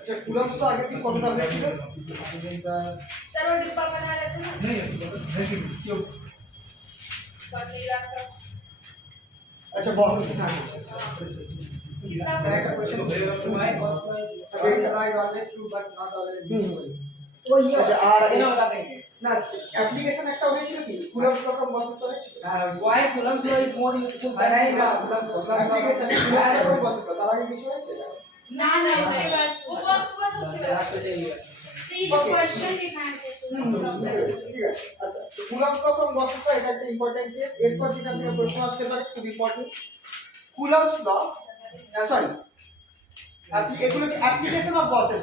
अच्छा कूलम्स तो आगे थी कौन रहा है सर वो डिब्बा बना रहे थे ना क्यों पर नहीं रखा अच्छा बॉक्स वो ये अच्छा आ रहा এটা है বতা দেंगे না অ্যাপ্লিকেশন একটা হয়েছিল কি কুলাম্স লক অফ বসেস হয়েছিল why coulombs law is more useful than नहीं ना অ্যাপ্লিকেশন কুলাম্স লক অফ বসেস তার আগে কিছু হয়েছে ना ना उसके बाद वो बॉक्स हुआ था उसके बाद सी जो क्वेश्चन दिखाए थे ঠিক আছে আচ্ছা তো কুলাম্স লক অফ বসেস এটা একটা ইম্পর্টেন্ট কেস এরপর যেটা আপনাদের প্রশ্ন আসতে পারে খুব ইম্পর্টেন্ট কুলাম্স ল সরি এগুলো হচ্ছে application of buses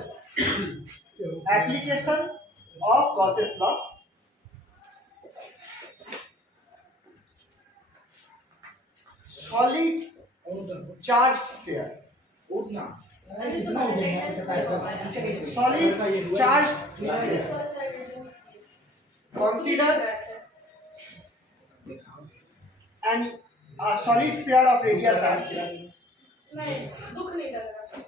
application of Gauss's law solid charged sphere उठना solid charged sphere consider an a solid sphere of radius r नहीं दुख नहीं लग रहा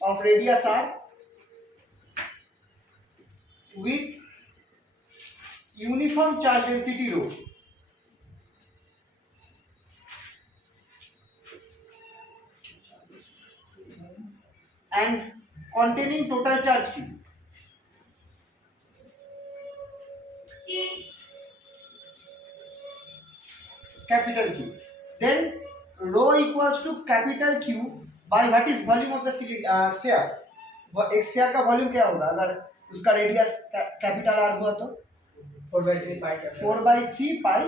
of radius r with uniform charge density rho and containing total charge q capital Q then rho equals to capital Q by what is volume of the sphere एक sphere का volume क्या होगा अगर उसका रेडियस कैपिटल आर हुआ तो 4/3 pi 4/3 pi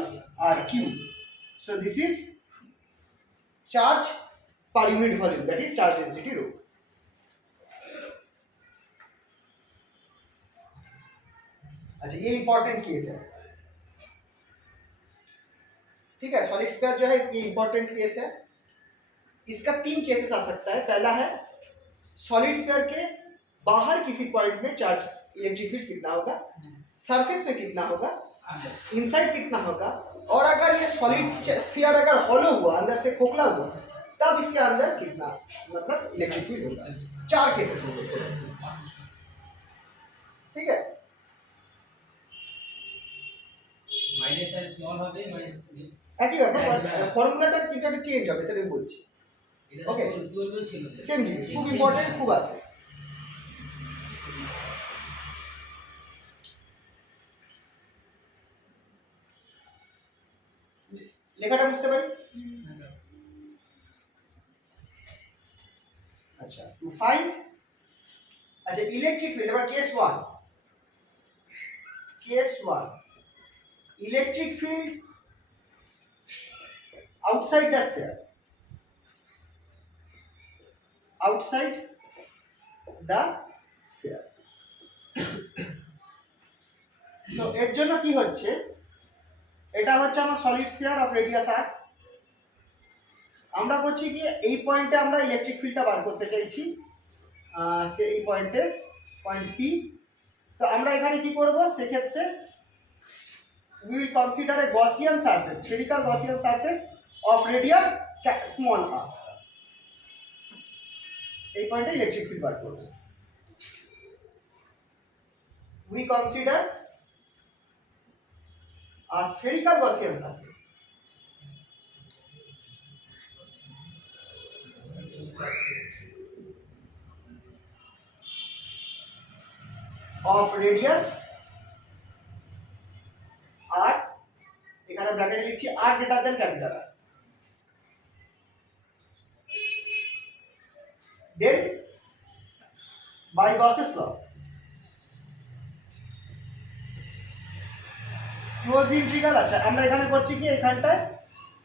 r cube so this is charge per unit volume that is charge density rho अच्छा ये इंपॉर्टेंट केस है ठीक है सॉलिड स्फीयर जो है ये इंपॉर्टेंट केस है इसका 3 केसेस आ सकता है पहला है सॉलिड स्फीयर के बाहर किसी पॉइंट में चार्ज इलेक्ट्रिक फील्ड कितना होगा सरफेस में कितना होगा इनसाइड कितना होगा और अगर ये सॉलिड स्फीयर अगर हॉलो हुआ अंदर से खोखला हुआ तब इसके अंदर कितना मतलब इलेक्ट्रिक फील्ड होगा 4 केसेस हो सकते हैं ठीक है মাইনাস আর স্মল হবে মানে একই ব্যাপার ফর্মুলাটা কিন্তু একটা চেঞ্জ হবে সেটা আমি বলছি এটা ওকে 12 ছিল সেম জিনিস খুব ইম্পর্টেন্ট খুব আছে লেখাটা বুঝতে পারি আচ্ছা টু ফাইন্ড আচ্ছা ইলেকট্রিক ফিল্ড এবার case 1 electric field outside the sphere so এর জন্য কি হচ্ছে এটা হচ্ছে আমার solid sphere of radius r আমরা করছি কি এই পয়েন্টে আমরা ইলেকট্রিক ফিল্ডটা বার করতে চাইছি সে এই পয়েন্টে পয়েন্ট P তো আমরা এখানে কি করব সেই ক্ষেত্রে we will consider a Gaussian surface spherical Gaussian surface of radius small r এই পয়েন্টে ইলেকট্রিক ফিল্ড বার করব we consider a spherical Gaussian surface of radius r এখানে ব্র্যাকেটে লিখছি r greater than capital R then by Gauss's law close integral আচ্ছা আমরা এখানে করছি কি এখানটায়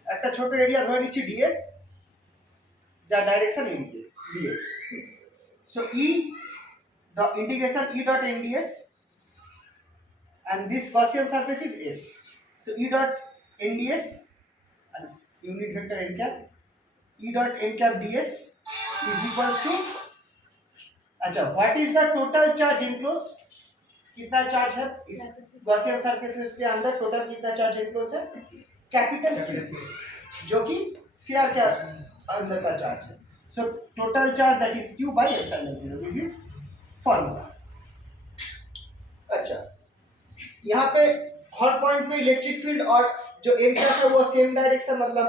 একটা ছোট এরিয়া ধরে নিচ্ছি ds যার ডাইরেকশন এদিকে ds so e dot integration e dot nds and this Gaussian surface is s so e dot nds and unit vector n cap e dot n cap ds is equals to acha what is the total charge enclosed कितना charge है इस Gaussian surface के अंदर, total कितना charge enclose है, capital Q, जो कि sphere के अंदर का चार्ज है। So total charge that is Q bye epsilon 0, this is formula. अच्छा, यहाँ पे हर पॉइंट में इलेक्ट्रिक फील्ड और जो एम कैप है वो सेम डायरेक्शन, मतलब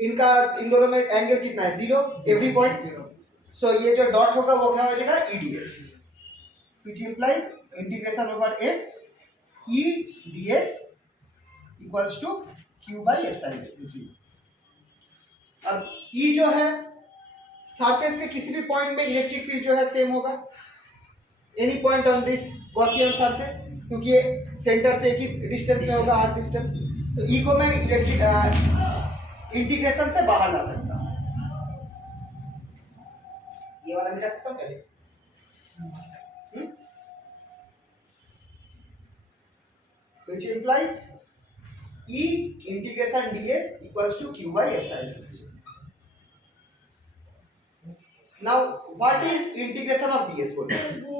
इनका इन दोनों में एंगल कितना है, 0 एवरी पॉइंट 0। सो ये जो डॉट होगा वो क्या हो जाएगा, EDS, which implies integration over S E ds equals to Q by epsilon 0। अब E जो है सरफेस के किसी भी पॉइंट में इलेक्ट्रिक फील्ड जो है सेम होगा, any point on this Gaussian surface, क्योंकि ये सेंटर से एक ही डिस्टेंस में होगा, r डिस्टेंस। तो E को मैं इलेक्ट्रिक इंटीग्रेशन से बाहर ला सकता हूँ, ये वाला मिटा सकता हूँ पहले, which implies E integration ds equals to Q by epsilon 0। Now what is integration of ds बोलो? सर वो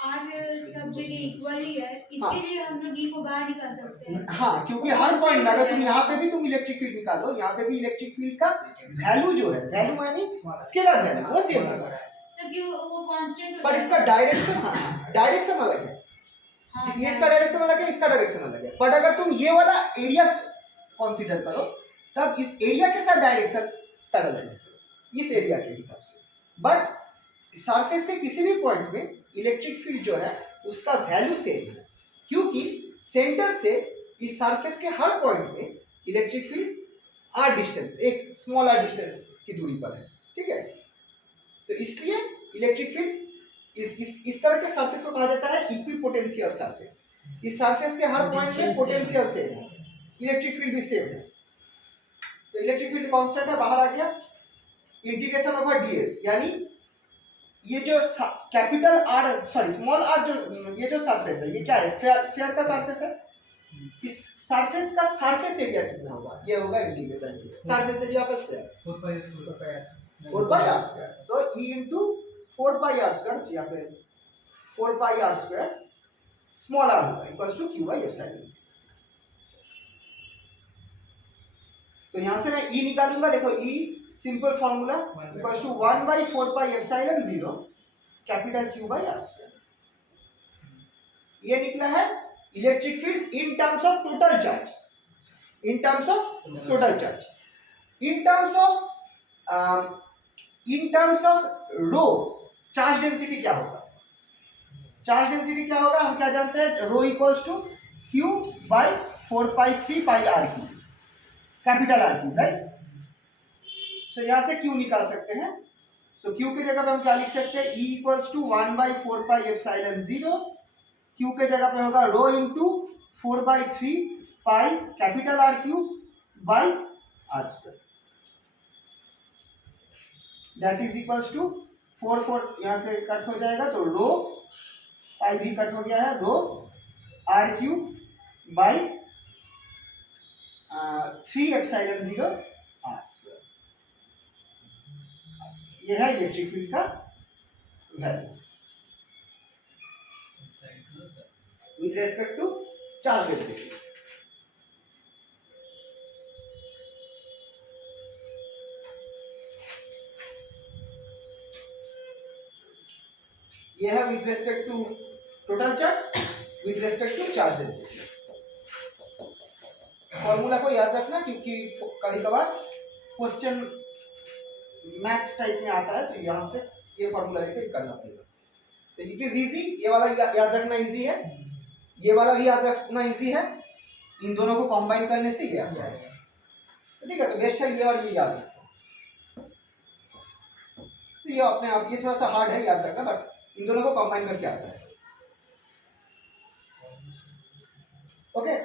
r सब जगह इक्वल ही है, इसीलिए हम लोग E को बाहर निकाल सकते हैं। हाँ, क्योंकि हर पॉइंट में अगर तुम यहाँ पे भी तुम इलेक्ट्रिक फील्ड निकालो, यहाँ पे भी इलेक्ट्रिक फील्ड का वैल्यू जो है, वैल्यू माने स्केलर वैल्यू, वो सेम होगा सर क्यों वो कांस्टेंट, पर इसका डायरेक्शन, हाँ डायरेक्शन अलग है, ये इसका डायरेक्शन अलग है, इसका डायरेक्शन अलग है। बट अगर तुम ये वाला एरिया कंसीडर करो तब इस एरिया के साथ डायरेक्शन पैरेलल है इस एरिया के हिसाब से। बट सरफेस के किसी भी पॉइंट में इलेक्ट्रिक फील्ड जो है उसका वैल्यू सेम है, क्योंकि सेंटर से इस सरफेस के हर पॉइंट में इलेक्ट्रिक फील्ड r डिस्टेंस, एक स्मॉल r डिस्टेंस की दूरी पर है, ठीक है। तो इसलिए इलेक्ट्रिक फील्ड इस तरह के सरफेस को कहा जाता है इक्विपोटेंशियल सरफेस। इस सरफेस के हर पॉइंट में पोटेंशियल सेम है, इलेक्ट्रिक फील्ड भी सेम है। तो इलेक्ट्रिक फील्ड कांस्टेंट है, बाहर आ गया। इंटीग्रेशन ओवर ds, यानी ये जो capital R sorry small r जो ये जो सरफेस है ये क्या है, स्फीयर का सरफेस है। इस सरफेस का सरफेस एरिया कितना होगा, ये होगा integration ds, surface area of sphere 4 pi r square। So E into 4 pi r square, यहाँ पे 4 pi r square small r होगा equals to Q by epsilon 0। तो यहाँ से मैं E निकालूंगा, देखो E simple formula equals to 1 by 4 pi epsilon 0 capital Q by r square। ये निकला है electric field in terms of total charge, in terms of total charge, in terms of rho charge density क्या होगा, charge density क्या होगा, हम क्या जानते हैं, rho equals to Q by 4 pi 3 pi r cube, capital R cube, right. So यहाँ से Q निकाल सकते हैं। सो Q की जगह पे हम क्या लिख सकते हैं, E equals to 1 by 4 pi epsilon 0, Q के जगह पे होगा rho into 4 by 3 pi capital R cube by r square, that is equals to 4 यहाँ से कट हो जाएगा तो रो पाई भी कट हो गया है, rho r cube by 3 epsilon 0 r square. ये है इलेक्ट्रिक फील्ड का value with respect to charge density. ये है with respect to total charge with respect to charge density. Formula को याद रखना, क्योंकि कभी कभार क्वेश्चन मैथ टाइप में आता है तो यहाँ से ये फॉर्मूला लेके करना पड़ेगा। तो इट इज इजी, ये वाला याद रखना इजी है, ये वाला भी याद रखना इजी है, इन दोनों को कंबाइन करने से ये आ जाएगा। तो ठीक है, तो बेस्ट है ये और ये याद रखो। तो ये अपने आप ये थोड़ा सा हार्ड है याद रखना, बट इन दोनों को कंबाइन करके आता है। ओके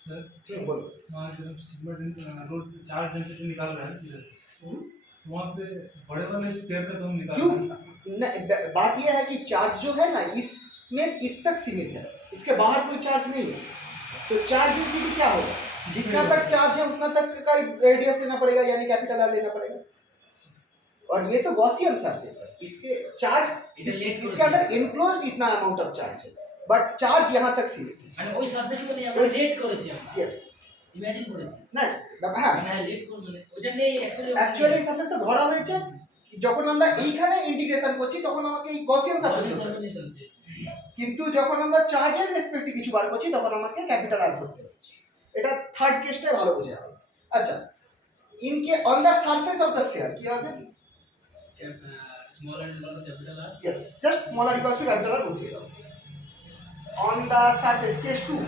सर बोलो। वहाँ जब सिग्मा रोड चार्ज डेंसिटी निकाल रहे हैं वहाँ पे बड़े वाले स्क्वायर का तो हम निकाल क्यों रहे हैं। न, बात यह है कि चार्ज जो है ना इसमें इस तक सीमित है, इसके बाहर कोई चार्ज नहीं है। तो चार्ज डेंसिटी क्या होगा, जितना तक चार्ज है उतना तक का रेडियस लेना पड़ेगा, यानी कैपिटल आर लेना पड़ेगा। और ये तो गॉसियन सरफेस है, इसके चार्ज इसके अंदर एनक्लोज्ड इतना अमाउंट ऑफ चार्ज है, बट चार्ज यहाँ तक सीमित है। মানে ওই সারফেস বলে আমরা লেট করেছি আমরা यस ইমাজিন করেছি না হ্যাঁ মানে লেট করে মানে ওটা নেই অ্যাকচুয়ালি এই সারফেসটা ধরা হয়েছে যখন আমরা এইখানে ইন্টিগ্রেশন করছি তখন আমাকে এই গসিয়ান সারফেস চলছে কিন্তু যখন আমরা চার্জের রেসপেক্টে কিছু বার করছি তখন আমাকে ক্যাপিটাল আর ধরতে হচ্ছে। এটা থার্ড কেসটা ভালো বোঝা হবে। আচ্ছা ইনকে on the surface of the sphere কি হবে? Small R is not capital R yes just small R equals to capital R বসিয়ে দাও। on the surface case 2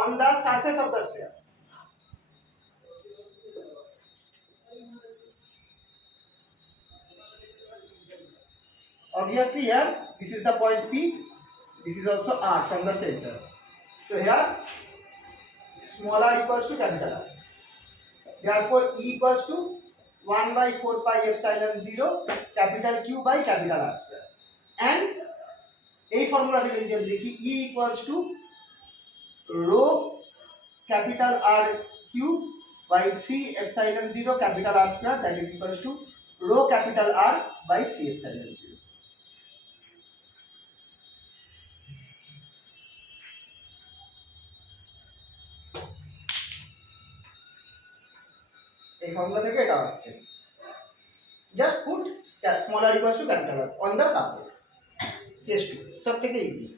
on the surface of the sphere obviously here this is the point P, this is also R from the center, so here small r equals to capital R, therefore E equals to 1 by 4 pi epsilon 0 capital Q by capital R square, and এই formula থেকে যদি আমি দেখি E equals to rho capital R cube by 3 epsilon 0 capital R square, that is equals to rho capital R by 3 epsilon 0. এই formula থেকে এটা আসছে, just put small r equals to capital R on the surface, case 2 सब থেকে easy.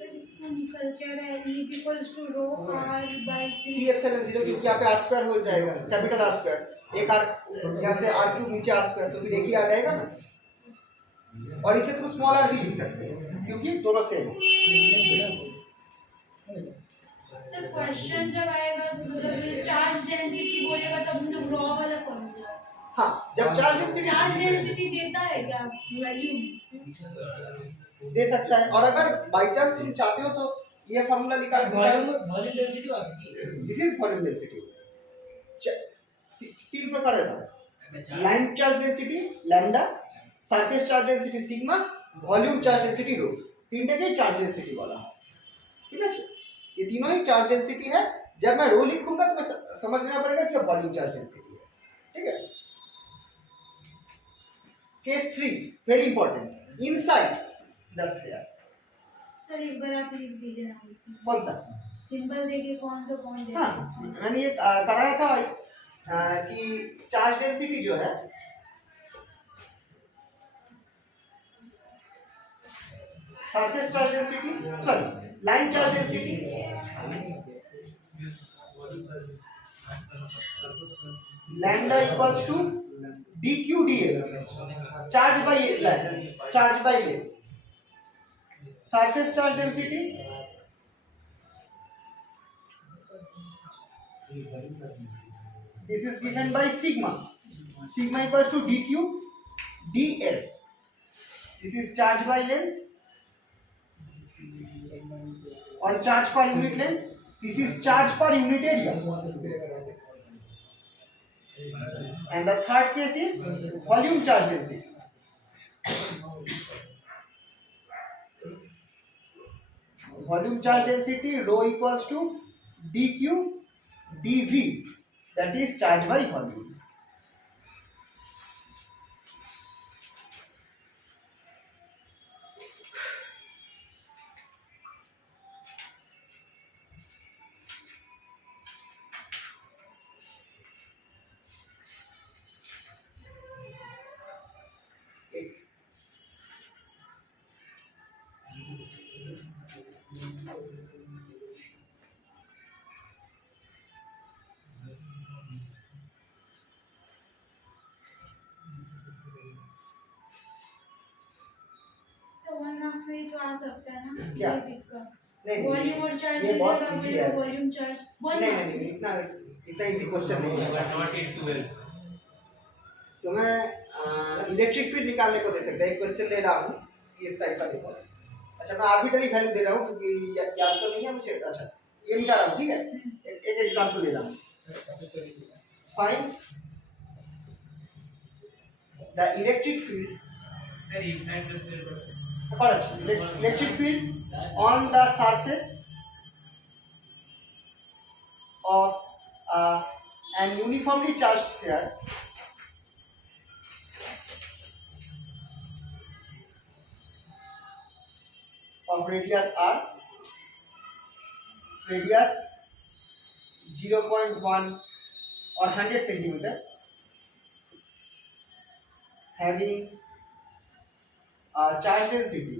Sir इसमें निकल क्या रहा है? E is equals to rho r by 3 3 epsilon 0 किसके यहाँ पे r स्क्वायर हो जाएगा, कैपिटल R स्क्वायर, एक r यहाँ से r क्यूब नीचे r स्क्वायर, तो फिर एक ही आ रहेगा ना, और इसे तुम स्मॉल r भी लिख सकते हो क्योंकि दोनों सेम है। सर क्वेश्चन जब आएगा मतलब चार्ज डेंसिटी बोलेगा तब हम लोग रॉ वाला फॉर्मूला, हाँ जब चार्ज डेंसिटी देता है क्या वैल्यू? दे सकता है, और अगर बाय चांस तुम चाहते हो तो ये फॉर्मूला निकाल सकते ভলিউম ডেনসিটি আছে কি दिस इज वॉल्यूम डेंसिटी। तीन प्रकार है একটা line charge density lambda, surface charge density sigma, volume charge density rho, तीनटेকেই चार्ज डेंसिटी বলা হয়, ঠিক আছে? ये तीनों ही चार्ज डेंसिटी है। जब मैं रो लिखूंगा तो मैं समझ लेना पड़ेगा कि वॉल्यूम चार्ज डेंसिटी है, ठीक है? Case 3 very important, inside the sphere. Sir एक बार आप लिख दीजिए ना, कौन सा? सिंबल देके कौन सा पॉइंट देते हाँ हैं? मैंने ये कराया था कि चार्ज डेंसिटी जो है surface charge density, sorry line charge density lambda equals to dq dl, charge by line, charge by length, surface charge density this is given by sigma, sigma equals to dq ds, this is charge by length, or charge per unit length, this is charge per unit area, and the third case is volume charge density. Volume charge density rho equals to dq dv, that is charge by volume. Sir 1 marks में ही तो आ सकता है ना क्या? इसका नहीं volume और charge ये बहुत मिलेगा, इजी है। वॉल्यूम चार्ज नहीं नहीं नहीं, इतना इतना इजी क्वेश्चन नहीं है। नॉट इन 12 तो मैं इलेक्ट्रिक फील्ड निकालने को दे सकता है। एक क्वेश्चन दे रहा हूँ, इस टाइप का देखो। अच्छा मैं आर्बिट्ररी वैल्यू दे रहा हूँ क्योंकि याद तो नहीं है मुझे। अच्छा ये मिटा रहा हूँ, ठीक है। एक एग्जांपल दे रहा हूँ। Find the electric field sir inside the shell और electric field on the surface of an uniformly charged sphere of radius r, radius 0.1 or 100 centimeter, having a charge density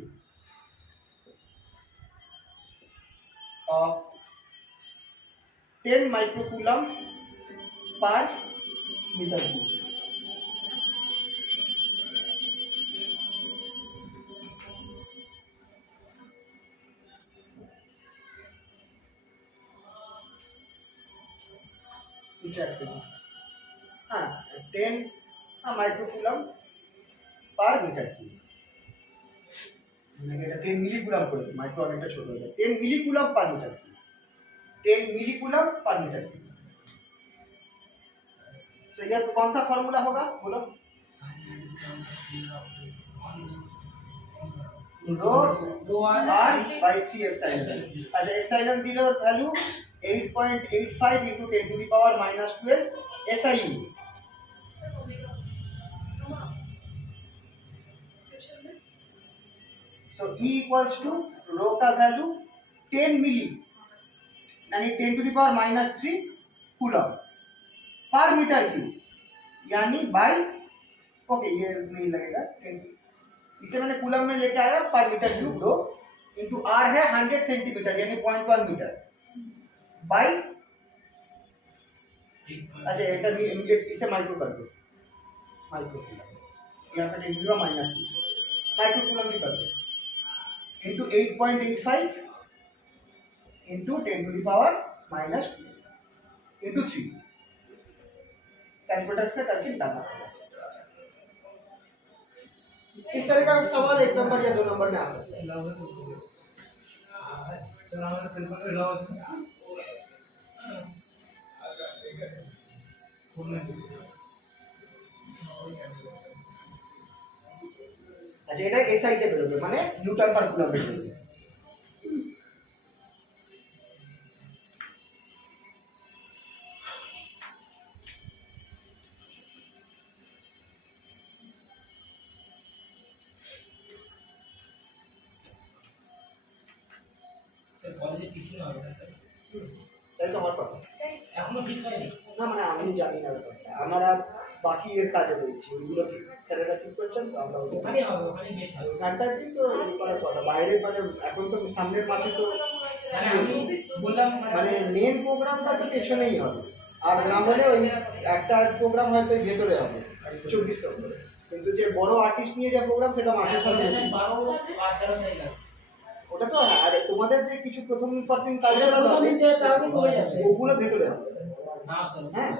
of 10 microcoulomb per meter cube. हाँ 10 microcoulomb पर metre cube. 10 मिलीकुलम করে দিই, micro অনেকটা ছোট হয়ে যায়। 10 মিলিকুলম per metre cube, 10 मिलीकुलम पर metre cube. तो यह कौन सा फॉर्मूला होगा बोलो? रो r by 3 epsilon 0। अच्छा epsilon 0 value 8.85 into 10 to the power minus 12 SIU। So E equals to rho का वैल्यू 10 मिली यानी 10 to the power minus 3 coulomb per metre cube, यानी बाई ओके ये नहीं लगेगा 20, इसे मैंने कूलम में लेके आया per metre cube rho into r है 100 सेंटीमीटर यानी 0.1 मीटर बाई। अच्छा इंटरमीडिएट इसे माइक्रो कर दो, माइक्रो कूलम यहाँ पे 10 टू माइनस 6 माइक्रो कूलम भी कर दो into 8.85 into 10 to the power minus 2 into 3। Calculator से करके निकालना पड़ेगा। इस तरह का सवाल 1 नंबर या 2 नंबर में आ सकता है। सर हमारा कैलकुलेटर अलाउ है আচ্ছা এটা এসআই তে বেরোবে মানে নিউটন পার কুলম বেরোবে। স্যার কলেজে কিছু না হবে না স্যার, তাই তো আমার কথা এখনো ফিক্স হয়নি। না মানে আমি জানি না ব্যাপারটা, আমরা বাকি এর কাজে রয়েছি ওইগুলো কি স্যারেরা ঠিক করছেন তো আমরা ওখানে হবে, ওখানে বেস্ট হবে। ঘন্টাতেই তো এই করার কথা। বাইরে মানে এখন তো সামনের মাঠে তো মানে আমি বললাম মানে মেন প্রোগ্রামটা তো পেছনেই হবে, আর না হলে ওই একটা প্রোগ্রাম হয়তো ওই ভেতরে হবে 24 নম্বরে, কিন্তু যে বড় আর্টিস্ট নিয়ে যে প্রোগ্রাম সেটা মাঠে ছাড়বে। 12 আর 13 তারিখ আছে। ওটা তো হ্যাঁ, আর তোমাদের যে কিছু প্রথম দিন কালচার প্রথম দিন থেকে তার দিন হয়ে যাবে। ওগুলো ভেতরে হবে না স্যার, হ্যাঁ,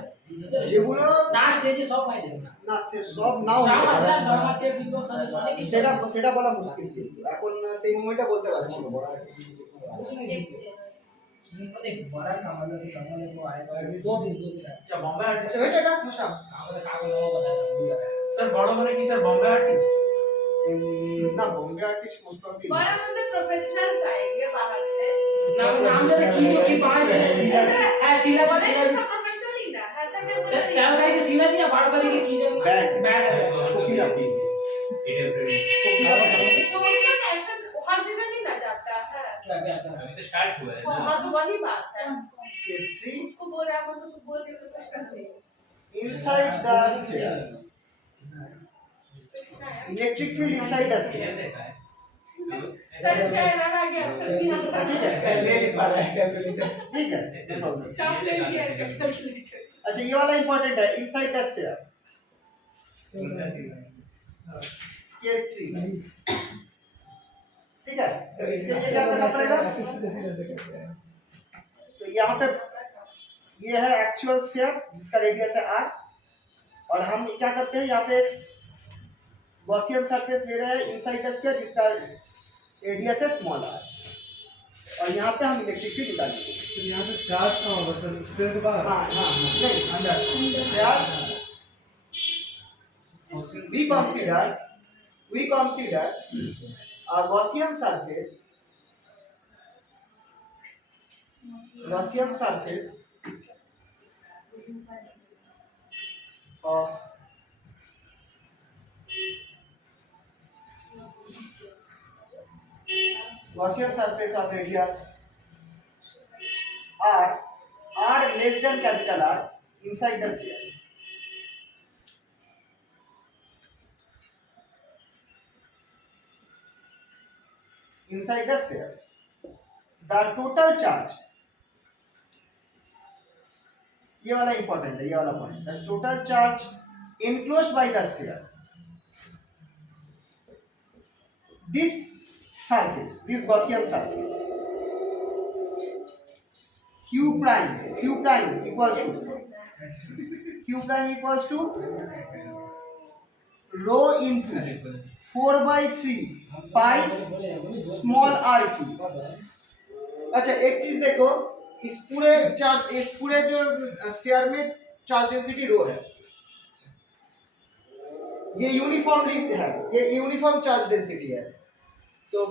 যেগুলো না স্টেজে সব পাই দেবে না। না সব নাও ড্রামা হতে আছে, পারে। ড্রামা আছে, বিটবক্স আছে, অনেক কিছু সেটা আছে। সেটা বলা মুশকিল ছিল, এখন সেই মোমেন্টটা বলতে পারছি না। देख बड़ा कामाला के कामाले को आएगा 2 दिन क्या बॉम्बे আচ্ছা, आर्टिस्ट হয়েছে এটা মশা? कामाला कागज वो बता रहा है। सर बड़ो मैंने की सर बॉम्बे आर्टिस्ट এই না বম্বে আর্টিস্ট মোস্ট প্রবাবলি बड़ा मतलब प्रोफेशनल्स आएंगे बाहर से। नाम नाम से की जो की पाए है सीधा बोले सीधा ऐसा प्रोफेशनल ही ना ऐसा मैं बोल रही 13 तारीख के सीधा जी 12 तारीख के की जब बैड बैड है फकीरा तो उसका फैशन हर जगह नहीं ना जाता है। क्या क्या अभी तो स्टार्ट हुआ है ना। हाँ तो वही बात है, केस 3 उसको बोल रहे हैं अपन तो बोल रहे प्रोफेशनल नहीं। inside the sphere, electric field inside the sphere। Sir इसका एरर आ गया सर ध्यान ठीक है ले पा रहा है कैलकुलेटर, ठीक है नो प्रॉब्लम। शार्प ले लिया इसका कैलकुलेटर। अच्छा ये वाला इंपॉर्टेंट है, इनसाइड द स्फीयर केस 3, ठीक है। तो इसके लिए क्या करना पड़ेगा? तो यहाँ पे ये है एक्चुअल स्फीयर जिसका रेडियस है r, और हम क्या करते हैं यहाँ पे गॉसियन सरफेस ले रहे हैं इनसाइड द स्फीयर जिसका रेडियस है स्मॉल r, और यहाँ पे हम इलेक्ट्रिक फील्ड निकालेंगे। तो यहाँ पे चार्ज कहाँ होगा सर, स्फीयर के बाहर? हाँ नहीं अंदर we consider a Gaussian surface of radius r less than capital R inside the sphere. Inside the sphere, the total charge, ये वाला important है, ये वाला point, the total charge enclosed by the sphere, this Gaussian surface, q prime equals to rho into 4/3 pi small r cube. अच्छा एक चीज देखो, इस पूरे जो स्फीयर में चार्ज डेंसिटी रो है, ये यूनिफॉर्मली है, ये यूनिफॉर्म चार्ज डेंसिटी है। तो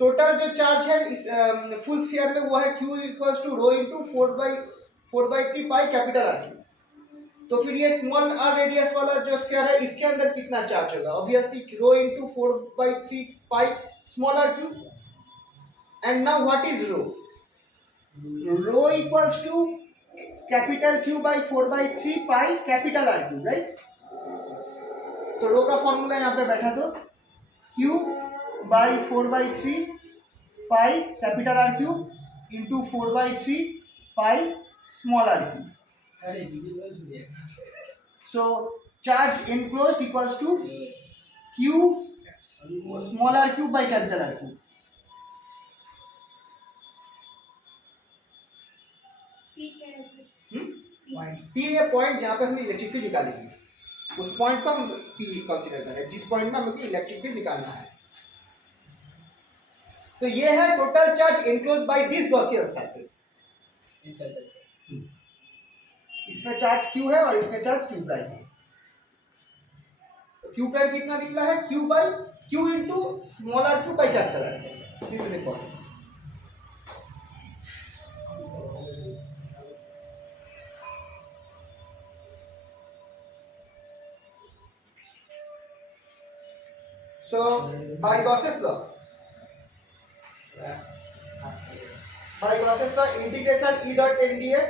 टोटल जो चार्ज है इस फुल स्फीयर में वो है q equals to rho into 4/3 pi capital R cube. तो फिर ये स्मॉल r रेडियस वाला जो स्फीयर है इसके अंदर कितना चार्ज होगा? Obviously rho into 4/3 pi small r cube. And now what is rho? Rho equals to capital Q by 4/3 pi capital R cube, right? तो रो का फॉर्मूला यहाँ पे बैठा दो, Q by 4/3 pi capital R cube into 4/3 pi small r cube. So charge enclosed equals to Q small r cube by capital R cube. P ये point जहाँ पे हमने इलेक्ट्रिक फील्ड निकालेंगे, उस पॉइंट को हम P कंसीडर करें, जिस पॉइंट में हमें इलेक्ट्रिक फील्ड निकालना है। तो ये है total charge enclosed by this Gaussian surface. इसमें चार्ज Q है और इसमें चार्ज Q प्राइम है। तो Q प्राइम कितना निकला है? Q into small r cube by capital R। This is important. So by Gauss's law, integration E dot nds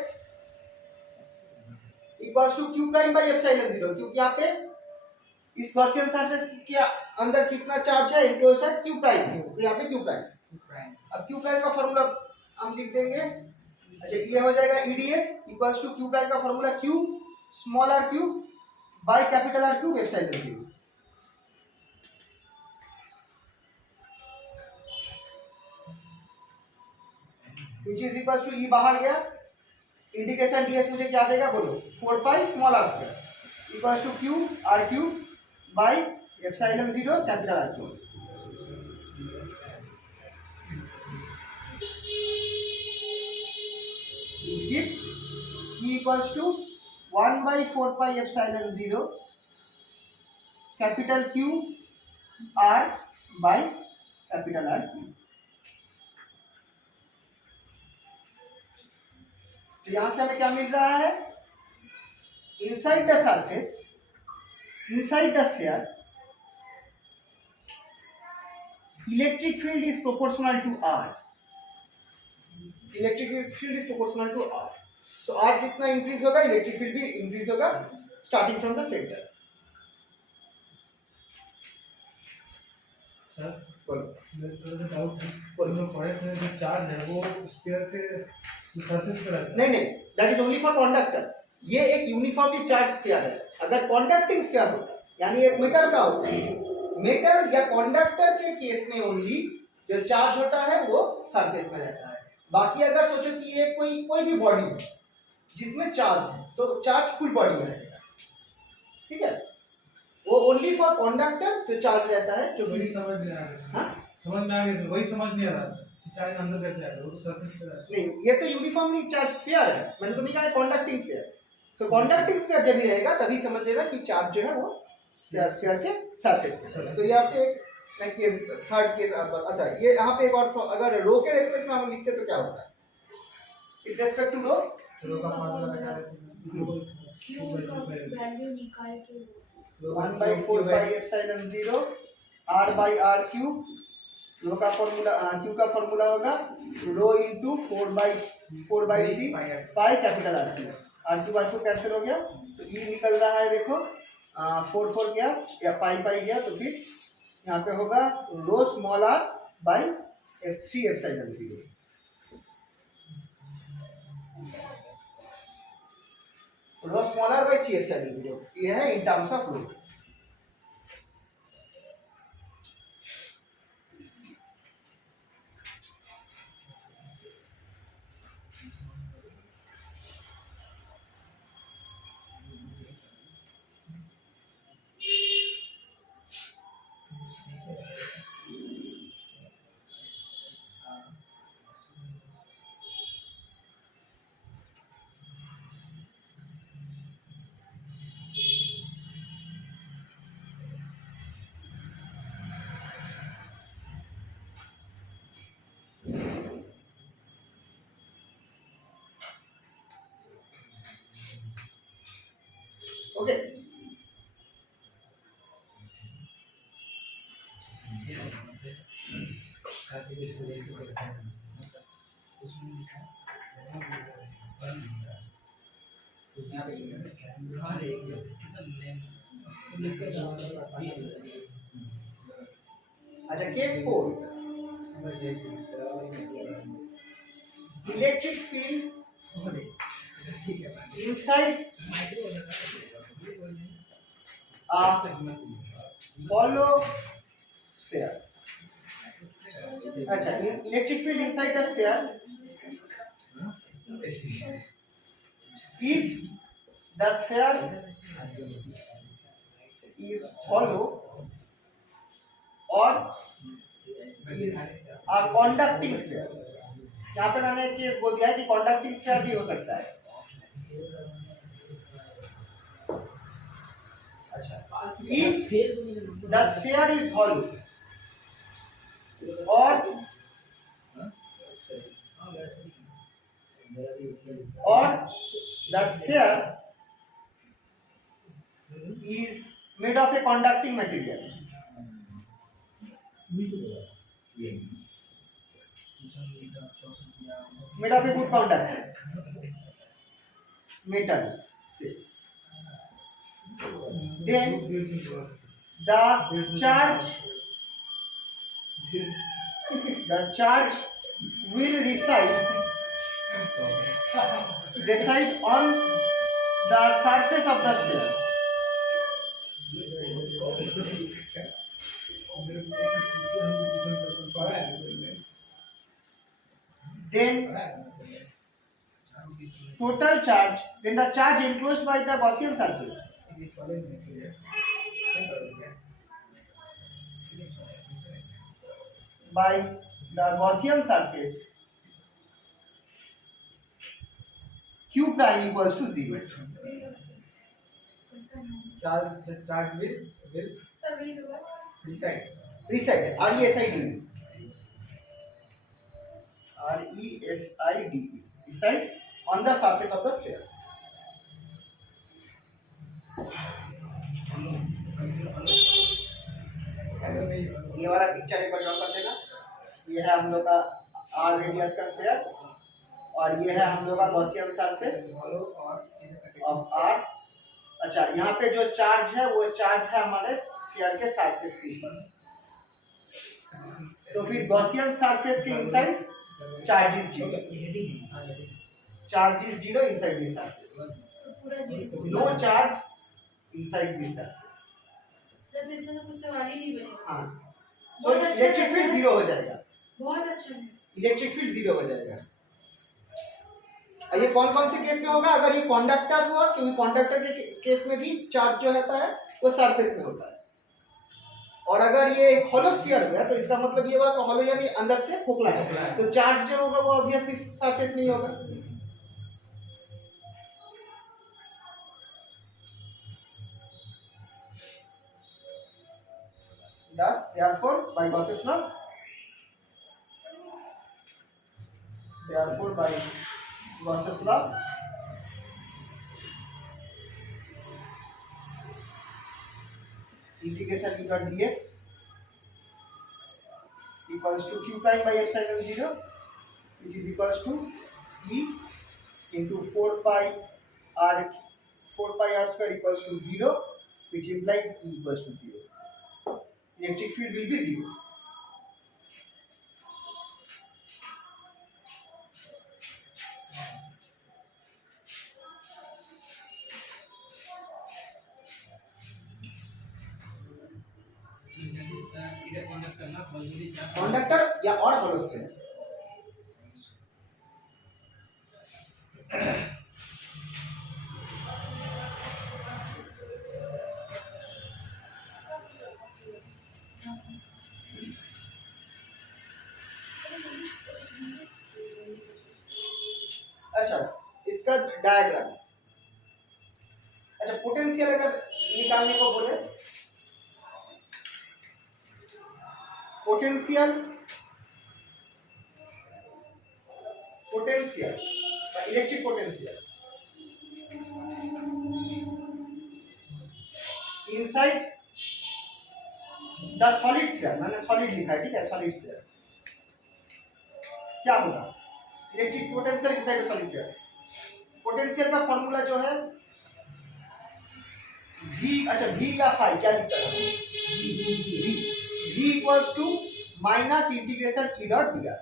equals to Q prime by epsilon 0, क्योंकि यहाँ पे इस गॉसियन सरफेस के अंदर कितना चार्ज है? एनक्लोज्ड है Q प्राइम है, तो यहाँ पे Q प्राइम। अब Q प्राइम का फॉर्मूला हम लिख देंगे। अच्छा ये हो जाएगा EDS equals to Q prime का formula Q small r cube by capital R cube epsilon 0, which is equals to E बाहर गया, इंटीग्रेशन ds मुझे क्या देगा बोलो? 4 pi small r square equals to Q r cube by epsilon 0 capital R cube. which gives E equals to 1 by 4 pi epsilon 0 capital Q R by capital R cube. तो यहां से हमें क्या मिल रहा है? Inside the surface, inside the sphere, electric field is proportional to R। Electric field is proportional to R। तो R जितना इंक्रीज होगा इलेक्ट्रिक फील्ड भी इंक्रीज होगा starting from the centre. Sir बोलो। मेरा डाउट है, जो पॉइंट में जो चार्ज है वो स्फीयर के सरफेस पे रहता है? नहीं, that is only for conductor. ये एक यूनिफॉर्मली चार्ज स्फीयर है। अगर कंडक्टिंग स्फीयर होता यानी एक मेटल का होता है, मेटल या कंडक्टर के केस में ओनली जो चार्ज होता है वो सरफेस में रहता है। बाकी अगर सोचो कि ये कोई भी बॉडी है जिसमें चार्ज है तो चार्ज फुल बॉडी में रहेगा, ठीक है। वो ओनली फॉर कंडक्टर जो चार्ज रहता है, जो वही कि समझ नहीं आ रहा। हाँ? समझ में आ गया, वही समझ नहीं आ रहा कि चार्ज अंदर कैसे आएगा, वो तो सरफेस पे रहता नहीं, ये तो यूनिफॉर्मली चार्ज स्फीयर है, मैंने तो नहीं कहा कंडक्टिंग स्फीयर। सो कंडक्टिंग स्फीयर जब भी रहेगा तभी समझ लेना कि चार्ज जो है वो स्फीयर के सरफेस पे है। तो यहाँ पे एक केस, थर्ड केस। अच्छा, ये यहाँ पे एक और, अगर रो के रेस्पेक्ट में हम लिखते तो क्या होता है? विद रेस्पेक्ट टू रो, रो का फॉर्मूला बता देते Q का वैल्यू निकाल के 1/4πε0 r/r³ रो का फॉर्मूला, क्यू का फॉर्मूला होगा rho into 4/3 pi capital R3 cancel हो गया, तो ई निकल रहा है देखो, 4 गया या पाई गया, तो फिर यहाँ पे होगा rho small r by F3 epsilon. Rho small r by 3 epsilon ये है in terms of rho. Okay, अच्छा case 4, electric field inside a hollow sphere। अच्छा, electric field inside the sphere if the sphere is hollow or is a conducting sphere। यहाँ पे मैंने एक case बोल दिया है कि conducting sphere भी हो सकता है। अच्छा, if the sphere is hollow or the sphere is made of a conducting material, made of a good conductor metal, say, then the charge will reside on the surface of the sphere। Then total charge, then the charge enclosed by the Gaussian surface Q prime equals to 0। Charge will सभी लोग reside Reside, RESIDE, reside on the surface of the sphere। ये वाला picture एक बार draw कर देना। ये है हम लोग का r रेडियस का स्फीयर और ये है हम लोग का गॉसियन सरफेस ऑफ r। अच्छा, यहाँ पे जो चार्ज है वो चार्ज है हमारे स्फीयर के सरफेस के ऊपर। तो फिर गॉसियन सरफेस के inside charge is 0, charge is 0 inside this surface, तो पूरा zero. No charge inside this surface. तो इसमें तो कुछ सवाल ही नहीं बनेगा। हाँ, तो बहुत अच्छा इलेक्ट्रिक फील्ड है। 0 हो जाएगा। बहुत अच्छा है। इलेक्ट्रिक फील्ड जीरो हो जाएगा। और ये कौन कौन से केस में होगा? अगर ये कंडक्टर हुआ, क्योंकि कंडक्टर के केस में भी चार्ज जो होता है वो सरफेस में होता है। और अगर ये हॉलो स्फीयर हुआ तो इसका मतलब ये हुआ कि हॉलो यानी अंदर से खोखला है, तो चार्ज जो होगा वो ऑब्वियसली सरफेस में ही होगा। Thus, therefore, by Gauss's law, therefore by Gauss's law, integration E dot ds equals to q prime by epsilon 0, which is equals to E into 4 pi r square equals to 0, which implies E equals to 0. Electric field will be 0. So that is either conductor ना positively charged. Conductor या और hollow sphere. अच्छा, इसका diagram. अच्छा, potential अगर निकालने को बोले, potential electric potential inside the solid sphere, मैंने सॉलिड लिखा है, ठीक है, सॉलिड स्फीयर क्या होगा? Electric potential inside the solid sphere. Potential का फॉर्मूला जो है v, अच्छा v या फाई क्या लिखता है? v equals to minus integration e dot dr,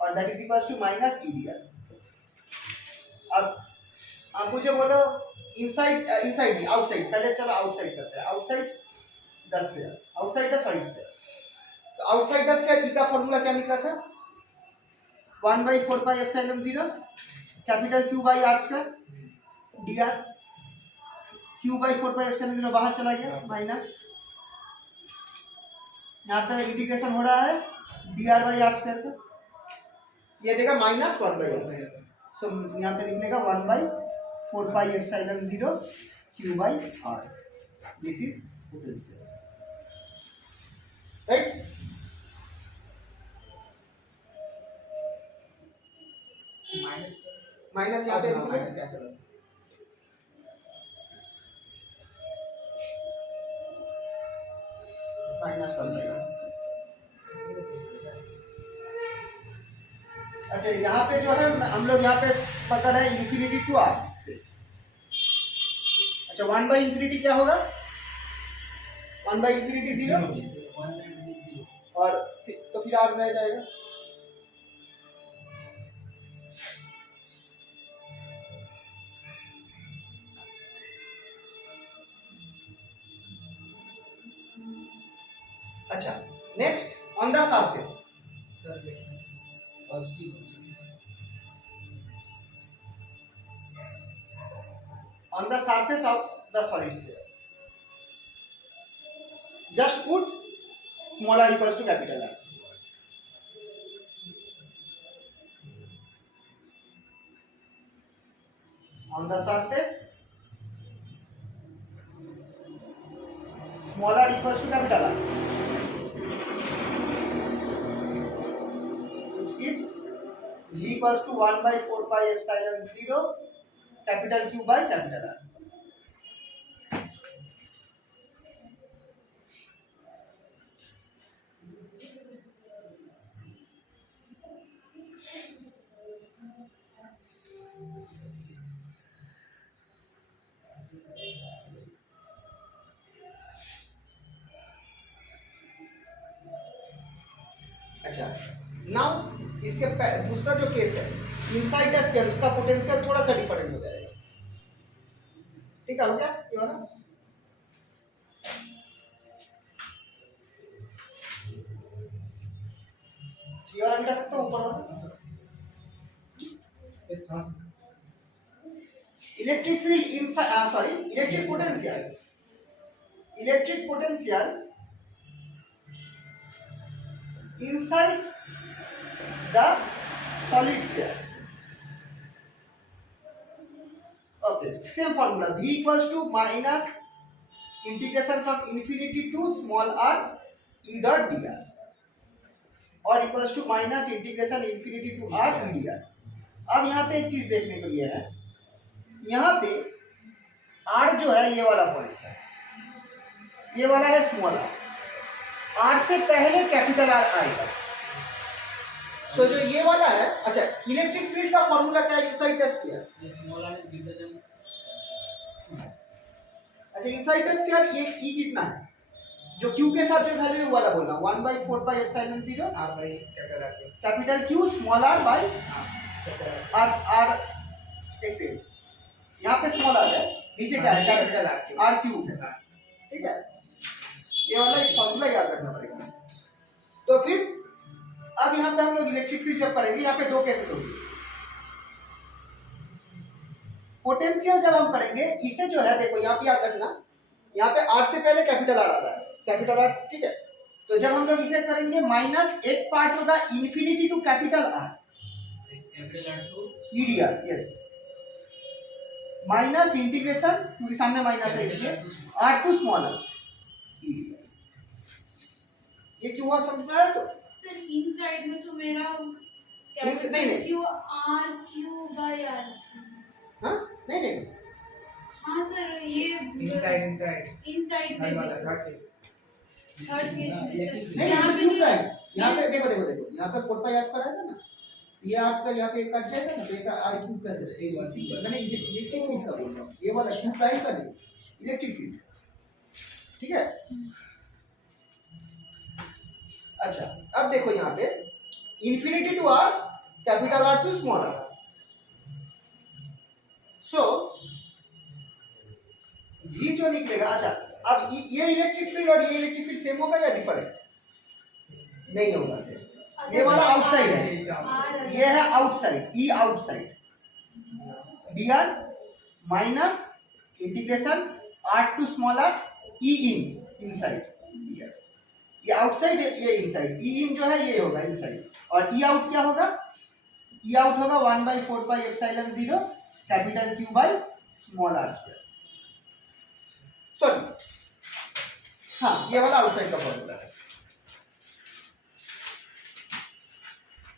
और that is equals to minus e dr। अब मुझे बोलो इनसाइड भी आउटसाइड, पहले चलो आउटसाइड करते हैं। Outside the sphere, outside the solid sphere. तो आउटसाइड द स्फीयर e का फॉर्मूला क्या निकला था? 1/4 pi epsilon 0 capital Q by r square dr। Q/4 pi epsilon 0 बाहर चला गया, माइनस यहाँ पे इंटीग्रेशन हो रहा है dr बाई r स्क्वायर का, ये देगा माइनस 1/r। सो यहाँ पे लिखने का 1/4 pi epsilon 0 Q/r। This is potential, right? Minus यहाँ पे माइनस क्या चलो माइनस 1/r। अच्छा, यहाँ पे जो है हम लोग यहाँ पे पकड़ है इन्फिनिटी टू r से। अच्छा, 1/∞ क्या होगा? 1/∞ 0 और तो फिर r रह जाएगा। अच्छा, next on the surface. On the surface of the solid sphere, just put small r equals to capital R. On the surface, small r equals to capital R, which gives v equals to 1/4 pi epsilon 0 capital Q by capital R. अच्छा, now इसके दूसरा जो case है inside the sphere, उसका potential थोड़ा सा different हो जाएगा। ठीक है, हो गया ये वाला। ये वाला मिटा सकता हूँ ऊपर वाला। इस हाँ electric field inside sorry electric potential inside the solid sphere. Okay, same formula. V equals to minus integration from infinity to small r e dot dr, or equals to minus integration infinity to r e dr. अब यहाँ पे एक चीज देखने को ये है, यहाँ पे r जो है ये वाला पॉइंट है, ये वाला है स्मॉल r, r से पहले कैपिटल R आएगा। सो जो ये वाला है, अच्छा इलेक्ट्रिक फील्ड का फॉर्मूला क्या है inside the sphere? Small r is greater than, अच्छा इनसाइड द स्फीयर ये E कितना है? जो Q के साथ जो वैल्यू है वाला बोलना 1/4 pi epsilon 0 R by capital Q small r by r r एक सेकंड, यहाँ पे स्मॉल r है, नीचे क्या है? कैपिटल r क्यूब है, ठीक है? ये वाला एक फॉर्मूला याद रखना पड़ेगा। तो फिर अब यहाँ पे हम लोग इलेक्ट्रिक फील्ड जब करेंगे, यहाँ पे दो केसेस होंगे। पोटेंशियल जब हम करेंगे, इसे जो है देखो यहाँ पे याद रखना, यहाँ पे R से पहले कैपिटल R आ रहा है, कैपिटल R, ठीक है? तो जब हम लोग इसे करेंगे माइनस एक पार्ट होगा infinity to capital R capital R to EDR, yes, minus integration, क्योंकि सामने माइनस है इसलिए R to small r EDR। ये क्यों हुआ समझ में आया? तो सर इनसाइड में तो मेरा नहीं। Q R Q by R. हाँ नहीं हाँ सर ये इनसाइड में थर्ड केस थर्ड केस में सर नहीं यहाँ तो पे क्यों नहीं- का है? यहाँ पे देखो यहाँ पे 4 पाई r स्क्वायर आएगा ना, ये r स्क्वायर यहाँ पे एक कट जाएगा ना, तो एक r क्यूब कैसे रहेगा? मैंने इलेक्ट्रिक फील्ड का बोल रहा हूँ, ये वाला क्यूब प्राइम का नहीं, इलेक्ट्रिक फील्ड, ठीक है? अच्छा अब देखो यहाँ पे infinity to r capital R to small r, so V जो निकलेगा, अच्छा अब ये इलेक्ट्रिक फील्ड और ये इलेक्ट्रिक फील्ड सेम होगा या डिफरेंट? नहीं होगा सेम, ये वाला आउटसाइड है, ये है outside, E outside dr minus integration r to small r E in inside dr, ये आउटसाइड ये इनसाइड, E इन जो है ये होगा इनसाइड, और E आउट क्या होगा? E आउट होगा 1/4 pi epsilon 0 capital Q by small r square, sorry हाँ ये वाला आउटसाइड का फॉर्मूला है।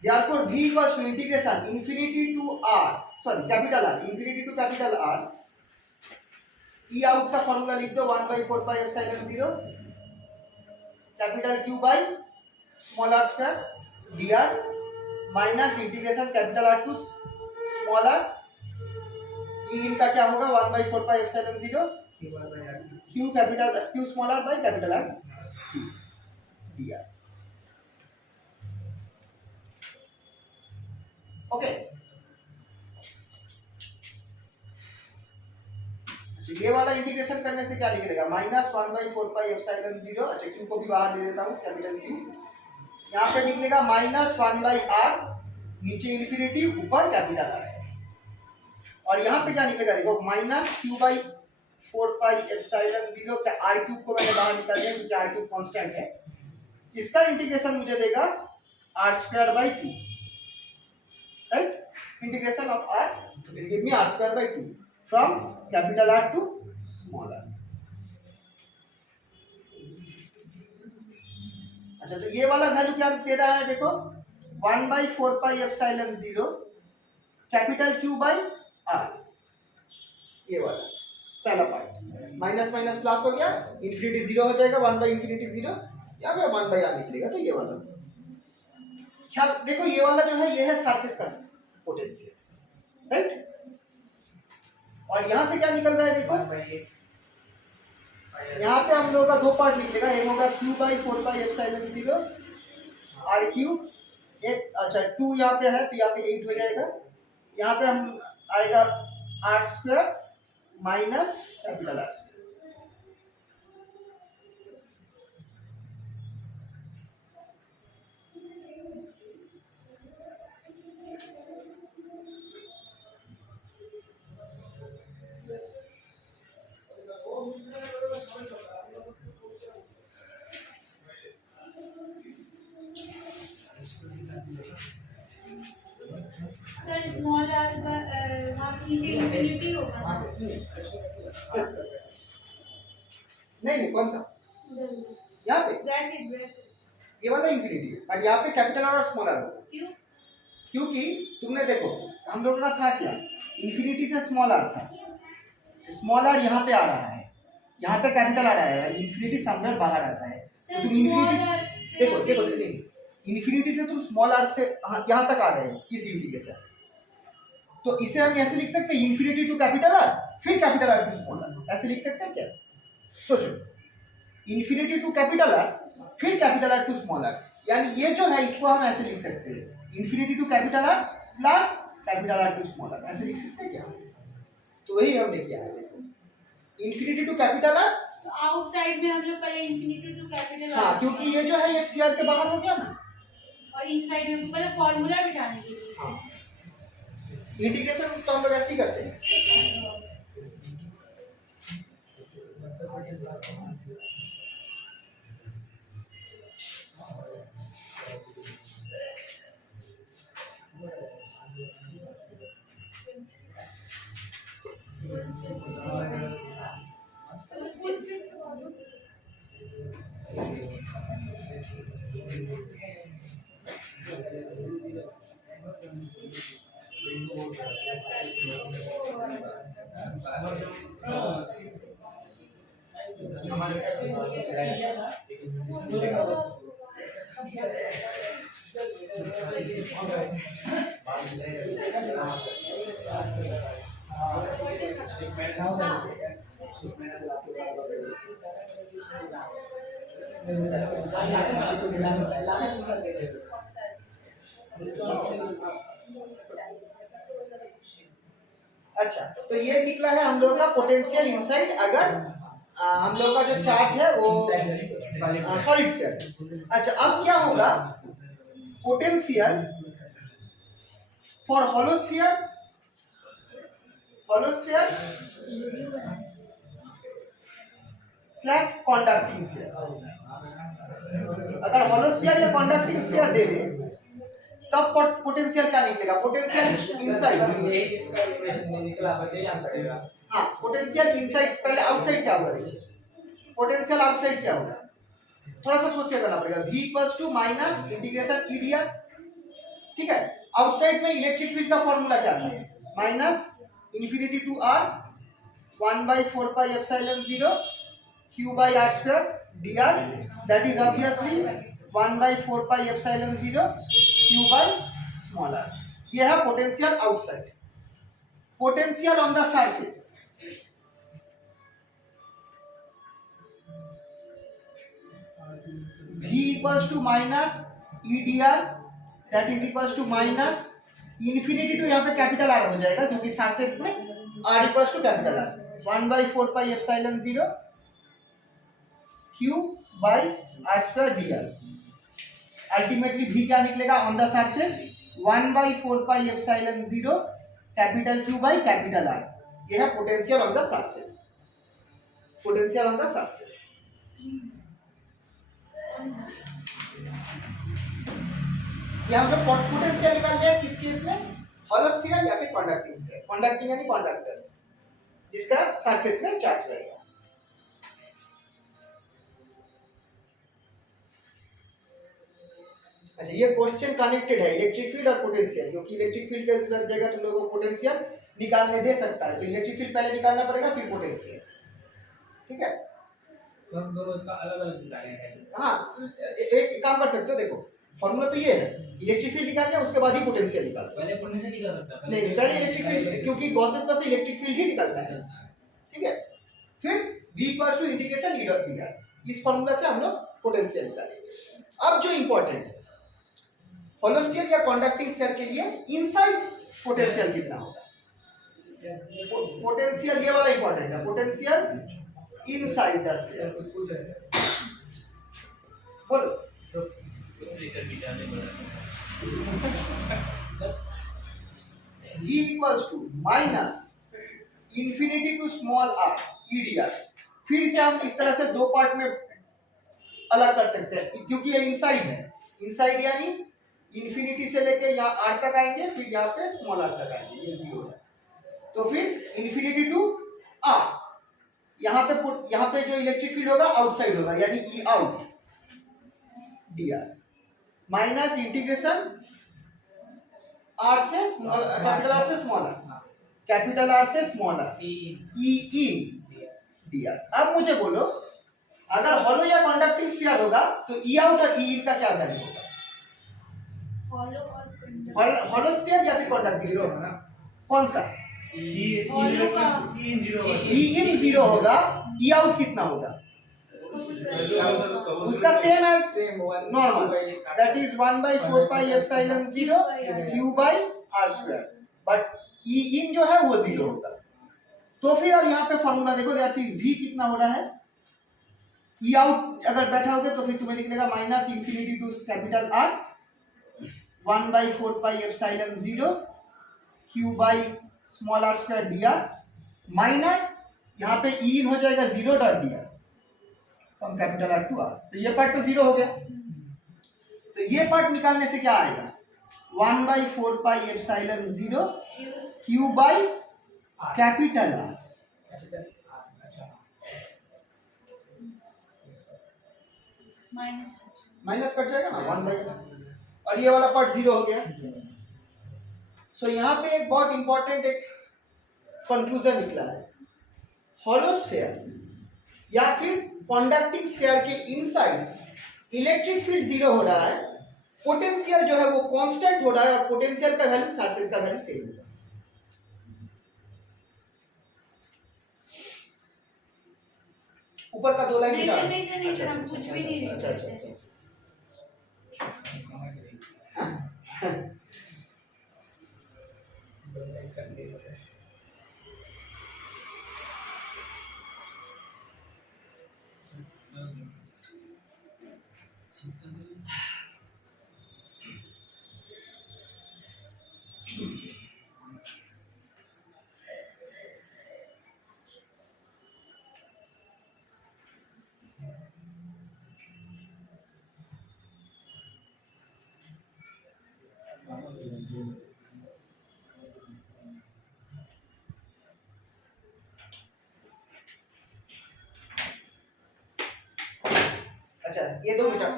Therefore V equals to integration infinity to r, sorry capital R, infinity to capital R, E out का formula लिख दो 1/4 pi epsilon 0 capital Q by small r square dr minus integration capital R to small r, E इनका क्या होगा 1/4 pi epsilon 0 Q capital Q small r by capital R dr, okay? अच्छा ये वाला integration करने से क्या निकलेगा? माइनस 1/4 पाई एप्सिलॉन 0, अच्छा Q को भी बाहर ले लेता हूँ, कैपिटल Q, यहाँ पे निकलेगा माइनस 1/r, नीचे इन्फिनिटी, ऊपर कैपिटल R, और यहाँ पे क्या निकलेगा देखो माइनस Q/4 पाई एप्सिलॉन 0 का r क्यूब को मैंने बाहर निकाल दिया क्योंकि r क्यूब कांस्टेंट है, इसका इंटीग्रेशन मुझे देगा r²/2, right? Integration of r will give me r²/2 from capital R to small r। अच्छा तो ये वाला वैल्यू क्या दे रहा है देखो 1/4 pi epsilon 0 capital Q by R, ये वाला पहला पार्ट, माइनस माइनस प्लस हो गया, इन्फिनिटी 0 हो जाएगा, 1/∞0 या फिर 1/r निकलेगा, तो ये वाला क्या देखो, ये वाला जो है ये है सरफेस का पोटेंशियल, राइट? और यहाँ से क्या निकल रहा है देखो, यहाँ पे हम लोगों का दो पार्ट निकलेगा, एक होगा Q/4 पाई एप्सिलॉन 0 r क्यूब, एक अच्छा 2 यहाँ पे है तो यहाँ पे 8 हो जाएगा, यहाँ पे हम आएगा r² minus capital R square, infinity होगा वहाँ ना। पे नहीं नहीं, कौन सा? यहाँ पे ब्रैकेट ये वाला इंफिनिटी है, बट यहाँ पे कैपिटल आर और स्मॉल आर होगा। क्यों? क्योंकि तुमने देखो हम लोग का था क्या, इंफिनिटी से स्मॉल आर था, स्मॉल आर यहाँ पे आ रहा है, यहाँ पे कैपिटल आ रहा है और इंफिनिटी समवेयर बाहर आता है। सर तुम इंफिनिटी स्मॉलर देखो देखो देखो इंफिनिटी से तुम स्मॉल आर से यहाँ तक आ रहे हो इस यूनिटी के साथ, तो इसे हम ऐसे लिख सकते हैं इंफिनिटी टू कैपिटल आर फिर capital R to small r, ऐसे लिख सकते हैं क्या? सोचो, इंफिनिटी टू कैपिटल आर फिर capital R to small r, यानी ये जो है इसको हम ऐसे लिख सकते हैं infinity to capital R plus capital R to small r, ऐसे लिख सकते हैं क्या? तो वही हमने किया है, देखो इंफिनिटी टू कैपिटल आर, तो आउटसाइड में हम लोग पहले इंफिनिटी टू कैपिटल हाँ क्योंकि ये जो है ये स्फीयर के बाहर हो गया ना, और इनसाइड में मतलब फॉर्मूला बिठाने के लिए। हाँ इंटीग्रेशन तो हम लोग ऐसे ही करते हैं। अच्छा, तो ये निकला है हम लोग का पोटेंशियल इनसाइड अगर हम लोग का जो चार्ज है वो सॉलिड स्फीयर है। अच्छा, अब क्या होगा, potential for hollow sphere slash conducting sphere. अगर हॉलो स्फीयर या कॉन्डक्टिंग स्फीयर दे दे तब पोटेंशियल क्या निकलेगा, पोटेंशियल इनसाइड। हाँ, पोटेंशियल इनसाइड, पहले आउटसाइड क्या होगा, पोटेंशियल आउटसाइड क्या होगा, थोड़ा सा सोच के करना पड़ेगा। V equals to minus integration E D R, ठीक है। आउटसाइड में इलेक्ट्रिक फील्ड का फॉर्मूला क्या था, minus infinity to R 1/4 pi epsilon 0 q by r square dr, that is obviously 1/4 pi epsilon 0 q by small r। ये है potential outside. Potential on the surface, v equals to minus e dr, that is equals to minus infinity to यहाँ पे capital R हो जाएगा क्योंकि surface में r equals to capital R 1/4 pi epsilon 0 q by r square dr। Ultimately v क्या निकलेगा on the surface 1/4 pi epsilon 0 capital Q by capital R। ये है potential on the surface, potential on the surface. ये हम लोग potential निकाल रहे हैं किस केस में, हॉलो स्फीयर या फिर कंडक्टिंग स्फीयर। कंडक्टिंग यानी कंडक्टर जिसका सरफेस में चार्ज रहेगा। अच्छा, ये क्वेश्चन कनेक्टेड है इलेक्ट्रिक फील्ड और पोटेंशियल, क्योंकि इलेक्ट्रिक फील्ड का जगह तुम लोगों को पोटेंशियल निकालने दे सकता है, तो इलेक्ट्रिक फील्ड पहले निकालना पड़ेगा फिर पोटेंशियल, ठीक है। तो हम दोनों इसका अलग-अलग निकालेंगे। हाँ, एक काम कर सकते हो, देखो फॉर्मूला तो ये है, इलेक्ट्रिक फील्ड निकालना है उसके बाद ही पोटेंशियल निकालना। पहले पोटेंशियल निकाल सकता है, नहीं, पहले इलेक्ट्रिक फील्ड, क्योंकि गॉसेस लॉ से इलेक्ट्रिक फील्ड ही निकलता है, ठीक है। फिर v equals to integration e dot dr, इस फॉर्मूला से हम लोग पोटेंशियल निकालेंगे। अब जो इंपॉर्टेंट है, हॉलो स्फीयर या कंडक्टिंग स्फीयर के लिए इनसाइड पोटेंशियल कितना होगा, पोटेंशियल ये वाला इंपॉर्टेंट है, पोटेंशियल इनसाइड द स्फीयर। कुछ पूछ रहे थे। बोलो v equals to minus infinity to small r e dr। फिर से हम इस तरह से दो पार्ट में अलग कर सकते हैं क्योंकि ये इनसाइड है, इनसाइड यानी इंफिनिटी से लेके यहाँ r तक आएंगे, फिर यहाँ पे स्मॉल r तक आएंगे, ये 0 है। तो फिर इन्फिनिटी टू आर, यहाँ पे जो इलेक्ट्रिक फील्ड होगा आउटसाइड होगा, यानी E out D R minus integration R से कैपिटल आर से स्मॉल आर, कैपिटल आर से small R, E in D R. अब मुझे बोलो अगर हॉलो या कंडक्टिंग स्फीयर होगा तो ई आउट और ई इन का क्या वैल्यू होगा? हॉलो स्फीयर या फिर कंडक्टिंग जीरो स्फीयर, है ना, कौन सा? ई in zero E in zero होगा, ई आउट कितना होगा? उसका same as same one normal, that is 1 by 4 pi epsilon 0 q by r square, but e in जो है वो जीरो होगा। तो फिर अब यहाँ पे फॉर्मूला देखो, फिर v कितना हो रहा है? e out अगर बैठा होगे तो फिर तुम्हें लिखने का minus infinity to capital R 1 by 4 pi epsilon 0 q by small r square dr minus यहाँ पे e in हो जाएगा 0 dot dr from capital R to R। तो ये पार्ट तो जीरो हो गया, तो ये पार्ट निकालने से क्या आएगा? 1 by 4 pi epsilon 0 q by capital R, अच्छा माइनस कट जाएगा ना 1 by, और ये वाला पार्ट जीरो हो गया। सो यहाँ पे एक बहुत इंपॉर्टेंट एक कंक्लूजन निकला है, हॉलो स्फीयर या फिर कंडक्टिंग स्फीयर के इनसाइड इलेक्ट्रिक फील्ड जीरो हो रहा है, पोटेंशियल जो है वो कांस्टेंट हो रहा है, और पोटेंशियल का वैल्यू सरफेस का वैल्यू सेम होगा। ऊपर का दो लाइन निकाल, नहीं सर हम कुछ भी नहीं लिख अच्छा अच्छा सकते। समझ रही दोनों एक साथ ले रहे हैं। अच्छा ये दो metre.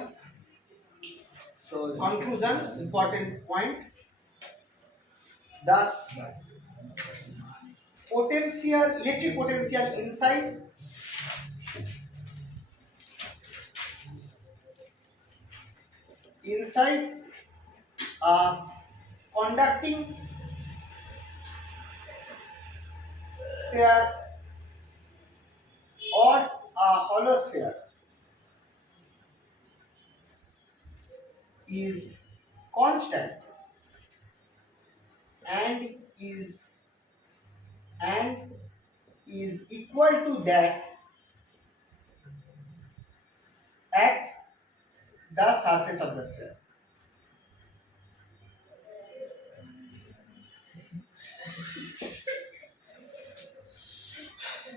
So conclusion important point, thus potential electric potential inside a conducting sphere or a hollow sphere is constant and is equal to that at the surface of the sphere.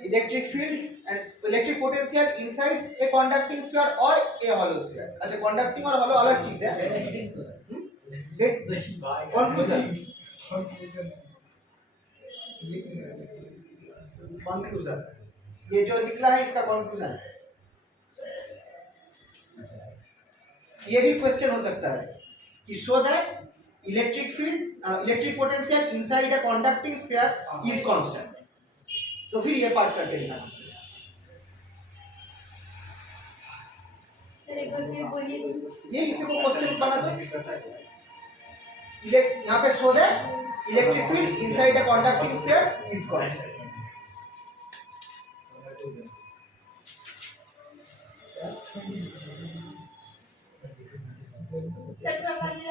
Electric field and electric potential inside a conducting sphere or a hollow sphere. अच्छा conducting और hollow अलग चीज है। Conclusion. Conclusion. ये जो निकला है इसका conclusion। ये भी क्वेश्चन हो सकता है कि show that electric field, electric potential inside a conducting sphere is constant. तो फिर ये पार्ट करके दिखाना पड़ेगा। सर एक बार फिर बोलिए। ये इसी को क्वेश्चन बना दो। यहाँ पे show that electric field inside the conducting sphere is constant. Sir properly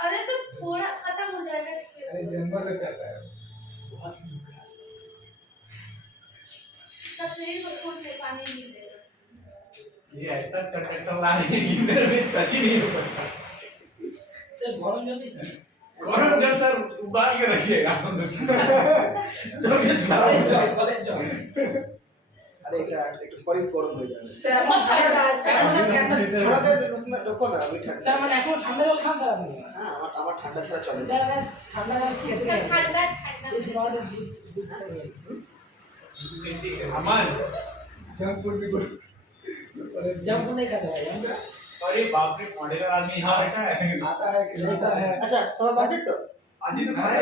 अरे तो थोड़ा खत्म हो जाएगा इसके। अरे जन्म से कैसा है सब शरीर को खोल के पानी नहीं देगा। ये ऐसा कंडक्टर ला रहे हैं कि मेरे में टच ही नहीं हो सकता। सर गरम जल नहीं सर, गरम जल सर उबाल के रखिएगा। कॉलेज जाओ। अरे एक बड़ी गरम हो जाए স্যার আমার ঠান্ডা স্যার थोड़ा देर रुको ना अभी ठंडा স্যার মানে এখন ঠান্ডা জল খান স্যার আপনি हाँ আমার ঠান্ডা ছাড়া চলে না স্যার ঠান্ডা জল খেতে গেলে ठंडा ठंडा ইস নট আমার जंक फूड नहीं खाता भाई हम अरे बाप रे मॉडलर आदमी यहाँ बैठा है आता है अच्छा सब कंप्लीट तो आज ही तो खाया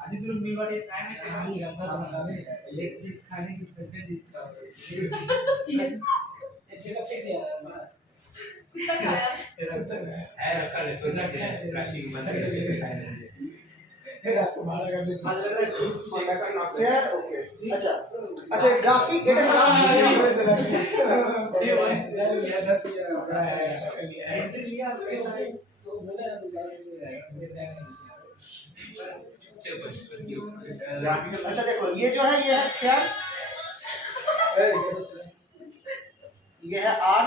आज ही तो लोग मिल बाटे खाए ना नहीं हम लेग पीस खाने की प्रचंड इच्छा हो रही यस एक जगह पे दिया कितना खाया है रखा है तो ना प्लास्टिक में बंद करके खाने आपको भाड़ा कर दे आज लग रहा है स्पेयर ओके अच्छा अच्छा ग्राफिक এটা গ্রাফিक ये वंस एंट्री लिया तो बोला ना तो गाड़ी से ग्राफिकल अच्छा देखो ये जो है ये है स्पेयर ये है आर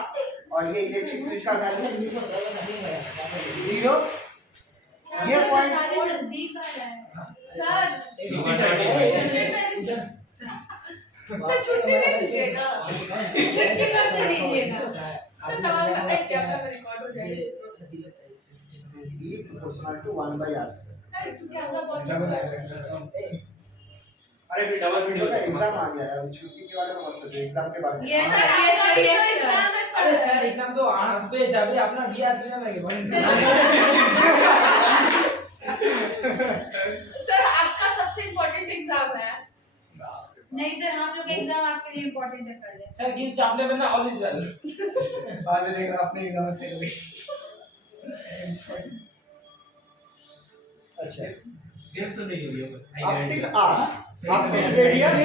और ये इलेक्ट्रिक फील्ड का वैल्यू 0 ये पॉइंट सारे नजदीक आ रहा है सर सर छुट्टी नहीं दीजिएगा छुट्टी कब से दीजिएगा सर नवाज का कैमरा में रिकॉर्ड हो जाएगा E proportional to 1 by r square sir camera बहुत अरे फिर डबल वीडियो का एग्जाम आ गया है छुट्टी के बारे में मत सोचो एग्जाम के बारे में ये सर एग्जाम है अरे सर सर एग्जाम तो आर्ट्स पे जाबे अपना भी आर्ट्स में लगे सर आपका सबसे इम्पोर्टेंट एग्जाम है नहीं सर हम लोग एग्जाम आपके लिए इम्पोर्टेंट है पहले सर की चापले में ना ऑलवेज वेल बाद में देखा अपने एग्जाम में फेल हुए अच्छा देर तो नहीं हुई up till r up till radius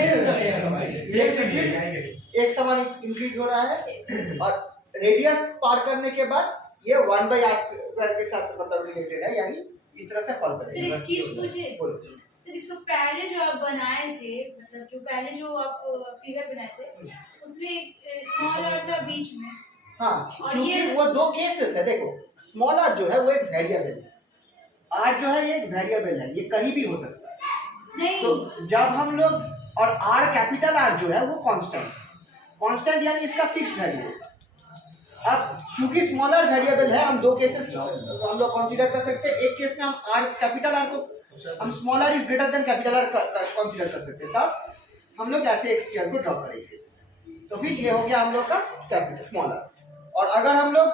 electric field एक समान इंक्रीज हो रहा है और रेडियस पार करने के बाद ये 1 by r स्क्वायर के साथ मतलब रिलेटेड है यानी इस तरह से फॉल सर करेगा एक चीज पूछे बोलो सर इसको पहले जो आप बनाए थे मतलब जो पहले जो आप फिगर बनाए थे उसमें स्मॉल आर था बीच में हाँ और क्योंकि ये- वो दो केसेस है देखो स्मॉल r जो है वो एक वेरिएबल है r जो है ये एक वेरिएबल है ये कहीं भी हो सकता है नहीं तो जब हम लोग और r कैपिटल R जो है वो कांस्टेंट यानी इसका फिक्स्ड वैल्यू होगा अब क्योंकि स्मॉलर वेरिएबल है हम दो केसेस हम लोग कंसीडर कर सकते हैं एक केस में हम r कैपिटल R को हम smaller is greater then capital R consider कर सकते हैं तब हम लोग ऐसे एक स्फीयर को ड्रॉ करेंगे तो फिर ये हो गया हम लोग का कैपिटल स्मॉलर और अगर हम लोग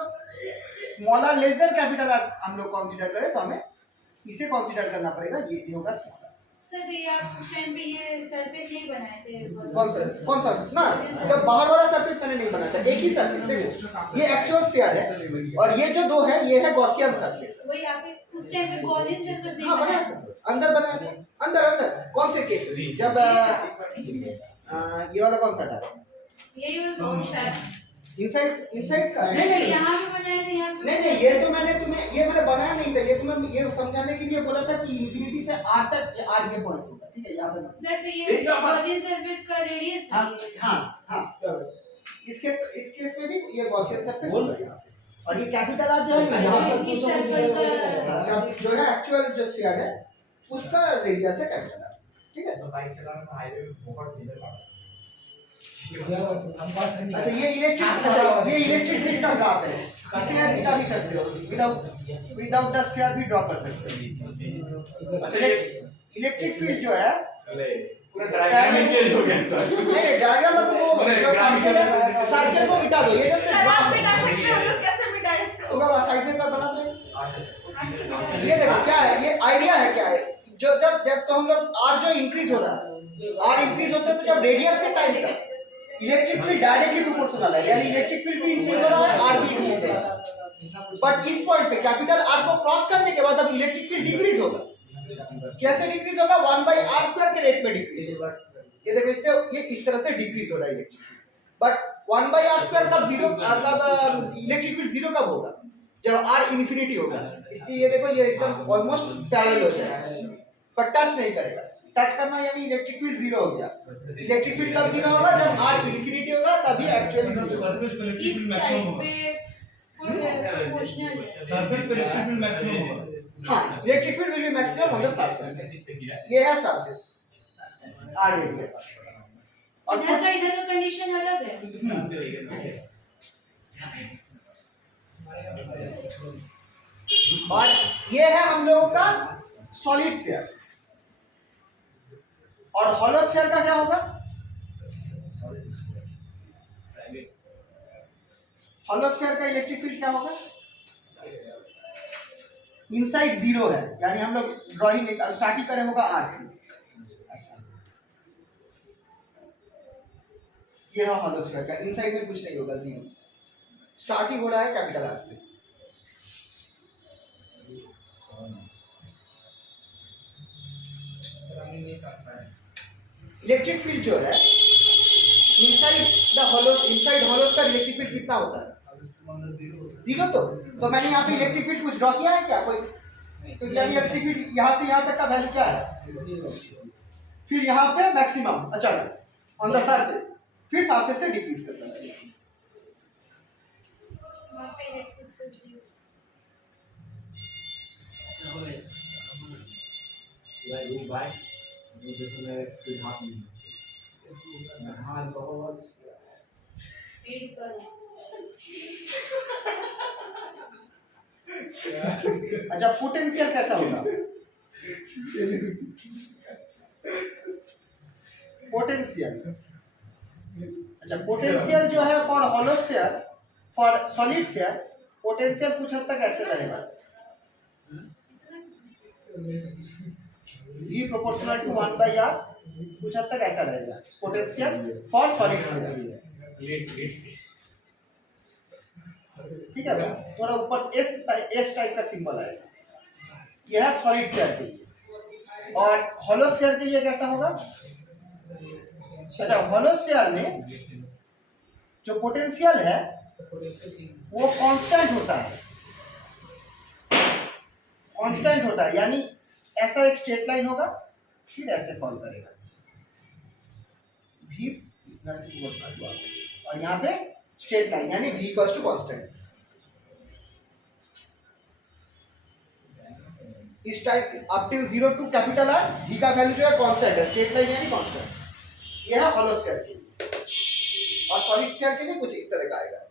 smaller less than capital R हम लोग कंसीडर करें तो हमें इसे कंसीडर करना पड़ेगा ये होगा स्मॉलर सर ये आप उस टाइम पे ये सरफेस नहीं बनाए थे कौन सा ना जब बाहर वाला सरफेस मैंने नहीं बनाया था एक ही सरफेस देखो ये एक्चुअल स्फीयर है और ये जो दो है ये है गॉसियन सरफेस वही आप उस टाइम पे गॉसियन सरफेस नहीं हाँ बनाया बनाए था अंदर बनाया था अंदर अंदर कौन से केस जब ये वाला कौन सा था यही वाला शायद इनसाइड इनसाइड नहीं नहीं यहाँ पे बनाए थे यहाँ पे नहीं ये तो मैंने तुम्हें ये मैंने बनाया नहीं था ये तुम्हें ये समझाने के लिए बोला था कि इंफिनिटी से r तक r ये पॉइंट होता है ठीक है यहाँ पे सर तो ये गॉसियन सरफेस का रेडियस था हाँ हाँ इसके इस केस में भी ये गॉसियन सरफेस होता है यहाँ पे और ये कैपिटल R जो है यहाँ पर इस सर्कल का जो है एक्चुअल जो स्फीयर है उसका रेडियस है कैपिटल R ठीक है तो बाइक चलाना हाईवे में बहुत डेंजर बात अच्छा ये इलेक्ट्रिक फील्ड का ग्राफ है इसे आप मिटा भी सकते हो विदाउट द स्फीयर भी ड्रॉ कर सकते हो अच्छा ये इलेक्ट्रिक फील्ड जो है पूरा डायग्राम ही चेंज हो गया सर नहीं डायग्राम मतलब वो सर्कल को मिटा दो ये जस्ट सर आप मिटा सकते हैं हम लोग कैसे मिटाएं इसको पूरा साइड में कर बना दो अच्छा ये देखो क्या है ये आइडिया है क्या है जो जब जब तो हम लोग r जो इंक्रीज हो रहा है r इंक्रीज होता है तो जब रेडियस के टाइम तक इलेक्ट्रिक फील्ड डायरेक्टली प्रोपोर्शनल है यानी इलेक्ट्रिक फील्ड भी इंक्रीज हो रहा है r भी इंक्रीज हो रहा है बट इस पॉइंट पे कैपिटल R को क्रॉस करने के बाद अब इलेक्ट्रिक फील्ड डिक्रीज होगा कैसे डिक्रीज होगा 1 by r स्क्वायर के रेट में डिक्रीज होगा ये देखो इससे ये इस तरह से डिक्रीज हो रहा है electric but 1 by r square कब जीरो कब इलेक्ट्रिक फील्ड जीरो कब होगा जब r इंफिनिटी होगा इसलिए ये देखो ये एकदम ऑलमोस्ट पैरेलल हो जाएगा पर टच नहीं करेगा टच करना यानी इलेक्ट्रिक फील्ड जीरो हो गया इलेक्ट्रिक फील्ड कब जीरो होगा जब r इंफिनिटी होगा तभी एक्चुअली जीरो सरफेस पे इलेक्ट्रिक इस फील्ड साइड मैक्सिमम पे प्रोपोर्शनल है सरफेस पे इलेक्ट्रिक फील्ड मैक्सिमम होगा हाँ electric field will be maximum on the surface ये है सरफेस r रेडियस और इधर का कंडीशन अलग है। और ये है हम लोगों का सॉलिड स्फीयर। और हॉलो स्फीयर का क्या होगा? हॉलो स्फीयर का इलेक्ट्रिक फील्ड क्या होगा? इनसाइड जीरो है, यानी हम लोग ड्राइंग स्टार्टिंग करें होगा आर से। ये है हॉलो स्फीयर का, इनसाइड में कुछ नहीं होगा, जीरो। स्टार्टिंग हो रहा है कैपिटल आर से। इलेक्ट्रिक फील्ड जो है इनसाइड हॉलोस का इलेक्ट्रिक फील्ड कितना होता है? जीरो। तो मैंने यहाँ पे इलेक्ट्रिक फील्ड कुछ ड्रॉ किया है क्या कोई? तो यानी इलेक्ट्रिक फील्ड यहाँ से यहाँ तक का वैल्यू क्या है? फिर यहाँ पे मैक्सिमम अचानक ऑन द सरफेस, फिर सरफेस से डिक्रीज करता है। वहाँ पे इलेक्ट्रिक फील्ड जीरो। स्पीड पर अच्छा, पोटेंशियल कैसा होगा? पोटेंशियल, अच्छा पोटेंशियल जो है for hollow sphere, for solid sphere, potential कुछ हद तक ऐसे रहेगा, V प्रोपोर्शनल टू 1/r, कुछ हद तक ऐसा रहेगा पोटेंशियल फॉर सॉलिड स्फीयर। ठीक है, थोड़ा ऊपर एस टाइप का सिंबल आएगा। यह है सॉलिड स्फीयर के लिए। और हॉलो स्फीयर के लिए कैसा होगा? अच्छा, हॉलो स्फीयर में जो पोटेंशियल है वो कांस्टेंट होता है, यानी ऐसा एक स्ट्रेट लाइन होगा, फिर ऐसे फॉल करेगा V plus proportional to R, और यहाँ पे स्ट्रेट लाइन यानी V इक्वल्स टू कांस्टेंट। इस type up till 0 to capital R, V का वैल्यू जो है कांस्टेंट है, स्ट्रेट लाइन यानी कांस्टेंट। यह है हॉलो स्फीयर के लिए। और सॉलिड स्फीयर के लिए कुछ इस तरह का आएगा।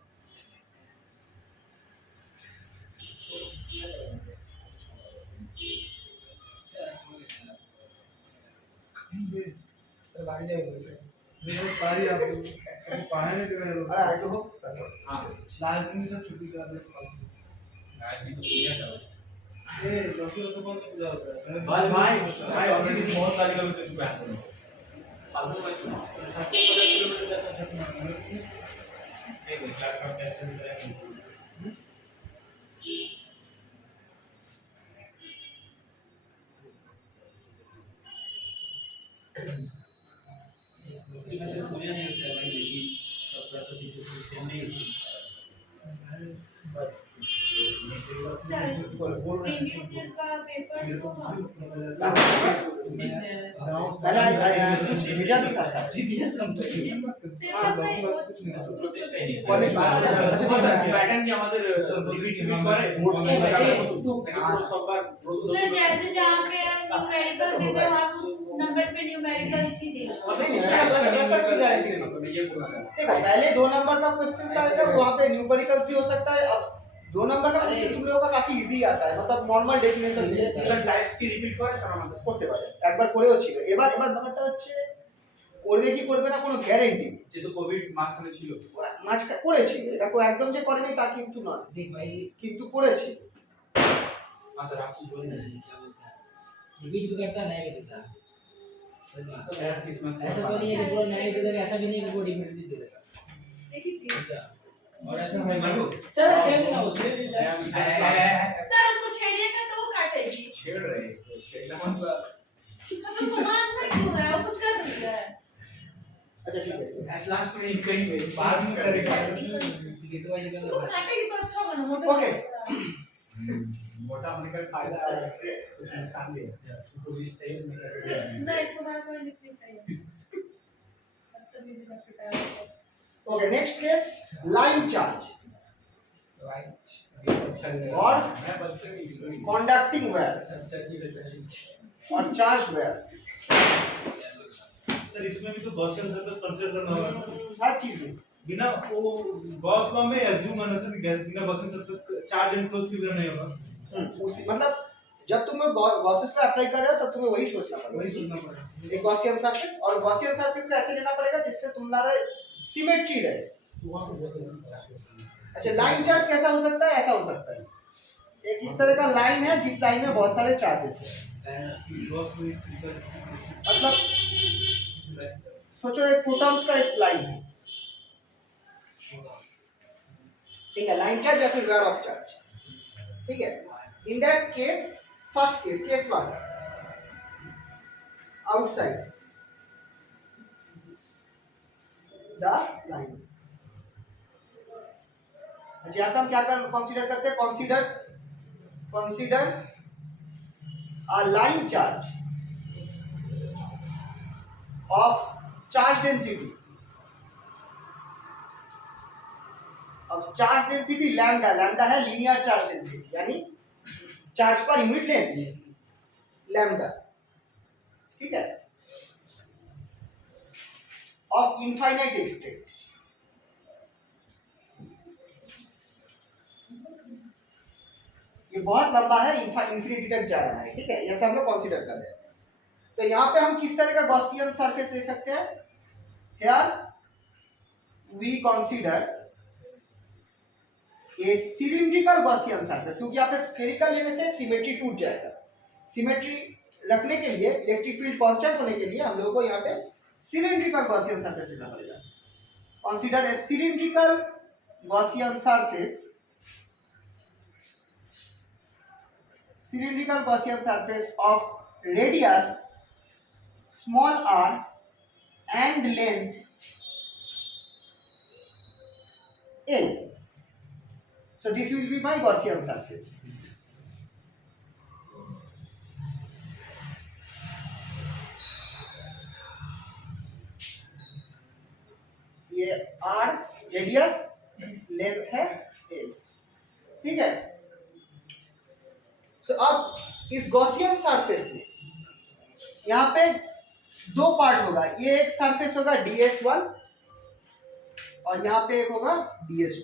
सर गाड़ी जाएगी सर। ये पारी आप पढ़ाने के लिए अरे आई टू होप लास्ट दिन सब छुट्टी करा दे। ये डॉक्टर तो कौन पूजा होता है? बस भाई ऑलरेडी बहुत गाली गलौज हो चुका है। फालतू मत सुनो। 50 किलोमीटर जाता है एक चार का कैसे करेंगे? इसमें से पूजा नहीं होता है भाई, लेकिन सबका तो सिचुएशन नहीं होती। सर प्रीवियस ईयर का पेपर्स होगा। मैंने कुछ भेजा भी था सर कॉलेज में। अच्छा बस पैटर्न की আমাদের রিপিট করে সববার सर जैसे जहाँ पे न्यूमेरिकल्स देते हो आप उस नंबर पे न्यूमेरिकल्स ही देना। देखो पहले 2 नंबर का क्वेश्चन आएगा, वहाँ पे न्यूमेरिकल्स भी हो सकता है। अब 2 नंबर का क्वेश्चन तुम लोगों का काफी इजी आता है, मतलब নরমাল ডেফিনেশন টাইপস কি রিপিট করে স্যার আমাদের করতে পারে। একবার করেও ছিল, এবার ব্যাপারটা হচ্ছে করবে কি করবে না কোনো গ্যারান্টি নেই। যেহেতু কোভিড মাঝখানে ছিল, মাঝখানে করেছিল, এটা কো একদম যে করেনি তা কিন্তু নয়, देख भाई কিন্তু করেছিল। আচ্ছা রাখছি বলি না क्या बोलता है रिपीट भी करता है, नहीं भी देता ऐसा किस्मत ऐसा तो नहीं है कि पूरा नहीं देगा, ऐसा भी नहीं कि वो रिपीट भी दे देगा। देखिए और ऐसा भाई मानो सर छेड़ ना उसे सर उसको छेड़िएगा तो वो काटेगी। छेड़ रहे हैं इसको, छेड़ना मतलब तो उसको मारना क्यों है, वो कुछ कर नहीं रहा है। अच्छा ठीक है, एट लास्ट में कहीं पे बात करेगा ये तो ऐसे तो काटेगी तो अच्छा होगा ना, मोटा ओके। मोटा होने का फायदा है, कुछ नुकसान भी है। पुलिस से नहीं तुम्हारा कोई लिस्ट नहीं चाहिए। तभी भी ना फिट आया। Okay next case line charge right और conducting wire और charged wire। सर इसमें भी तो गॉसियन सरफेस कंसीडर करना होगा सर। हर चीज में बिना वो गॉस लॉ में एज्यूम करना सर कि बिना Gaussian surface charge enclose figure नहीं होगा। उसी मतलब जब तुम गॉसेस को अप्लाई कर रहे हो तब तुम्हें वही सोचना वही पड़ेगा सोचना पड़ेगा। एक गॉसियन सरफेस, और गॉसियन सरफेस को ऐसे लेना पड़ेगा जिससे तुम्हारा सिमेट्री रहे। वहाँ तो बहुत अच्छा, लाइन चार्ज कैसा हो सकता है? ऐसा हो सकता है, एक इस तरह का लाइन है जिस लाइन में बहुत सारे चार्जेस हैं। मतलब सोचो एक प्रोटॉन्स का एक लाइन है, ठीक है, लाइन चार्ज या फिर वेयर ऑफ चार्ज, ठीक है। In that case, first case 1, outside the line. अच्छा, यहाँ पे हम क्या कंसीडर करते हैं? Consider a line charge of charge density lambda. Lambda है लीनियर चार्ज डेंसिटी, यानी charge per unit length lambda, ठीक है, ऑफ इनफाइनाइट एक्सटेंट। ये बहुत लंबा है, इंफिनिटी तक जा रहा है, ठीक है, ये सब हम लोग कंसीडर कर रहे हैं। तो यहाँ पे हम किस तरह का गॉसियन सरफेस ले सकते हैं? Here we consider a cylindrical Gaussian surface, क्योंकि यहाँ पे स्फेरिकल लेने से सिमेट्री टूट जाएगा। सिमेट्री रखने के लिए, इलेक्ट्रिक फील्ड कांस्टेंट होने के लिए हम लोगों को यहाँ पे सिलिंड्रिकल गॉसियन सरफेस लेना पड़ेगा। Consider a cylindrical Gaussian surface, of radius small r and length L. So this will be my Gaussian surface. ये r रेडियस, लेंथ है L, ठीक है। So, अब इस गॉसियन सरफेस में यहाँ पे दो पार्ट होगा। ये एक सरफेस होगा ds1 और यहाँ पे एक होगा ds2,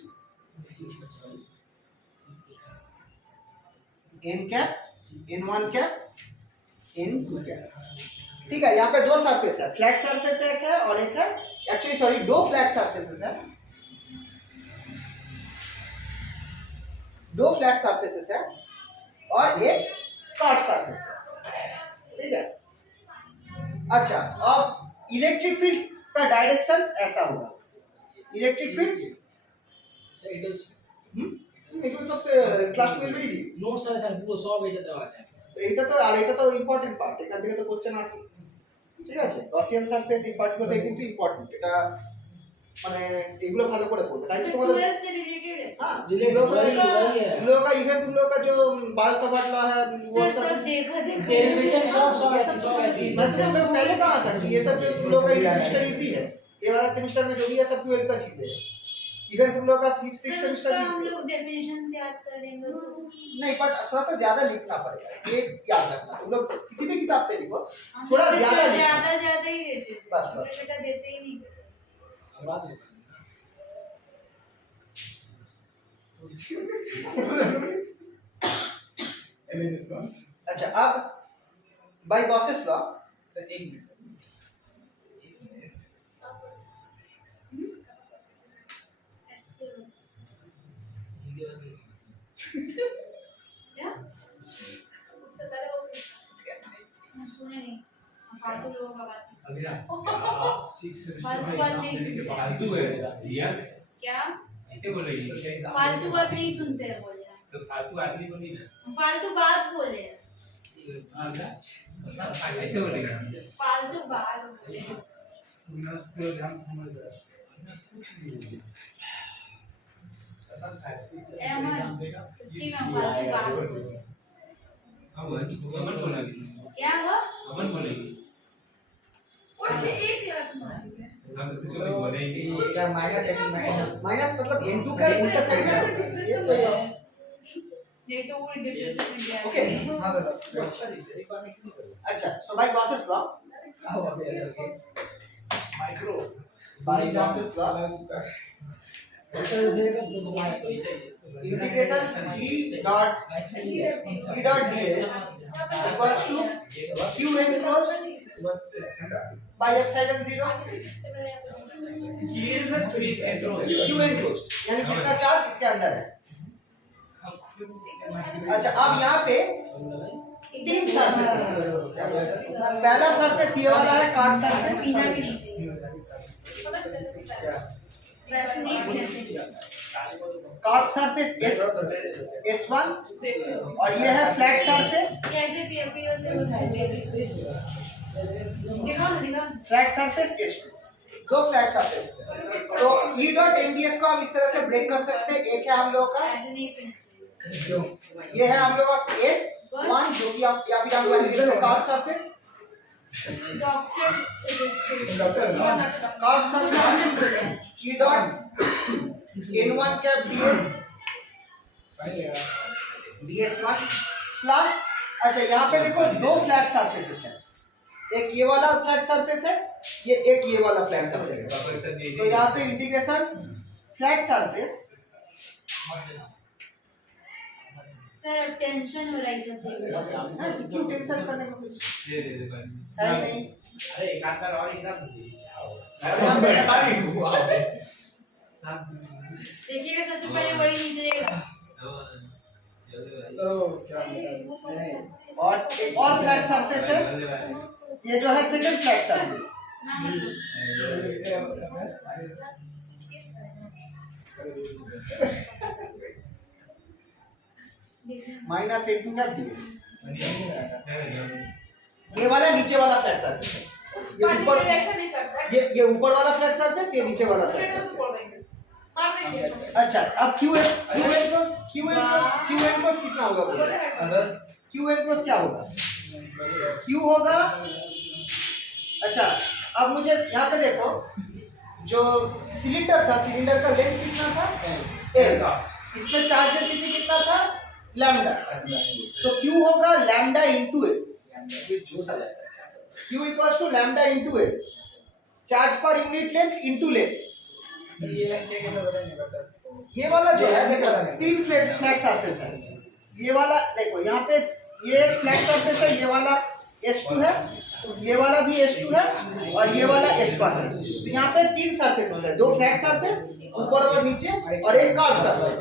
n cap, n1 cap, n2 cap, ठीक है। यहाँ पे दो सरफेस है, फ्लैट सरफेस एक है और एक है, एक्चुअली सॉरी, दो फ्लैट सरफेसेस है, दो फ्लैट सरफेसेस है और एक कार्ड सरफेस है, ठीक है। अच्छा, अब इलेक्ट्रिक फील्ड का डायरेक्शन ऐसा होगा। इलेक्ट्रिक फील्ड এগুলো সব ক্লাস 12 এরই জিনিস। নোটস আছে স্যার, পুরো সব এটা দেওয়া আছে। তো এটা তো ইম্পর্টেন্ট পার্ট, এখান থেকে তো কোশ্চেন আসে, ঠিক আছে। গসিয়ান সারফেস এই পার্টগুলো কিন্তু ইম্পর্টেন্ট, এটা মানে এগুলো ভালো করে পড়বে, তাই তো তোমাদের 12 से रिलेटेड है हां रिलेटेड वही है। तुम लोग का इवन तुम लोग का जो 1200 वाट है वो सर सब सब देखा डेरिवेशन सब ये सब बस हम लोग पहले कहा था कि ये सब जो तुम लोग का इस सेमेस्टर इजी है, ये वाला सेमेस्टर में जो भी है सब 12 का चीजें है। इवन तुम लोग का 5th 6th सर उसका सेमेस्टर हम लोग डेफिनेशन से याद कर लेंगे उसको। नहीं, बट थोड़ा सा ज्यादा लिखना पड़ेगा, ये याद रखना। तुम लोग किसी भी किताब से लिखो, हम थोड़ा लोग ज्यादा लिखो। ज्यादा ही देते थे, बस, बस। बेटा देते ही नहीं। आवाज है। Any response? अच्छा, अब बाय गॉसेस लॉ सर एक मिनट सर। क्या? उससे पहले वो सुने नहीं, फालतू लोगों का बात नहीं। अविनाश 6 फालतू बात नहीं सुनते। फालतू है रिया, क्या? ऐसे बोलेगी फालतू बात नहीं सुनते हैं, बोल रहा तो फालतू आदमी को नहीं ना, है। फालतू बात बोले, ऐसे बोलेगा। फालतू बात बोले। बिना पूरा ध्यान से समझ रहा है। ए अमन, सच्ची में फालतू बात बोले। अमन बोलेगी, क्या हुआ? अमन बोलेगी, हम तो कुछ नहीं बोलेंगे। इधर माइनस सेटिंग में माइनस मतलब n2 का उल्टा साइड है, ये तो है। ये तो वो डिफरेंस ओके, हां सर। अच्छा, सो बाय गॉसेस लॉ आओ अभी okay. Micro by chances law integration E dot ds equals to q enclosed by epsilon 0 Here is a quick enclosed. q enclosed यानी कितना चार्ज इसके अंदर है। अच्छा अब यहाँ पे तीन सरफेस है। पहला सरफेस ये वाला है कार्ड सरफेस, पीना भी नहीं चाहिए वैसे नहीं पीना चाहिए कार्ड सरफेस S1 और ये है फ्लैट सरफेस कैसे पिया पिया से हो जाएगा दिखाओ दिखाओ फ्लैट सरफेस S2। दो फ्लैट सरफेस है तो E डॉट NDS को हम इस तरह से ब्रेक कर सकते हैं। एक है हम लोगों का ऐसे नहीं पीना चाहिए ये है हम लोगों का S1 जो कि आप या फिर हम लोग लिख सकते हैं card surface doctors card surface E dot N1 cap ds1 plus अच्छा यहाँ पे देखो दो फ्लैट सरफेसेस है, एक ये वाला फ्लैट सरफेस है, एक ये वाला फ्लैट सरफेस है। तो यहाँ पे इंटीग्रेशन फ्लैट सरफेस सर अब टेंशन हो रहा है सब क्यों टेंशन करने को कुछ है ही नहीं। अरे एक आध बार और एग्जाम देखिएगा सबसे पहले वही नीचे तो क्या और एक और फ्लैट सरफेस है, ये जो है second flat surface minus into का ds। ये वाला नीचे वाला फ्लैट सरफेस है, ये ऊपर ये ऊपर वाला फ्लैट सरफेस, ये नीचे वाला फ्लैट सरफेस। अच्छा अब Q n plus कितना होगा बोलो? Q n plus क्या होगा? Q होगा अच्छा अब मुझे यहाँ पे देखो जो सिलेंडर था, सिलेंडर का लेंथ कितना था L, इसमें चार्ज डेंसिटी कितना था लैम्डा, तो Q होगा lambda into L। Q equals to lambda into L, charge per unit length into length. ये कैसे बताएंगे सर? ये वाला जो है देखो तीन फ्लैट सरफेस है, ये वाला देखो यहाँ पे ये फ्लैट सरफेस है, ये वाला S2 है, ये वाला भी S2 है और ये वाला S1 है। तो यहाँ पे तीन सरफेसेस है, दो फ्लैट सरफेस ऊपर और नीचे और एक कार्ड सरफेस।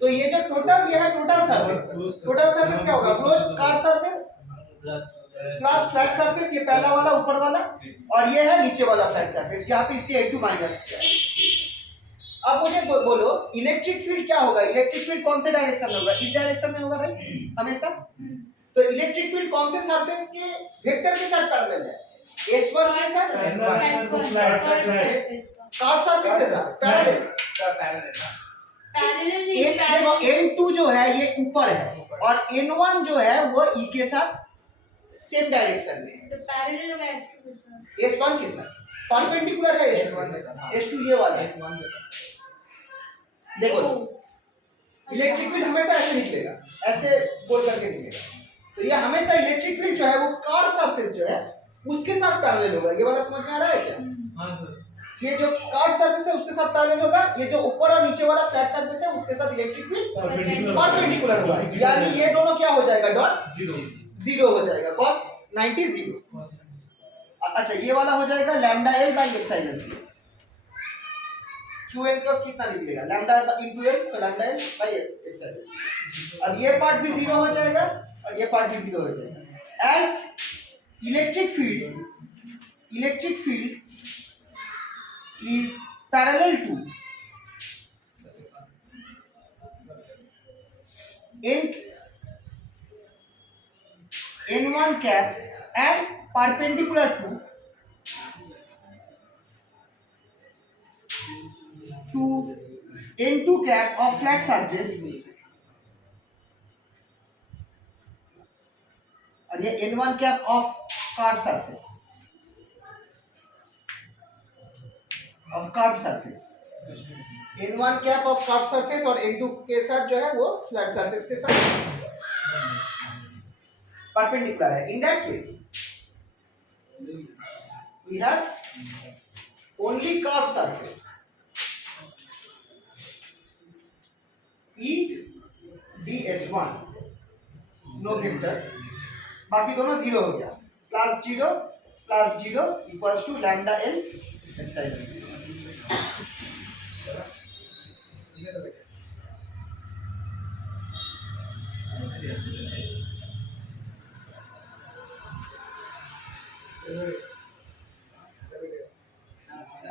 तो ये जो टोटल ये है टोटल सरफेस क्या होगा? Closed card surface plus flat surface, ये पहला वाला ऊपर वाला और ये है नीचे वाला फ्लैट सरफेस, यहाँ पे इसके A2 माइनस। अब मुझे बोलो इलेक्ट्रिक फील्ड क्या होगा? इलेक्ट्रिक फील्ड कौन से डायरेक्शन में होगा? इस डायरेक्शन में होगा राइट हमेशा। तो इलेक्ट्रिक फील्ड कौन से सरफेस के वेक्टर के साथ पैरेलल है? S1 के साथ कार्ड सरफेस के साथ पैरेलल। पैरेलल नहीं देखो N2 जो है ये ऊपर है और N1 जो है वो E के साथ सेम डायरेक्शन में है। तो पैरेलल होगा S2 के साथ S1 के साथ परपेंडिकुलर है S2 ये वाला है। देखो इलेक्ट्रिक फील्ड हमेशा ऐसे निकलेगा, ऐसे गोल करके निकलेगा। तो ये हमेशा इलेक्ट्रिक फील्ड जो है वो कार्ड सरफेस जो है उसके साथ पैरेलल होगा। ये वाला समझ में आ रहा है क्या? हाँ सर। ये जो कार्ड सरफेस है उसके साथ पैरेलल होगा, ये जो ऊपर और नीचे वाला फ्लैट सरफेस है उसके साथ इलेक्ट्रिक फील्ड परपेंडिकुलर होगा। यानी ये दोनों क्या हो जाएगा? डॉट जीरो हो जाएगा, cos 90 0। अच्छा ये वाला हो जाएगा lambda L by epsilon. QN plus कितना निकलेगा? लैम्डा इंटू L, तो लैम्डा L बाई एप्सिलॉन। अब ये पार्ट भी जीरो हो जाएगा और ये पार्ट भी जीरो हो जाएगा। As electric field is parallel to N1 cap and perpendicular to N2 cap of flat surface और ये N1 cap of curved surface N1 cap of curve surface और N2 के साथ जो है वो फ्लैट सरफेस के साथ परपेंडिकुलर है। In that case we have only curved surface E ds1 no vector, बाकी दोनों जीरो हो गया, plus zero equals to lambda L epsilon zero. ठीक है सर।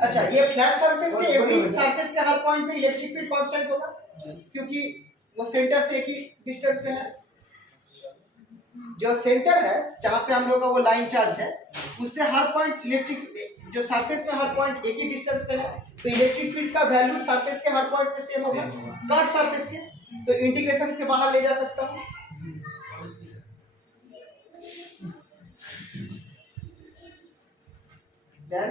अच्छा, ये फ्लैट सरफेस के एवरी सरफेस के हर पॉइंट पे इलेक्ट्रिक फील्ड कांस्टेंट होगा क्योंकि वो सेंटर से एक ही डिस्टेंस पे है। जो सेंटर है जहाँ पे हम लोग का वो लाइन चार्ज है, उससे हर पॉइंट इलेक्ट्रिक, जो सरफेस में हर पॉइंट एक ही डिस्टेंस पे है, तो इलेक्ट्रिक फील्ड का वैल्यू सरफेस के हर पॉइंट पे सेम होगा, कर्व सरफेस के, तो इंटीग्रेशन के बाहर ले जा सकता हूँ। Then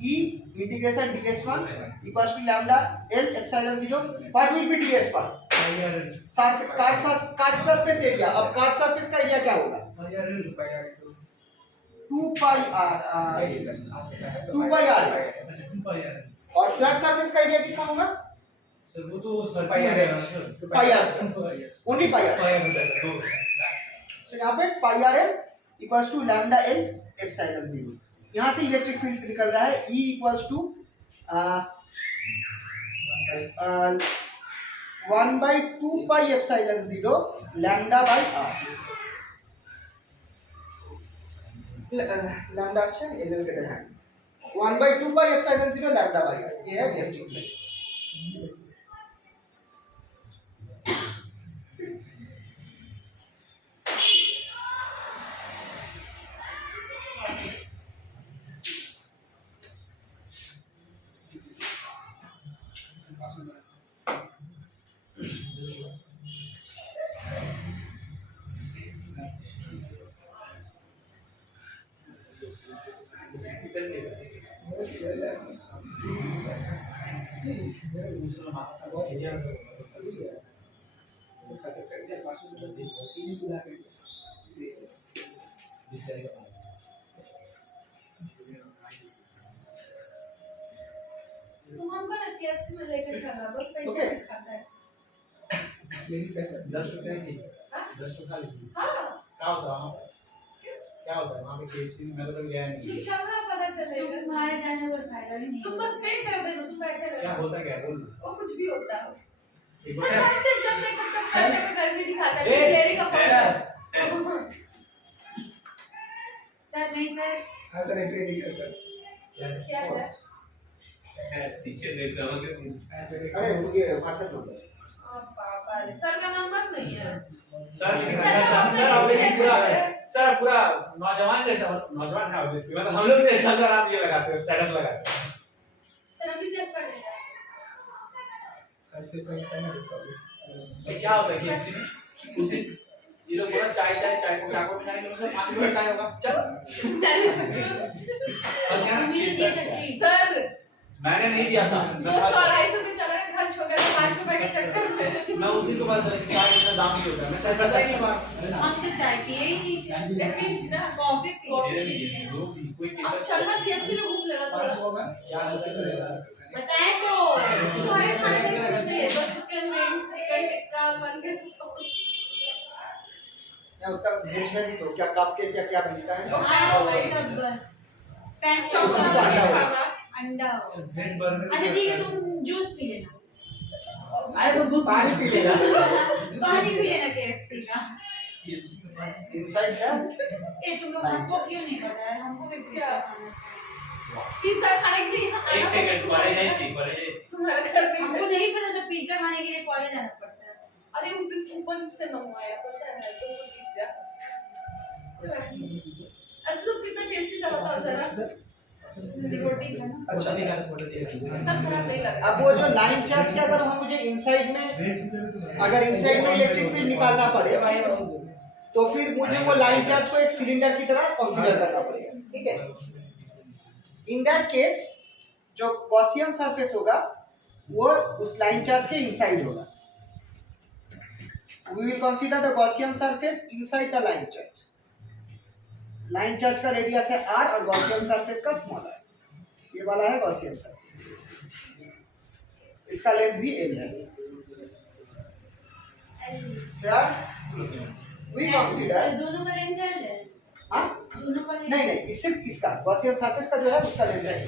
E integration ds1 equals to lambda L epsilon 0. What will be ds1? Curve surface area. अब कर्व सरफेस का एरिया क्या होगा? 2 pi r। और फ्लैट सरफेस का एरिया कितना होगा? सर वो तो circle pi r, only pi r। तो यहाँ पे pi r equals to lambda L epsilon 0। यहाँ से इलेक्ट्रिक फील्ड निकल रहा है E equals to 1/2 pi epsilon 0 lambda by r। Lambda अच्छा एलिमिनेटेड है, 1/2 pi epsilon 0 lambda by r, ये है इलेक्ट्रिक फील्ड। तुम हमको ना KFC में लेकर चला, बहुत पैसे Okay. खाता है। लेकिन पैसा 10 रुपए की हाँ? 10 रुपए की हाँ, क्या होता है वहाँ पे? क्या होता है वहाँ पे? KFC में मैं तो कभी गया नहीं। चलना पता चलेगा। तुम्हारे जाने पर फायदा भी नहीं। तुम बस पे कर दे, तुम बैठे क्या रहो। होता क्या है बोल। वो कुछ भी होता है। एक सर बार जानते जब देखो तब पैसे का घर भी दिखाता है, ए, बिस्लेरी का सर, फर्क। सर नहीं सर, हाँ सर एक नहीं सर। क्या है? पीछे देख रहा हूँ कि हाँ सर अरे मुझे व्हाट्सएप नंबर। पापा रे, सर का नंबर नहीं है। सर लेकिन सर आप लेकिन पूरा सर पूरा नौजवान जैसा नौजवान है ऑब्वियसली, मतलब हम लोग जैसा सर आप ये लगाते हो, स्टेटस लगाते हो। सर अभी सेव कर देगा। सर से कोई नहीं होता। ये क्या होता है KFC में? उस दिन ये लोग बोला चाय को मिलाने के लिए 5 रुपए चाय होगा, चल 40 और क्या मुझे दिया था फ्री। सर मैंने नहीं दिया था। 200-250 में चला गया, खर्च हो गया 5 रुपए के चक्कर में। मैं उसी को पता चला कि चाय कितना दाम की होता है, मैं शायद पता ही नहीं हुआ। हम तो चाय पिए ही नहीं, लेकिन ना कॉफी मेरे भी पी। जो भी कोई अब केसर चलना KFC में भूख लगा पास थोड़ा। होगा क्या होता है? बताएं तो तुम्हारे खाने में चलते हैं बस chicken wings, chicken tikka, burger. या उसका वेज है भी तो क्या कप के क्या मिलता है? हाँ वही सब बस। पैन उसमें तो चौका अंडा होगा। अंडा हो। Veg burger. अच्छा ठीक है, तुम जूस पी लेना। अरे तो दूध पानी पी लेगा। पानी पी लेना KFC का। इनसाइड है। ए तुम लोग हमको क्यों नहीं पता है? हमको भी पिज्जा खाना है। पिज्जा खाने के लिए एक सेकंड तुम्हारे नहीं पर तुम्हारे घर पे हमको नहीं पता था पिज्जा खाने के लिए कॉलेज जाना पड़ता है। अरे वो भी कूपन से मंगवाया पता है तो पिज्जा। अब लोग कितना टेस्टी था बताओ जरा। रोटी था ना। अच्छा इतना खराब नहीं लगा। अब वो जो लाइन चार्ज के अगर हम मुझे इनसाइड में, अगर इनसाइड में इलेक्ट्रिक फील्ड निकालना पड़े तो फिर मुझे वो लाइन चार्ज को एक सिलेंडर की तरह कंसीडर करना पड़ेगा, ठीक है। इन दैट केस जो गॉसियन सरफेस होगा वो उस लाइन चार्ज के इनसाइड होगा। We will consider the Gaussian surface inside the line charge. Line charge का रेडियस है r और गॉसियन सरफेस का स्मॉल r। ये वाला है गॉसियन सरफेस, इसका लेंथ भी एल है। Here we consider, दोनों का लेंथ है। हाँ दोनों का लेंथ नहीं नहीं, इस सिर्फ इसका गॉसियन सरफेस का जो है उसका लेंथ है।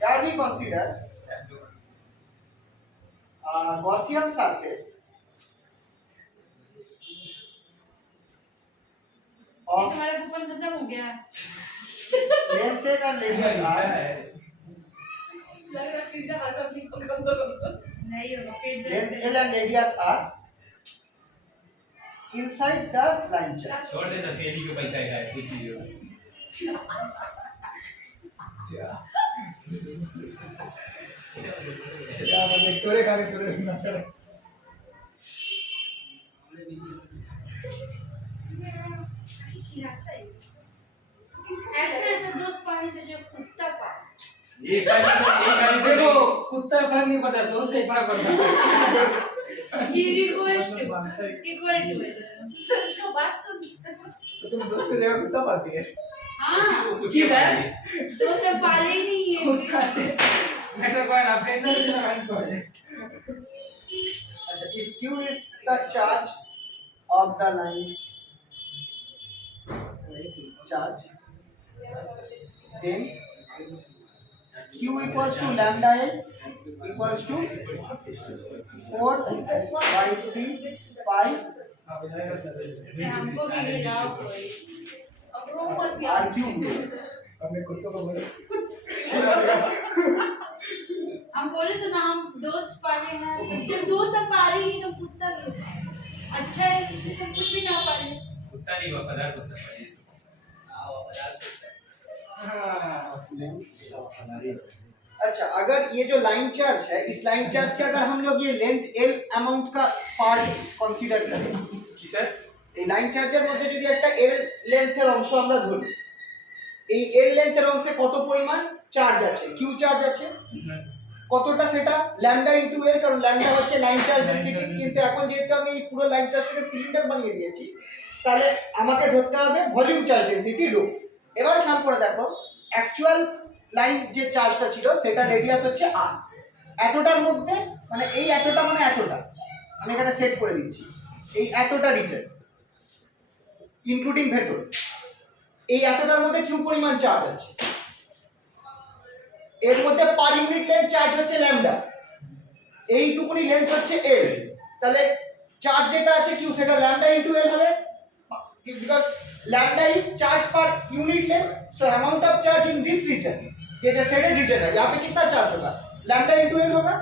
Here we consider Gaussian surface of तुम्हारा कूपन खत्म हो गया। length and radius r नहीं होगा पेट length दर्द L and radius r inside the line charge. छोड़ देना फेरी के पैसा है कुछ नहीं होगा क्या मतलब तोरे खाने तोरे ना करे। ऐसे ऐसे दोस्त पानी से जो कुत्ता पानी। एक गाड़ी देखो कुत्ता फर्क नहीं पड़ता, दोस्त से फर्क पड़ता है। इक्वल टू सच का बात सुन। तो तुम दोस्त की जगह कुत्ता पालती है? हाँ किस है? दोस्त अब पाले ही नहीं है। कुत्ता से बेटर कोई ना फेंडर से ना बैठ पड़े। अच्छा, if q is the charge of the line charge, then q equals to lambda l equals to 4/3 pi हमको भी गिराओ कोई। अब रो मत r cube। अपने कुत्तों को बोलो। हम बोले तो ना हम दोस्त पाले ना, जब दोस्त हम पाले ही तो कुत्ता क्यों पाले? अच्छा है इससे हम कुछ भी ना पाले। कुत्ता नहीं वफादार कुत्ता अच्छा, अगर ये जो लाइन चार्ज है, इस लाइन चार्ज के अगर हम लोग ये लेंथ l अमाउंट का पार्ट कंसीडर करें, কি স্যার এই লাইন চার্জের মধ্যে যদি একটা l লেন্থের অংশ আমরা ধরি, এই l লেন্থের অংশে কত পরিমাণ চার্জ আছে, q চার্জ আছে, কতটা সেটা ল্যামডা ইনটু l, কারণ ল্যামডা হচ্ছে লাইন চার্জ ডেনসিটি। কিন্তু এখন যেহেতু আমি এই পুরো লাইন চার্জটাকে সিলিন্ডার বানিয়ে দিয়েছি, তাহলে আমাকে ধরতে হবে ভলিউম চার্জ ডেনসিটি রো। এবার খেয়াল করে দেখো, অ্যাকচুয়াল লাইন যে চার্জটা ছিল সেটা রেডিয়াস হচ্ছে r, এতটার মধ্যে মানে এই এতটা মানে এতটা আমি এখানে সেট করে দিচ্ছি, এই এতটা রিজন ইনক্লুডিং ভেতর, এই এতটার মধ্যে কিউ পরিমাণ চার্জ আছে, এর মধ্যে পার ইউনিট লেন্থ চার্জ হচ্ছে ল্যামডা, এইটুকুনি লেন্থ হচ্ছে এল, তাহলে চার্জ যেটা আছে কিউ সেটা ল্যামডা ইনটু এল হবে, because lambda is charge per unit length, so amount of charge in this region, ये जो शेडेड रीजन है यहाँ पे कितना चार्ज होगा, लैम्डा इनटू एल होगा।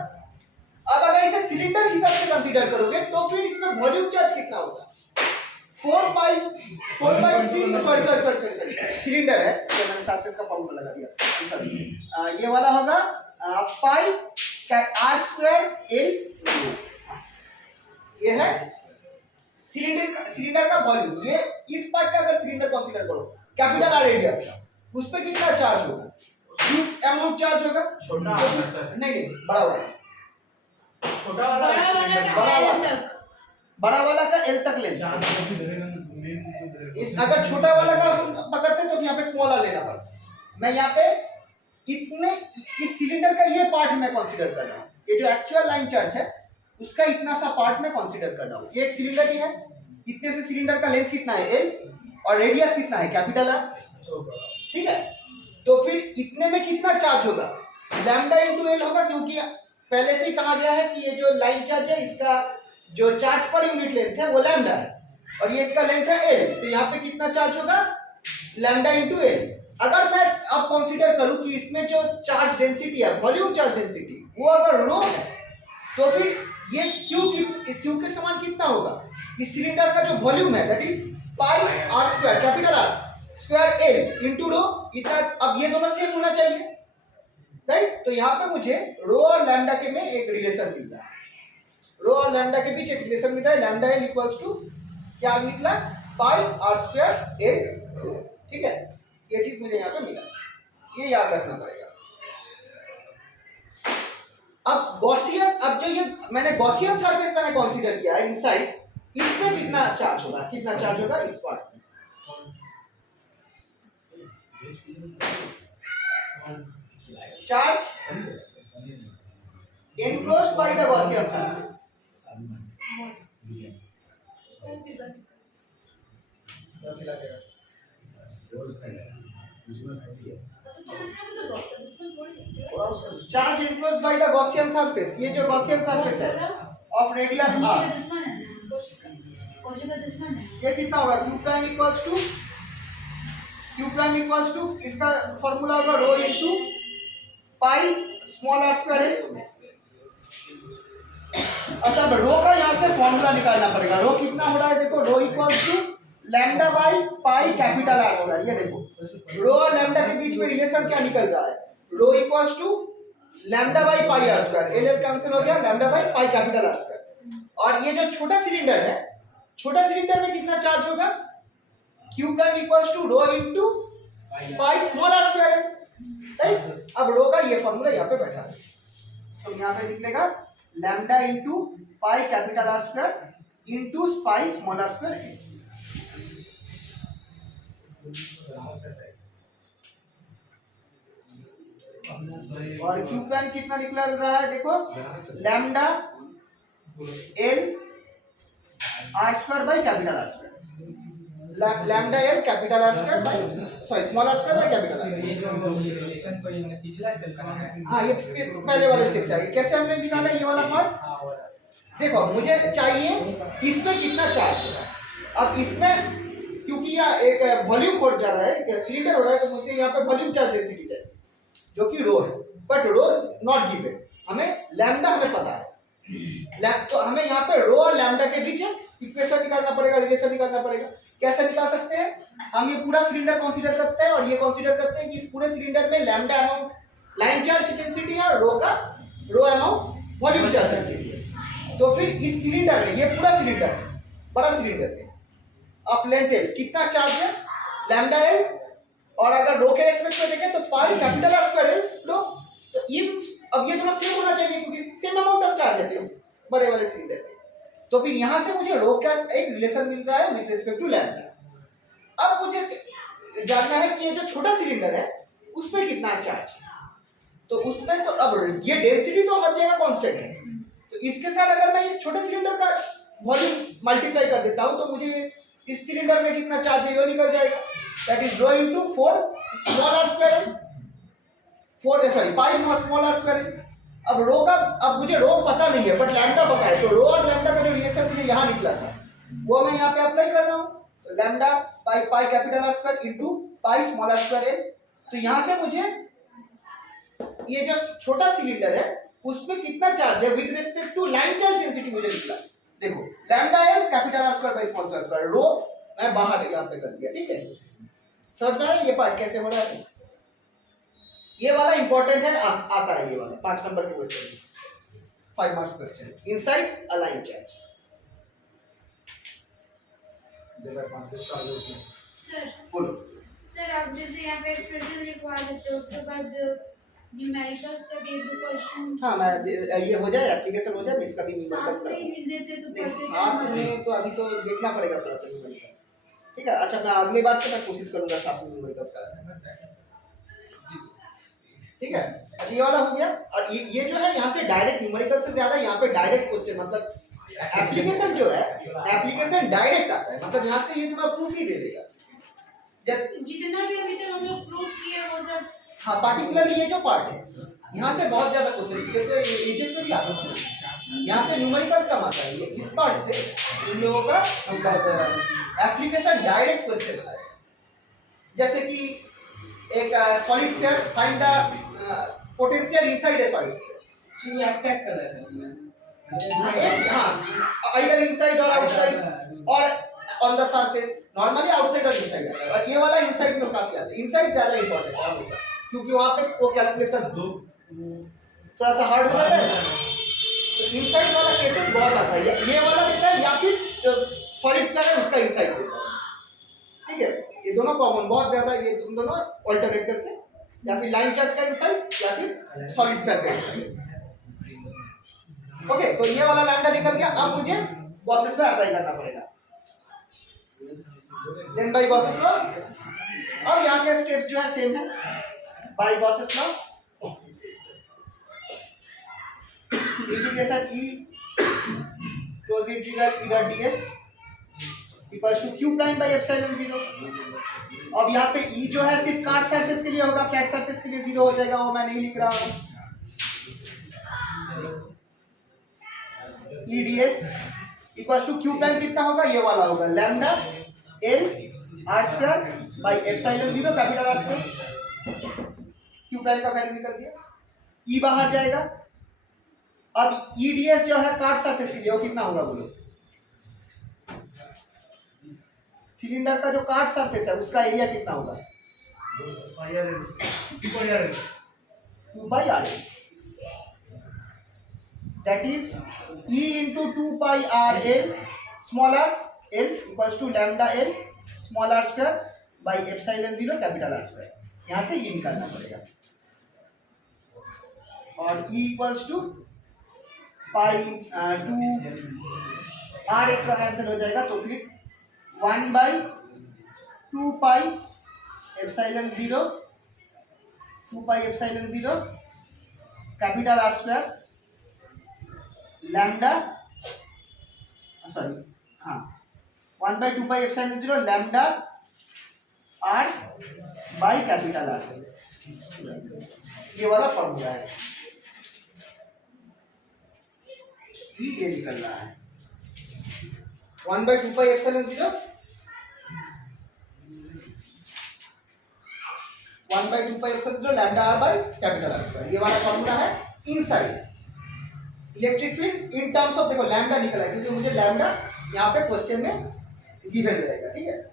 अब अगर इसे सिलेंडर हिसाब से कंसीडर करोगे तो फिर इसमें वॉल्यूम चार्ज कितना होगा, 4/3 सॉरी सिलेंडर है, ये मैंने सरफेस का फॉर्मूला लगा दिया, ये वाला होगा पाई r स्क्वायर l, ये है सिलेंडर का वॉल्यूम। ये इस पार्ट का अगर सिलेंडर कंसीडर करो कैपिटल आर रेडियस का, उस पे कितना चार्ज होगा, क्यूब अमाउंट चार्ज होगा, छोटा तो वाला सर नहीं बड़ा वाला, छोटा वाला बड़ा वाला बड़ा का वाला। एल तक। बड़ा वाला का एल तक ले चार्ज भी धरेगा ना, मेन तो धरेगा। इस अगर छोटा वाला का हम पकड़ते हैं तो यहाँ पे स्मॉल वाला लेना पड़ता। मैं यहाँ पे इतने इस सिलेंडर का ये पार्ट मैं कंसीडर कर रहा हूँ, ये जो एक्चुअल लाइन चार्ज है उसका इतना सा पार्ट मैं कंसीडर कर रहा हूँ। ये एक सिलेंडर ही है, इतने से सिलेंडर का लेंथ कितना है एल और रेडियस कितना है कैपिटल आर, ठीक है। तो फिर इतने में कितना चार्ज होगा, लैम्डा इनटू एल होगा, क्योंकि पहले से ही कहा गया है कि ये जो लाइन चार्ज है इसका जो चार्ज पर यूनिट लेंथ है वो लैम्डा है और ये इसका लेंथ है एल, तो यहाँ पे कितना चार्ज होगा, लैम्डा इनटू एल। अगर मैं अब कंसीडर करूं कि इसमें जो चार्ज डेंसिटी है वॉल्यूम चार्ज डेंसिटी वो अगर रो है, तो फिर ये क्यू के समान कितना होगा, इस सिलेंडर का जो वॉल्यूम है that is pi R square capital R square L into rho, इतना। अब ये दोनों सेम होना चाहिए, राइट। तो यहाँ पे मुझे रो और लैम्डा के में एक रिलेशन मिल रहा है, रो और लैम्डा के बीच एक रिलेशन मिल रहा है, लैम्डा एल इक्वल्स टू क्या निकला, पाई आर स्क्वायर एल रो, ठीक है। ये चीज मुझे यहाँ पे मिला, ये याद रखना पड़ेगा। अब गॉसियन, अब जो ये मैंने गॉसियन सरफेस मैंने कंसीडर किया है इनसाइड, इसमें कितना चार्ज होगा, कितना चार्ज होगा इस पार्ट में, charge enclosed by the Gaussian surface. उसको पिज्जा तो खिला देगा तो उसमें भी तो दुश्मन थोड़ी है charge enclosed by the Gaussian surface. ये जो Gaussian surface है of radius r, दुश्मन है कोशिश का दुश्मन है ये कितना होगा? q prime equals to इसका फॉर्मूला होगा rho into pi small r square है। अच्छा, अब रो का यहाँ से फॉर्मूला निकालना पड़ेगा। रो कितना हो रहा है? देखो, rho equals to lambda by pi capital R square. ये देखो, रो और लैम्डा के बीच में रिलेशन क्या निकल रहा है? Rho equals to lambda by pi R square. L L cancel हो गया, lambda by pi capital R square. और ये जो छोटा सिलेंडर है, छोटा सिलेंडर में कितना चार्ज होगा? Q prime equals to rho into pi small are square है, राइट? अब रो का ये फॉर्मूला यहाँ पे बैठा है, तो यहाँ पे निकलेगा lambda into pi capital R square into pi small are square है। और क्यू प्राइम कितना निकल रहा है? देखो, lambda L R square by capital R square. Lambda L capital R square by sorry small are square by capital R तो square. ये जो रिलेशन तो ये मैंने पिछला स्टेप का है हाँ, ये पहले वाले स्टेप से है। कैसे हमने निकाला ये वाला पार्ट? हाँ हो रहा है देखो, मुझे चाहिए इसमें कितना चार्ज है। अब इसमें क्योंकि यहाँ एक वॉल्यूम कोड जा रहा है, सिलेंडर हो रहा है, तो मुझे यहाँ पे वॉल्यूम चार्ज डेंसिटी चाहिए जो कि रो है, बट रो नॉट गिवन। हमें लैम्डा हमें पता है, तो हमें यहाँ पे रो और लैम्डा के बीच इक्वेशन निकालना पड़ेगा, रिलेशन निकालना पड़ेगा। कैसे निकाल सकते हैं? हम ये पूरा सिलेंडर कंसीडर करते हैं और ये कंसीडर करते हैं कि इस पूरे सिलेंडर में lambda amount line charge density है और रो अमाउंट वॉल्यूम चार्ज डेंसिटी है। तो फिर इस सिलेंडर में, ये पूरा सिलेंडर है, बड़ा सिलेंडर है, ऑफ लेंथ एल कितना चार्ज है? Lambda L. और अगर रो के रेस्पेक्ट में देखें तो pi capital R square L rho. तो ये अब ये दोनों सेम होना चाहिए क्योंकि सेम अमाउंट ऑफ चार्ज है बड़े वाले सिलेंडर में। तो फिर यहाँ से मुझे रो का एक रिलेशन मिल रहा है विद रिस्पेक्ट टू लैम्डा। अब मुझे जानना है कि ये जो छोटा सिलेंडर है उसमें कितना चार्ज है। तो उसमें तो अब ये डेंसिटी तो हर जगह कांस्टेंट है, तो इसके साथ अगर मैं इस छोटे सिलेंडर का वॉल्यूम मल्टीप्लाई कर देता हूं तो मुझे इस सिलेंडर में कितना चार्ज है ये निकल जाएगा। That is rho into 4 small are square, 4 sorry pi not small are square. अब रो का, अब मुझे रो पता नहीं है बट लैम्डा पता है, तो रो और लैम्डा का जो रिलेशन मुझे यहाँ निकला था वो मैं यहाँ पे अप्लाई कर रहा हूँ। तो lambda by pi capital R square into pi small are square है। तो यहाँ से मुझे ये जो छोटा सिलेंडर है उसमें कितना चार्ज है with respect to line charge density मुझे निकला। देखो, lambda L capital R square by small are square, rho मैं बाहर यहाँ पे कर दिया, ठीक है। समझ में आया ये पार्ट कैसे हो रहा है? ये वाला इंपॉर्टेंट है, आता है ये वाला 5 नंबर के question, 5 marks question, inside a line charge. Sir बोलो। सर आप जैसे यहाँ पे एक्सप्रेशन लिखवा देते हो उसके बाद न्यूमेरिकल्स का भी 1-2 क्वेश्चन हाँ, मैं ये हो जाए, एप्लीकेशन हो जाए, इसका भी न्यूमेरिकल्स साथ में ही लिख देते तो नहीं, पढ़ते साथ में तो अभी तो देखना पड़ेगा थोड़ा सा न्यूमेरिकल, ठीक है। अच्छा, मैं अगली बार से मैं कोशिश करूंगा साथ में न्यूमेरिकल्स कराने, ठीक है। अच्छा, ये वाला हो गया। और ये जो है यहाँ से डायरेक्ट न्यूमेरिकल से ज्यादा यहाँ पे डायरेक्ट क्वेश्चन, मतलब एप्लीकेशन जो है, एप्लीकेशन डायरेक्ट आता है, मतलब यहाँ से ये तुम्हें प्रूफ ही दे देगा। जितना भी अभी तक हम लोग प्रूफ किए वो सब। हाँ, पार्टिकुलरली ये जो पार्ट है यहाँ से बहुत ज्यादा क्वेश्चन, ये तो एजेस में भी आता है, यहाँ से न्यूमेरिकल्स कम आता है। ये इस पार्ट से इन लोगों का एप्लीकेशन डायरेक्ट क्वेश्चन आता है। जैसे कि एक solid sphere, find the potential inside a solid sphere. इसमें अटैक कर रहा है सर। हाँ, आइदर इनसाइड और आउटसाइड और on the surface. Normally outside और इनसाइड आता है, और ये वाला इनसाइड में काफी आता है। इनसाइड ज्यादा इंपॉर्टेंट है हमेशा, क्योंकि वहां पे वो कैलकुलेशन थोड़ा सा हार्ड हो जाता है। तो इनसाइड वाला केसेस बहुत आता है, ये वाला देता है या फिर जो सॉलिड स्फीयर है उसका इनसाइड देता है, ठीक है। ये दोनों कॉमन बहुत ज्यादा, ये तुम दोनों अल्टरनेट करके, या फिर लाइन चार्ज का इनसाइड या फिर सॉलिड स्फीयर का इनसाइड। ओके, तो ये वाला लैम्डा निकल गया। अब मुझे गॉसेस लॉ अप्लाई करना पड़ेगा। देन बाय गॉसेस लॉ, अब यहाँ के स्टेप जो है सेम है। By Gauss's law integration E close integral E dot ds equals to q prime by epsilon 0। अब यहाँ पे ई जो है सिर्फ कार्ड सरफेस के लिए होगा, फ्लैट सरफेस के लिए 0 हो जाएगा, वो मैं नहीं लिख रहा हूँ। E ds equals to q prime कितना होगा, ये वाला होगा lambda l r square by epsilon 0 capital R square. q prime का वैल्यू निकल दिया, ई बाहर जाएगा। अब ई ds जो है कार्ड सरफेस के लिए वो कितना होगा बोलो, सिलेंडर का जो कार्ड सरफेस है उसका एरिया कितना होगा, 2 पाई r that is e into 2 pi r l small r l equals to lambda l small r square by epsilon 0 capital R square। यहाँ से ये निकालना पड़ेगा और e equals to pi 2 r एक का कैंसिल हो जाएगा, तो फिर 1 by 2 pi epsilon 0 2 pi epsilon 0 capital R square lambda sorry हाँ 1 by 2 pi epsilon 0 lambda r by capital R, ये वाला फॉर्मूला है। ये निकल रहा है 1 by 2 pi epsilon 0 1 by 2 pi epsilon 0 lambda r by capital R square, ये वाला फॉर्मूला है inside electric field in terms of. देखो लैम्डा निकला है क्योंकि मुझे लैम्डा यहाँ पे क्वेश्चन में गिवन रहेगा, ठीक है।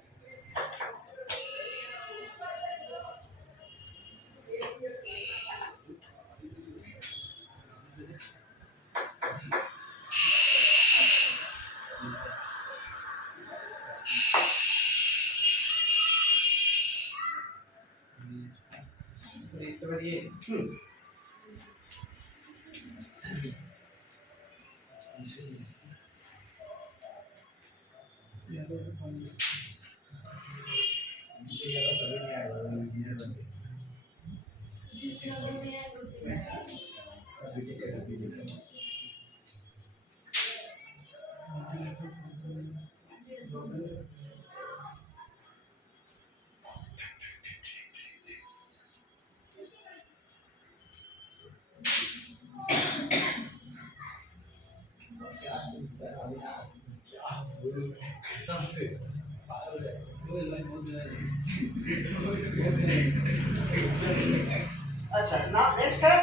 इसके बाद ये अच्छा ना नेक्स्ट है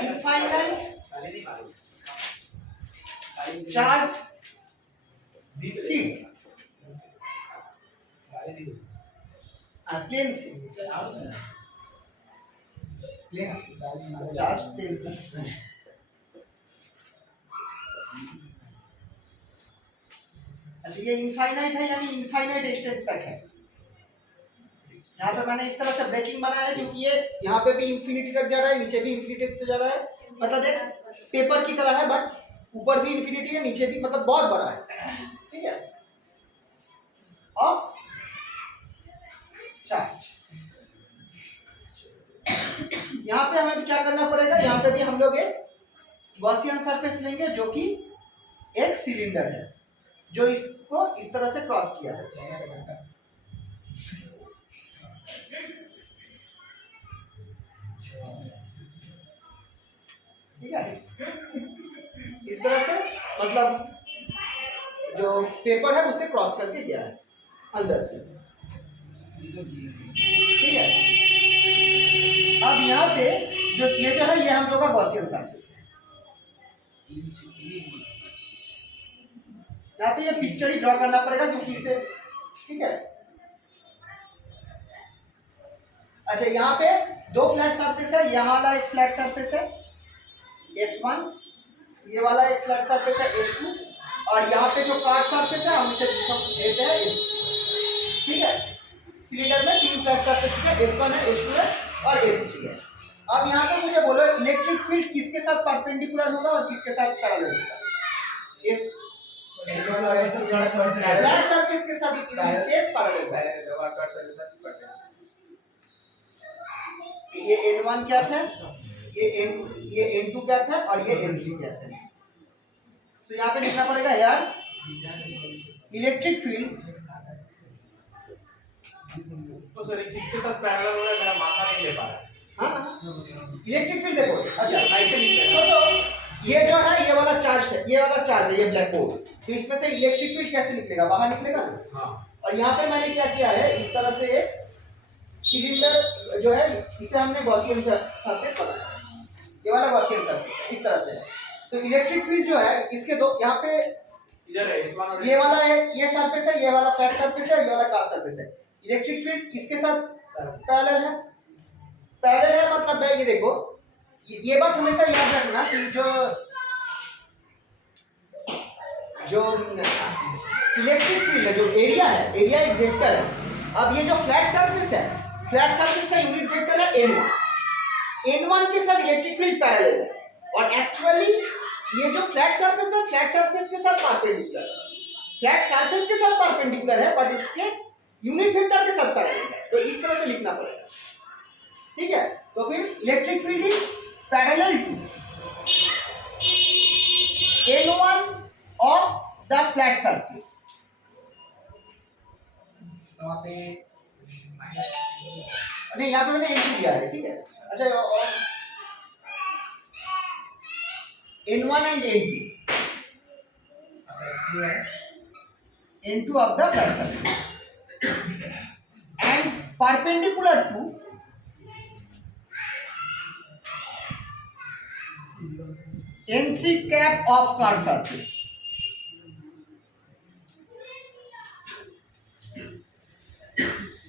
infinite charge sheet plane sheet charge plane sheet. अच्छा ये इनफाइनाइट है यानी इनफाइनाइट एक्सटेंट तक है। यहाँ पे मैंने इस तरह से ब्रेकिंग बनाया है क्योंकि ये यहाँ पे भी इंफिनिटी तक जा रहा है, नीचे भी इंफिनिटी तक जा रहा है, मतलब एक पेपर की तरह है बट ऊपर भी इंफिनिटी है नीचे भी, मतलब बहुत बड़ा है, ठीक है। ऑफ चार्ज यहाँ पे हमें क्या करना पड़ेगा, यहाँ पे भी हम लोग एक गॉसियन सरफेस लेंगे जो कि एक सिलेंडर है जो इसको इस तरह से क्रॉस किया है। चाइना का घंटा ठीक है, इस तरह से मतलब जो पेपर है उससे क्रॉस करके गया है अंदर से, ठीक है। अब यहाँ पे जो ये जो है ये हम लोग का गॉसियन सरफेस है। यहाँ पे ये पिक्चर ही ड्रॉ करना पड़ेगा क्योंकि इसे, ठीक है। अच्छा यहाँ पे दो फ्लैट सरफेस है, यहाँ वाला एक फ्लैट सरफेस है S1, ये वाला एक फ्लैट सरफेस है S2 और यहाँ पे जो कार्ड सरफेस है हम इसे देते हैं S, ठीक है। सिलेंडर में तीन फ्लैट सरफेस है, S1 है, S2 है और S3 है। अब यहाँ पे मुझे बोलो इलेक्ट्रिक फील्ड किसके साथ परपेंडिकुलर होगा और किसके साथ पैरेलल होगा? फ्लैट सरफेस के साथ स्पेस पैरेलल है। ये N1 कैप है, ये N2 कैप है और ये N3 कैप है। तो यहाँ पे लिखना पड़ेगा यार इलेक्ट्रिक फील्ड। तो सर किसके साथ पैरेलल हो रहा है, मेरा माथा नहीं ले पा रहा है। हाँ इलेक्ट्रिक फील्ड देखो, अच्छा ऐसे लिखते हैं। तो ये जो है ये वाला चार्ज है, ये वाला चार्ज है, ये ब्लैक बोर्ड, तो इसमें से इलेक्ट्रिक फील्ड कैसे निकलेगा, बाहर निकलेगा ना। हाँ और यहाँ पे मैंने क्या किया है, इस तरह से एक सिलेंडर जो है इसे हमने गॉसियन सरफेस बनाया, ये वाला गॉसियन सरफेस इस तरह से है। तो इलेक्ट्रिक फील्ड जो है इसके दो यहाँ पे इधर है, इस वाला ये वाला है, ये सरफेस है, ये वाला फ्लैट सरफेस है, ये वाला कर्व सरफेस है। इलेक्ट्रिक फील्ड किसके साथ पैरेलल है, पैरेलल है मतलब है ये देखो, ये बात हमेशा याद रखना कि जो इलेक्ट्रिक फील्ड है, जो एरिया है, एरिया एक वेक्टर है। अब ये जो फ्लैट सरफेस है, फ्लैट सरफेस का यूनिट वेक्टर है n1, n1 के साथ इलेक्ट्रिक फील्ड पैरेलल है। और एक्चुअली ये जो फ्लैट सरफेस है, फ्लैट सरफेस के साथ परपेंडिकुलर है, फ्लैट सरफेस के साथ परपेंडिकुलर है, बट इसके यूनिट वेक्टर के साथ पैरेलल है। तो इस तरह से लिखना पड़ेगा, ठीक है। तो फिर electric field is parallel to n1 of the flat surface. तो वहाँ पे नहीं, यहाँ पे मैंने n2 दिया है, ठीक है। अच्छा और n1 एंड n2, अच्छा है n2 of the flat surface and perpendicular to n3 cap of curved surface।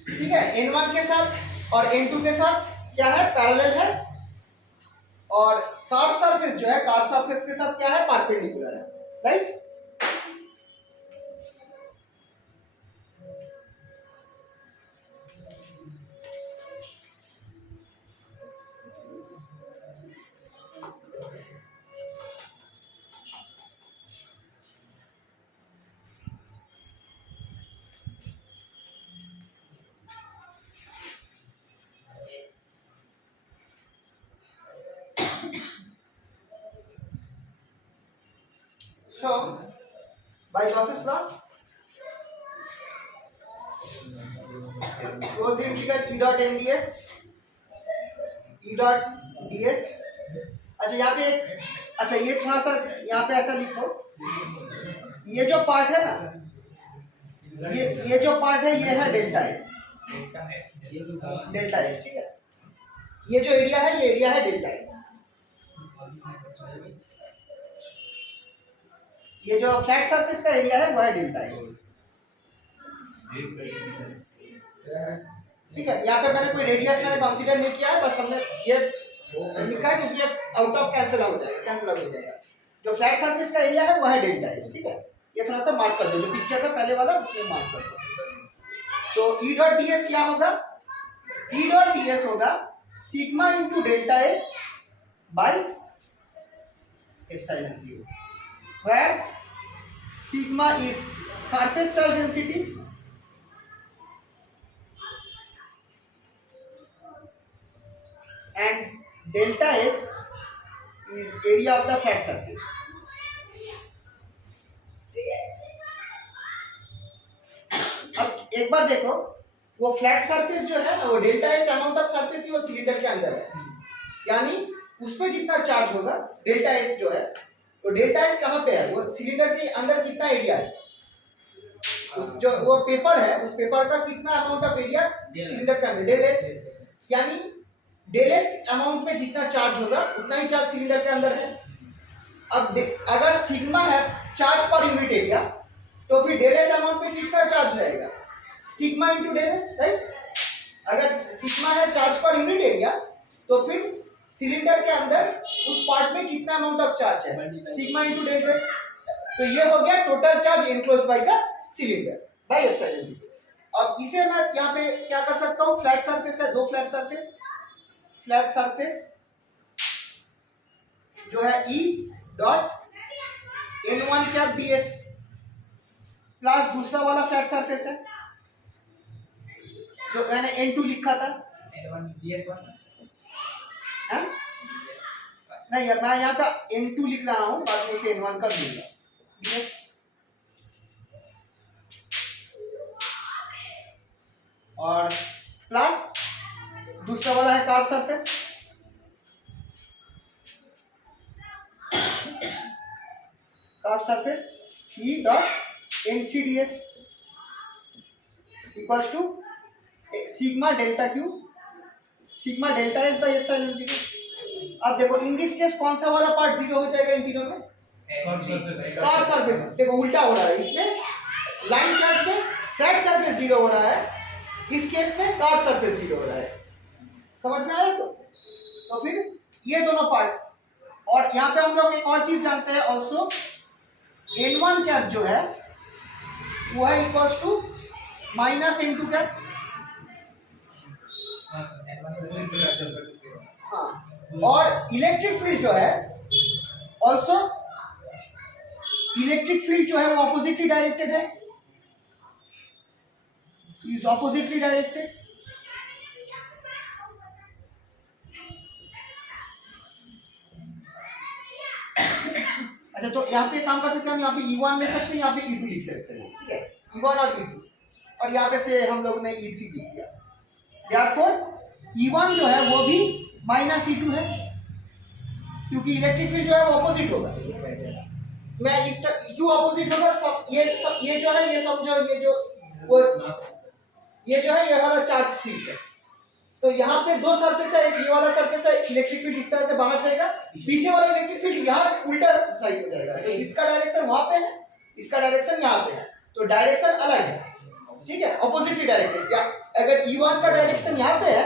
ठीक है, n1 के साथ और n2 के साथ क्या है, पैरेलल है। और कर्व सरफेस जो है, कर्व सरफेस के साथ क्या है, परपेंडिकुलर है, right. So, by Gauss's law, close integral E dot n ds, E dot ds। अच्छा यहाँ पे एक, अच्छा ये थोड़ा सा यहाँ पे ऐसा लिखो, ये जो पार्ट है ना, ये जो पार्ट है ये है डेल्टा एस, डेल्टा एस, ठीक है। ये जो एरिया है, ये एरिया है डेल्टा एस। ये जो फ्लैट सरफेस का एरिया है वो है डेल्टा एस, ठीक है। यहाँ पे मैंने कोई रेडियस मैंने कंसीडर नहीं किया है, बस हमने ये लिखा है क्योंकि ये आउट ऑफ कैंसिल आउट हो जाएगा। जो फ्लैट सरफेस का एरिया है वो है डेल्टा एस, ठीक है। ये थोड़ा सा मार्क कर दो, जो पिक्चर था पहले वाला उसमें मार्क कर दो। तो ई डॉट डी एस क्या होगा, ई डॉट डी एस होगा sigma into delta s by epsilon zero, where sigma is surface charge density and delta S is area of the flat surface। अब एक बार देखो, वो फ्लैट सरफेस जो है ना, वो delta S amount of surface ही वो सिलेंडर के अंदर है, यानी उस पे जितना चार्ज होगा डेल्टा एस जो है, तो डेल्टा एस कहाँ पे है, वो सिलेंडर के अंदर कितना एरिया है, उस जो वो पेपर है, उस पेपर का कितना अमाउंट ऑफ एरिया सिलेंडर का डेल एस, यानी डेल एस अमाउंट में जितना चार्ज होगा उतना ही चार्ज सिलेंडर के अंदर है। अब अगर सिग्मा है चार्ज पर यूनिट एरिया, तो फिर डेल एस अमाउंट में कितना चार्ज रहेगा, sigma into del s, right. अगर सिग्मा है चार्ज पर यूनिट एरिया, तो फिर सिलेंडर के अंदर उस पार्ट में कितना अमाउंट ऑफ चार्ज है, सिग्मा इंटू डेल्टा एस। तो ये हो गया total charge enclosed by the cylinder by epsilon zero. अब इसे मैं यहाँ पे क्या कर सकता हूँ, फ्लैट सरफेस है, दो फ्लैट सरफेस, फ्लैट सरफेस जो है E dot n1 cap ds plus दूसरा वाला फ्लैट सरफेस है जो मैंने n2 लिखा था, N1 DS1 है? नहीं मैं यहाँ का n2 लिख रहा हूँ, बाद में इसे n1 कर दूंगा। ds और प्लस दूसरा वाला है curved surface, curved surface E dot n3ds equals to sigma delta Q sigma delta s by epsilon 0। अब देखो इन दिस केस कौन सा वाला पार्ट जीरो हो जाएगा इन तीनों में? Card surface. देखो उल्टा हो रहा है, इसमें लाइन चार्ज में फ्लैट सरफेस जीरो हो रहा है, इस केस में कार्ड सरफेस जीरो हो रहा है। समझ में आया? तो फिर ये दोनों पार्ट, और यहाँ पे हम लोग एक और चीज जानते हैं ऑल्सो, n1 कैप जो है वो है equals to minus n2 cap. हाँ, और इलेक्ट्रिक फील्ड जो है ऑल्सो, इलेक्ट्रिक फील्ड जो है वो ऑपोजिटली डायरेक्टेड है, इज ऑपोजिटली डायरेक्टेड। अच्छा, तो यहाँ पे काम कर सकते हैं हम, यहाँ पे E1 ले सकते हैं, यहाँ पे E2 लिख सकते हैं, ठीक है, E1 और E2, और यहाँ पे से हम लोग ने E3 लिख दिया। Therefore E1 जो है वो भी माइनस E2 है, क्योंकि इलेक्ट्रिक फील्ड जो है वो ऑपोजिट होगा। मैं इस क्यों ऑपोजिट होगा, सब ये जो है, ये समझो, ये जो वो ये जो है ये वाला चार्ज शीट है, तो यहाँ पे दो सरफेस है, एक ये वाला सरफेस है, इलेक्ट्रिक फील्ड इस तरह से बाहर जाएगा, पीछे वाला इलेक्ट्रिक फील्ड यहाँ से उल्टा साइड हो जाएगा, तो इसका डायरेक्शन वहां पे है, इसका डायरेक्शन यहाँ पे है, तो डायरेक्शन अलग है, ठीक है, ऑपोजिटली डायरेक्टेड। या अगर E1 का डायरेक्शन यहाँ पे है,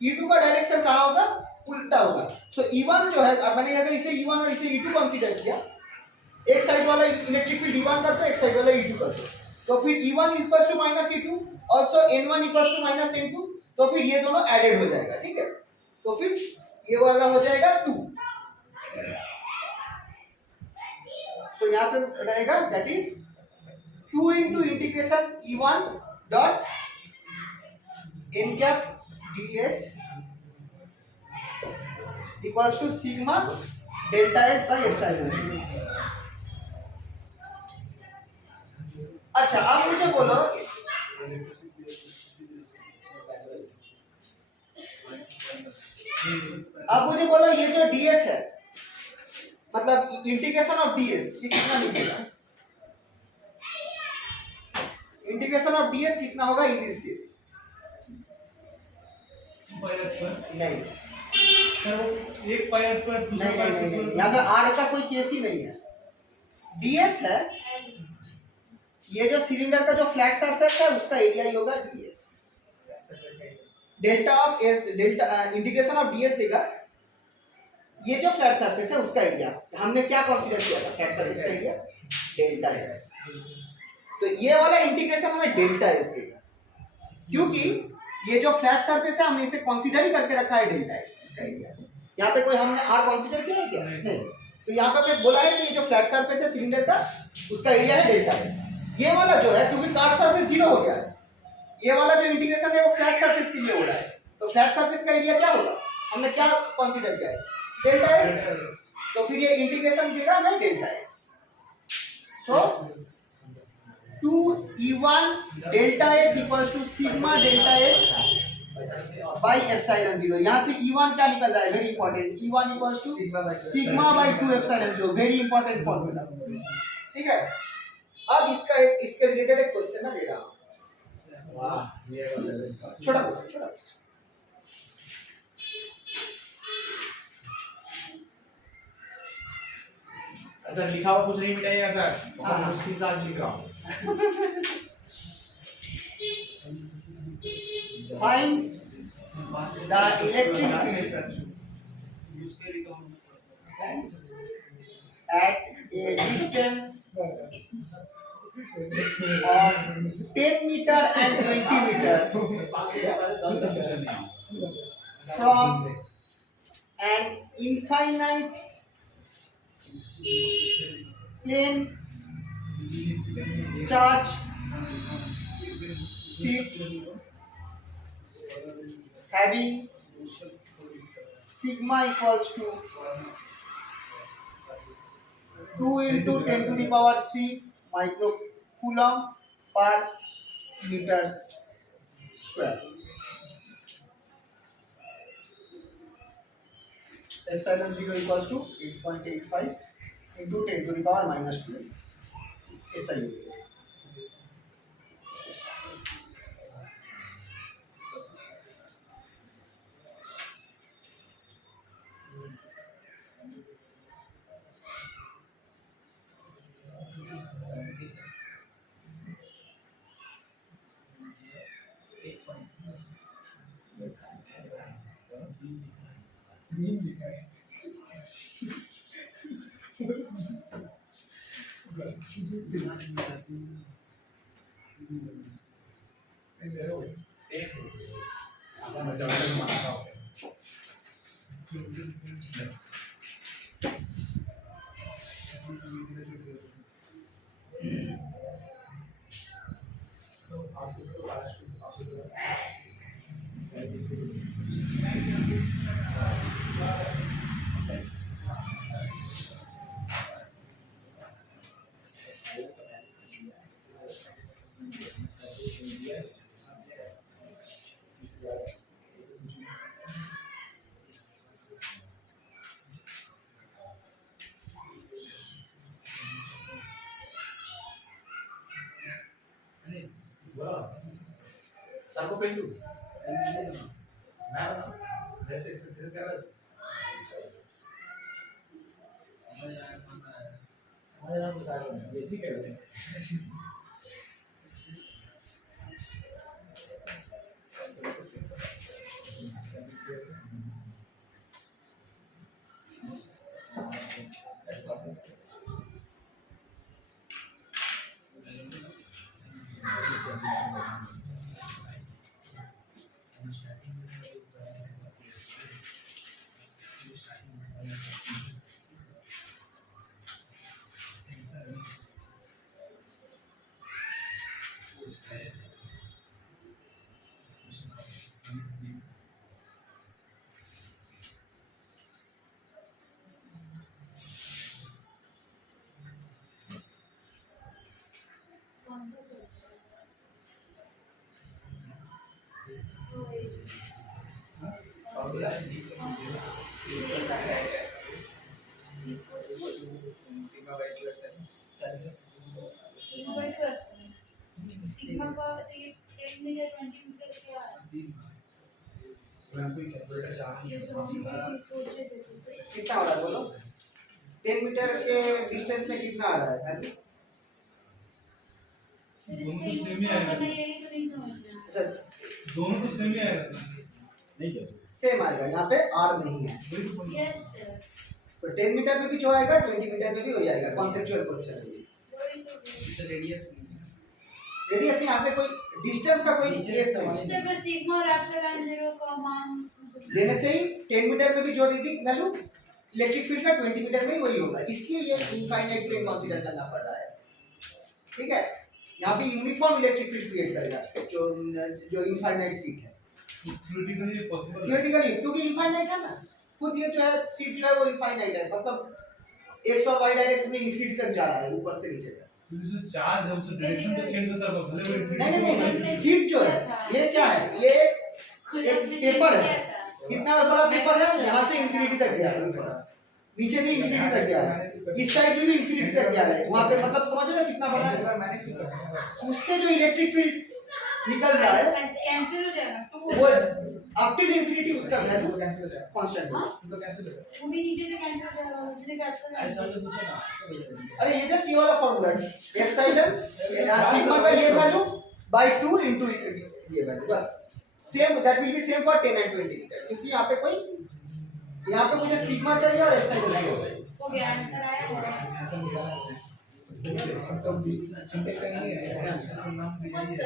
E2 का डायरेक्शन कहाँ होगा? उल्टा होगा। सो E1 जो है, मैंने अगर इसे E1 और इसे E2 कंसीडर किया, एक साइड वाला इलेक्ट्रिक फील्ड E1 कर दो, एक साइड वाला E2 कर दो, तो फिर E1 equals to minus E2, also N1 equals to minus N2, तो फिर ये दोनों एडेड हो जाएगा, ठीक है, तो फिर ये वाला हो जाएगा 2। तो यहाँ पे रहेगा that is 2 into integration E1 dot n cap ds equals to sigma delta s by epsilon. अच्छा, अब मुझे बोलो, ये जो ds है, मतलब इंटीग्रेशन ऑफ ds, ये कितना निकलेगा? इंटीग्रेशन ऑफ ds कितना होगा इन दिस केस? नहीं, एक पाई स्क्वायर दूसरा नहीं पाई नहीं नहीं, स्क्वायर। यहाँ पे r का कोई केस ही नहीं है। ds है, ये जो सिलेंडर का जो फ्लैट सरफेस है उसका एरिया ही होगा ds। Delta of s, delta integration of ds देगा, ये जो फ्लैट सरफेस है उसका एरिया, हमने क्या कंसीडर किया था? फ्लैट सरफेस का एरिया डेल्टा s, तो ये वाला इंटीग्रेशन हमें डेल्टा s देगा, क्योंकि ये जो फ्लैट सरफेस है हमने इसे कंसीडर ही करके रखा है डेल्टा s इसका एरिया। यहाँ पे कोई हमने r कंसीडर किया है क्या? नहीं, तो यहाँ पे बोला है कि ये जो फ्लैट सरफेस है सिलेंडर का उसका एरिया है डेल्टा s। ये वाला जो है, क्योंकि कार्ड सरफेस जीरो हो गया है, ये वाला जो इंटीग्रेशन है वो फ्लैट सरफेस के लिए हो रहा है, तो फ्लैट सरफेस का एरिया क्या होगा? हमने क्या कंसीडर किया है? डेल्टा s, तो फिर ये इंटीग्रेशन देगा हमें delta s। So 2E1 delta s equals to sigma delta s by epsilon 0। यहाँ से E1 क्या निकल रहा है? Very important, E1 equals to sigma by 2 epsilon 0, very important formula, ठीक है। अब इसके रिलेटेड एक क्वेश्चन ना दे रहा हूँ, छोटा क्वेश्चन, छोटा क्वेश्चन। सर लिखा हुआ कुछ नहीं मिटाइएगा सर, बहुत मुश्किल से आज लिख रहा हूँ। Find the electric field at a distance of 10 meter and 20 meter from an infinite plane charge sheet having sigma equals to 2 into 10 to the power 3 microcoulomb per meter square. Epsilon 0 equals to 8.85 into 10 to the power minus 12 SI unit. आपण जवळ मानता आहोत सबको पेंटू मैं वैसे इसको कर समझ रहा हूं बता रहा हूं बेसिक कर रहे हैं कौन सा सोच सिग्मा बाय 2 सिग्मा का 10 मीटर 20 मीटर क्या है मैं कोई कैलकुलेटर चाह ये नहीं तो हम सोचे थे कितना आ रहा है बोलो 10 मीटर के डिस्टेंस में कितना आ रहा है वैल्यू? सर दोनों इसका तो यूज सेम ही करना आएगा यही तो नहीं समझ में आ अच्छा दोनों तो सेम ही आएगा नहीं सेम आएगा यहाँ पे आर नहीं है रहा यस सर तो 10 मीटर में भी जो आएगा 20 मीटर में भी हो जाएगा कॉन्सेप्चुअल क्वेश्चन है ये वही तो इट्स रेडियस रेडियस यहाँ से कोई डिस्टेंस का कोई Distance केस का नहीं सर बस सिग्मा और एप्सिलॉन 0 का मान देने से ही 10 मीटर में भी जो रीडिंग वैल्यू इलेक्ट्रिक फील्ड का 20 मीटर में ही वही होगा इसलिए ये इनफाइनाइट प्लेन कंसीडर करना पड़ रहा है ठीक है यहाँ पे यूनिफॉर्म इलेक्ट्रिक फील्ड क्रिएट करेगा जो इनफाइनाइट सीट है थियोरेटिकली पॉसिबल है थियोरेटिकली क्योंकि इनफाइनाइट है ना खुद ये जो है सीट जो है वो इनफाइनाइट है मतलब एक्स और वाई डायरेक्शन में इन्फिनिटी तक जा रहा है ऊपर से नीचे तक क्योंकि जो चार्ज है उसका डायरेक्शन तो चेंज होता है भले वो नहीं नहीं infinity नहीं सीट जो है ये क्या है ये एक पेपर है कितना बड़ा पेपर है यहाँ से इन्फिनिटी तक गया है ऊपर नीचे भी इन्फिनिटी तक गया है इस साइड भी इन्फिनिटी तक गया है वहाँ पे मतलब समझ रहे हो कितना बड़ा है मैंने सीखा उससे जो इलेक्ट्रिक फील्ड निकल रहा है कैंसिल हो जाएगा वो अप टिल इन्फिनिटी उसका वैल्यू वो कैंसिल हो जाएगा कांस्टेंट है उनको कैंसिल हो जाएगा वो भी नीचे से कैंसिल हो जाएगा सिर्फ अरे एप्सिलॉन सर से पूछो ना उसको भेज देंगे अरे ये जस्ट ये वाला फॉर्मूला है एप्सिलॉन सिग्मा का ये वैल्यू बाय 2 इनटू ये वैल्यू बस same that will be same for 10 and 20 metre क्योंकि यहाँ पे कोई यहाँ पे मुझे सिग्मा चाहिए और एप्सिलॉन चाहिए हो गया आंसर आया होगा आंसर निकालना है तो सिंटेक्स नहीं है मत करिए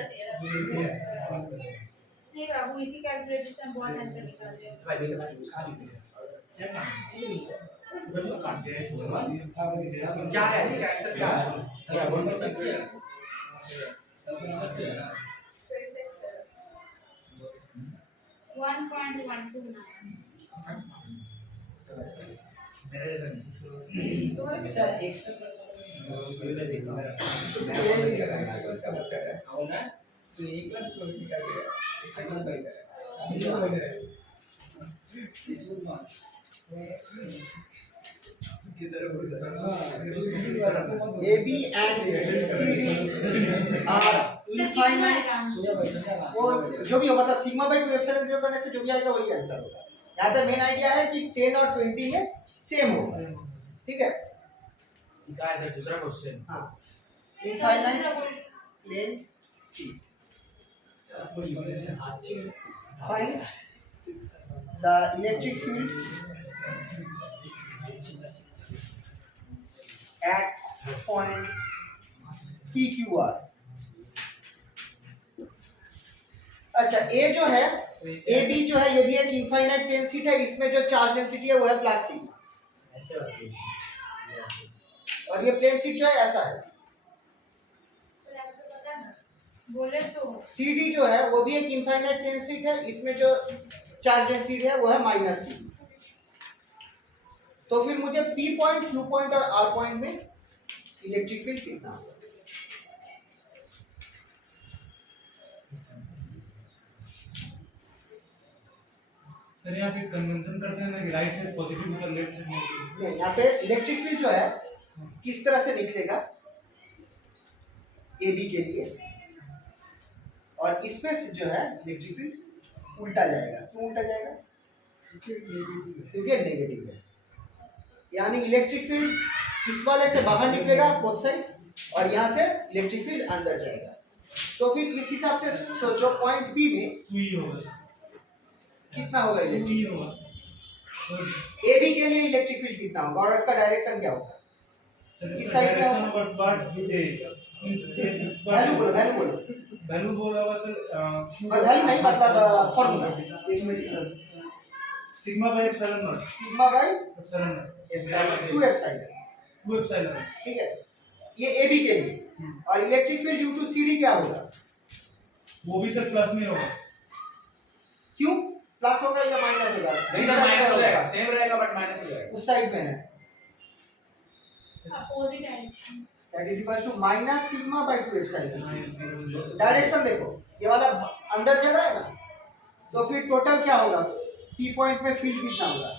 नहीं बाबू इसी कैलकुलेटर से हम बहुत आंसर निकाल रहे हैं भाई देखो खाली क्या है इसका आंसर क्या है सर बोल कर सकते हैं सब नंबर से है ना 1.129 मेरे जैसा नहीं सर एक्स्ट्रा प्लस तो ये नहीं कर रहा है उसका मत कर रहा है हो ना तो 1 लाख तो निकाल दिया एक्स्ट्रा मत भाई कर रहा है इसमें मत AB and CD are infinite। वो जो भी हो मतलब सिग्मा बाई 2 एप्सिलॉन 0 करने से जो भी आएगा वही आंसर होगा। यहाँ पे मेन आइडिया है कि 10 और 20 में सेम होगा, ठीक है। क्या है दूसरा क्वेश्चन? हाँ, infinite plane C। Find the electric field at point PQR। अच्छा, A जो है AB जो है ये भी एक इनफाइनाइट प्लेन शीट है, इसमें जो चार्ज डेंसिटी है वो है प्लस सी, और ये प्लेन शीट जो है ऐसा है। बोले तो CD जो है वो भी एक इनफाइनाइट प्लेन शीट है, इसमें जो चार्ज डेंसिटी है वो है माइनस सी। तो फिर मुझे P पॉइंट, Q पॉइंट और R पॉइंट में इलेक्ट्रिक फील्ड कितना होगा? सर यहाँ पे कन्वेंशन करते हैं ना कि राइट साइड पॉजिटिव होता है, लेफ्ट साइड नेगेटिव। नहीं, यहाँ पे इलेक्ट्रिक फील्ड जो है किस तरह से निकलेगा AB के लिए, और इसमें से जो है इलेक्ट्रिक फील्ड उल्टा जाएगा। क्यों उल्टा जाएगा? क्योंकि नेगेटिव है, यानी इलेक्ट्रिक फील्ड इस वाले से बाहर निकलेगा बोथ साइड, और यहाँ से इलेक्ट्रिक फील्ड अंदर जाएगा। तो फिर इस हिसाब से सोचो पॉइंट P में टू ही होगा, कितना होगा टू इलेक्ट्रिक? ही होगा। और AB के लिए इलेक्ट्रिक फील्ड कितना होगा और इसका डायरेक्शन क्या होगा? सर इस इसका साइड में डायरेक्शन होगा पार्ट वैल्यू बोलो, वैल्यू बोलो। वैल्यू बोला हुआ सर वैल्यू नहीं मतलब formula. Sigma by epsilon naught, sigma by epsilon naught, epsilon 2 epsilon, 2 epsilon. ठीक है। ये AB के लिए, और electric field due to CD क्या होगा? वो भी सर प्लस में होगा। क्यों प्लस होगा या माइनस होगा? नहीं सर माइनस हो जाएगा, सेम रहेगा बट माइनस हो जाएगा। उस साइड में है, opposite direction. That is equal to minus sigma by 2 epsilon. Direction देखो, ये वाला अंदर चला है ना, तो फिर टोटल क्या होगा? P पॉइंट पे फील्ड कितना होगा?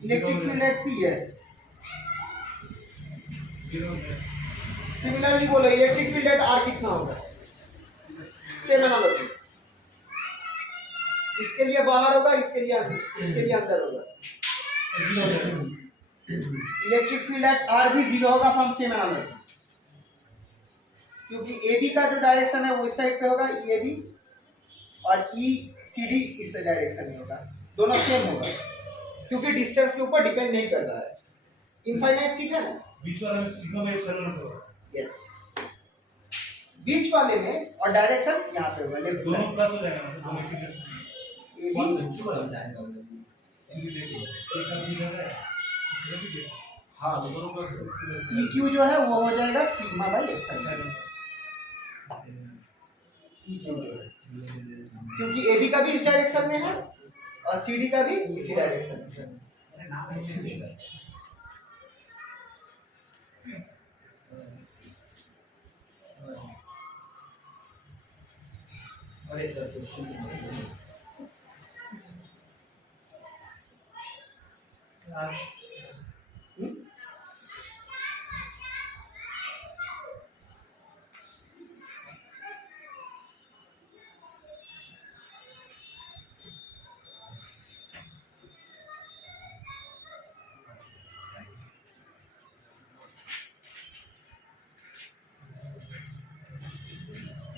Electric field at PS। Similarly बोलो इलेक्ट्रिक फील्ड एट R कितना होगा? सेम एनालॉजी, इसके लिए बाहर होगा, इसके लिए अंदर होगा। इलेक्ट्रिक फील्ड एट R भी 0 होगा फ्रॉम सेम एनालॉजी, क्योंकि AB का जो डायरेक्शन है वो इस साइड पे होगा EAB, और ECD इस डायरेक्शन में होगा। दोनों सेम होगा क्योंकि डिस्टेंस के ऊपर डिपेंड नहीं कर रहा है। इनफाइनाइट शीट है ना, बीच वाला में सिग्मा बाय एप्सिलॉन नॉट होगा। यस, बीच वाले में, और डायरेक्शन यहाँ पे होगा लेफ्ट दोनों साइड। प्लस हो जाएगा ना, दोनों की तरफ। AB ये देखो एक का भी है, दूसरा भी है। हां तो दोनों को EQ जो है वो हो जाएगा सिग्मा बाय एप्सिलॉन। EQ जो है, क्योंकि AB का भी इस डायरेक्शन में है और CD का भी इसी डायरेक्शन में है। अरे नाम नहीं चेंज अरे सर क्वेश्चन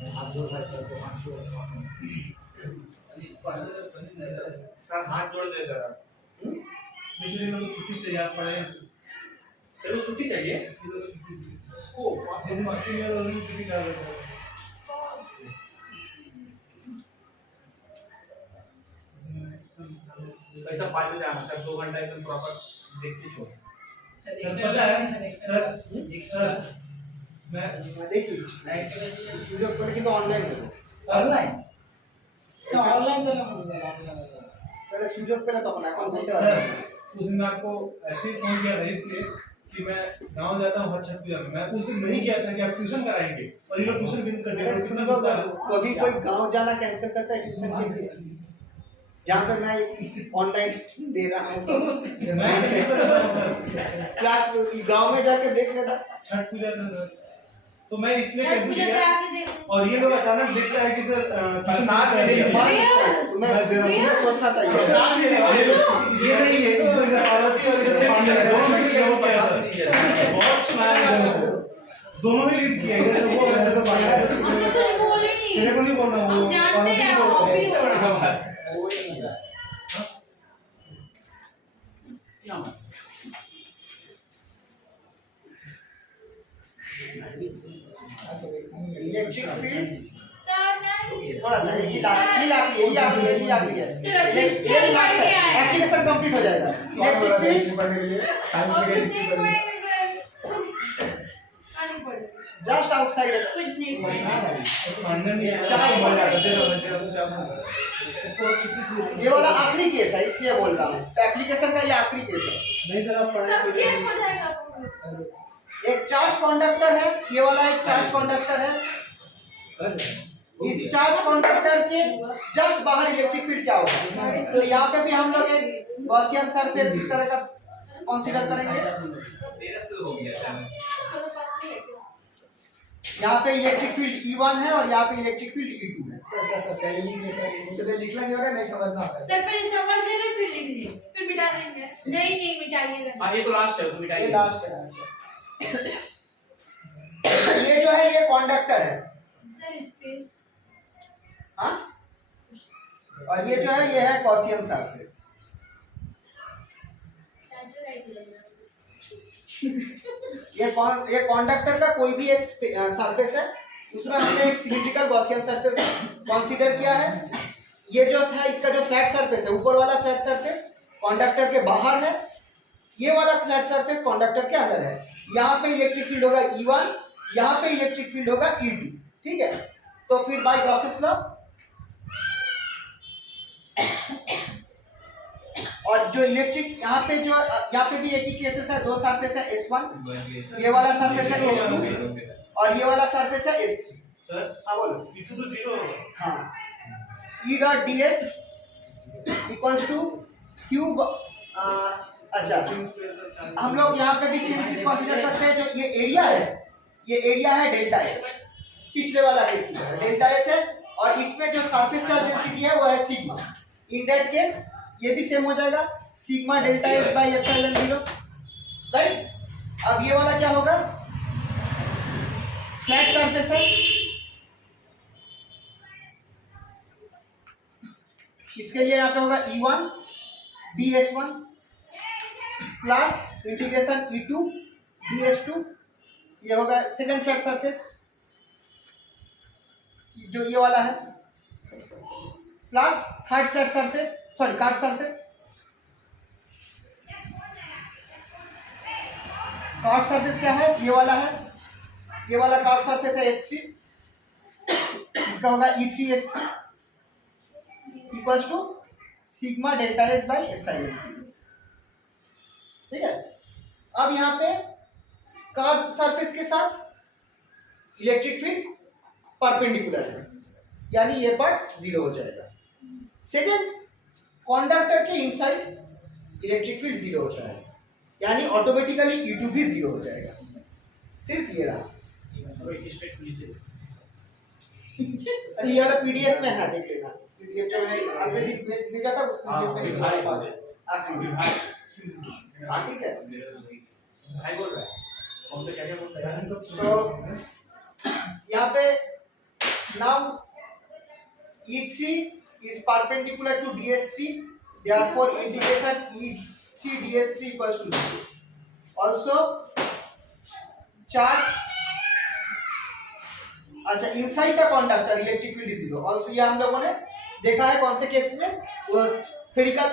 हाथ जोड़ भाई सर को हाथ जोड़ सर हाथ जोड़ दे सर मिश्री लोग छुट्टी चाहिए, आप पढ़ाए तेरे को छुट्टी चाहिए इसको जैसे छुट्टी में रोज छुट्टी कर रहे हैं। पैसा 5 बजे आना सर, 2 घंटा एकदम प्रॉपर देख के छोड़। सर सर एक्स्ट्रा पता है डायरेक्शन सर, एक्स्ट्रा मैं देखिए सुजोग पर की तो ऑनलाइन है। ऑनलाइन सर ऑनलाइन तो ना पहले सुजोग पे ना तो अपन अकाउंट सर उस दिन मैं आपको ऐसे ही फोन किया था इसलिए कि मैं गांव जाता हूँ हर छठ पूजा में। मैं उस दिन नहीं किया था कि आप ट्यूशन कराएंगे और ये लोग ट्यूशन भी कर दे रहे हो, कितना गुस्सा है। कभी कोई गांव जाना कैंसिल करता है ट्यूशन के लिए, जहाँ पे मैं ऑनलाइन दे रहा हूँ मैं नहीं करता हूँ सर, क्लास गांव में जाके देख लेना। छठ पूजा था सर, तो मैं इसलिए छठ कैंसिल पूजा से किया। आके देखो। और ये लोग अचानक देखता है कि सर बरसात में नहीं ट्यूशन तुम्हें सोचना चाहिए। बरसात में नहीं वाले लोग ये नहीं है, इधर पार्वती और इधर पांडे दोनों ने किया सर, बहुत सुनाया इधर को, दोनों ही लीड किया, इधर से वो है इधर से पांडे। हम तो कुछ बोले नहीं। तेरे को नहीं बोलना, वो हम जानते हैं पार्वती को आप भी बोल रहा है। हो। कोई नहीं है। इलेक्ट्रिक फील्ड सर नहीं। थोड़ा सा ये आखिरी है। सर, official पढ़ के आए हैं। एप्लीकेशन कंप्लीट हो जाएगा। इलेक्ट्रिक फील्ड पढ़ने के लिए साइंस और के कुछ नहीं लिए पढ़ेंगे सर। नहीं पढ़ेंगे। जस्ट आउटसाइड कुछ नहीं पढ़ेंगे। पांडे नहीं है, चार ये वाला आखिरी केस है, इसलिए बोल रहा हूँ। एप्लीकेशन का ये आखिरी केस है। नहीं सर, आप सब पढ़े केस हो जाएगा आपको। एक चार्ज कंडक्टर है, ये वाला एक चार्ज कंडक्टर है। इस चार्ज कंडक्टर के जस्ट बाहर इलेक्ट्रिक फील्ड क्या होगा? तो यहाँ पे भी हम लोग एक गॉसियन सरफेस इस तरह का कंसीडर करेंगे। चलो फर्स्ट में लेके आओ। यहाँ पे इलेक्ट्रिक फील्ड E1 है और यहाँ पे इलेक्ट्रिक फील्ड E2 है। सर पहले लिख ले सर, मुझे लिखना नहीं हो रहा, नहीं समझना होगा। सर पहले समझ ले रहे फिर लिख लीजिए, फिर मिटा देंगे। नहीं मिटाइएगा। हाँ ये तो लास्ट है, तो ये मिटाइए। लास्ट है। ये जो है ये कंडक्टर है, सर स्पेस। हाँ, और ये जो है ये है गॉसियन सरफेस। सैटेलाइट लग रहा ये कंडक्टर का कोई भी एक सरफेस है, उसमें हमने एक सिलिंड्रिकल गॉसियन सरफेस कंसीडर किया है। ये जो है इसका जो फ्लैट सरफेस है, ऊपर वाला फ्लैट सरफेस कंडक्टर के बाहर है, ये वाला फ्लैट सरफेस कंडक्टर के अंदर है। यहाँ पे इलेक्ट्रिक फील्ड होगा E1, यहाँ पे इलेक्ट्रिक फील्ड होगा E2। ठीक है, तो फिर बाय गॉसेस लॉ और जो इलेक्ट्रिक यहाँ पे भी एक ही केसेस है, दो सरफेस है S1, ये वाला सरफेस है S2 और ये वाला सरफेस है S3। सर हाँ बोलो। E2 तो 0 होगा। हाँ, E dot ds equals to Q। अच्छा, हम लोग यहाँ पे भी सेम चीज कंसीडर करते हैं। जो ये एरिया है डेल्टा S, पिछले वाला केस में डेल्टा S है और इसमें जो सरफेस चार्ज डेंसिटी है वो है सिग्मा। इन दैट केस ये भी सेम हो जाएगा, sigma delta S by epsilon 0, right. अब ये वाला क्या होगा? फ्लैट सरफेस है, इसके लिए यहाँ पे होगा E1 ds1 plus integration E2 ds2। ये होगा सेकंड फ्लैट सरफेस जो ये वाला है, plus third flat surface, sorry card surface. Curved surface क्या है? ये वाला है, ये वाला कार्ड सरफेस है S3, इसका होगा E3S3 equals to sigma delta S by epsilon 0। ठीक है, अब यहाँ पे कार्ड सरफेस के साथ इलेक्ट्रिक फील्ड परपेंडिकुलर है, यानी ये पार्ट 0 हो जाएगा। सेकेंड, कंडक्टर के इनसाइड इलेक्ट्रिक फील्ड 0 होता है, यानी ऑटोमेटिकली E2 भी 0 हो जाएगा। सिर्फ ये रहा। अच्छा, ये वाला PDF में है, देख लेना। PDF जो मैंने आखिरी दिन भेजा था उस PDF में आखिरी दिन। ठीक है, भाई बोल रहा है, कौन पे क्या बोल रहा है? तो यहाँ पे now E3 is perpendicular to ds3, therefore integration E3 ds3 equals to 0. Also charge, अच्छा, inside the conductor electric field is 0. Also ये हम लोगों ने देखा है कौन से केस में? वो स्फेरिकल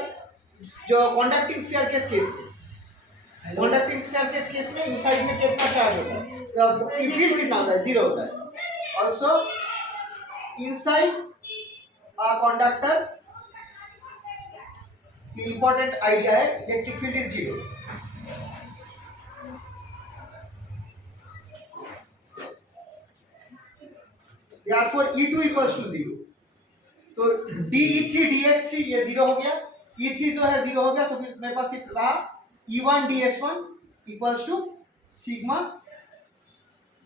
जो कंडक्टिंग स्फीयर केस में, कंडक्टिंग स्फीयर केस में इनसाइड में कितना चार्ज होता है? तो फील्ड कितना होता है? 0 होता है। ऑल्सो इनसाइड a conductor ये इंपॉर्टेंट आइडिया है, electric field is zero. Therefore E2 equals to 0। तो DE3 DS3 ये 0 हो गया, E3 जो है 0 हो गया, तो फिर मेरे पास सिर्फ रहा E1 DS1 equals to sigma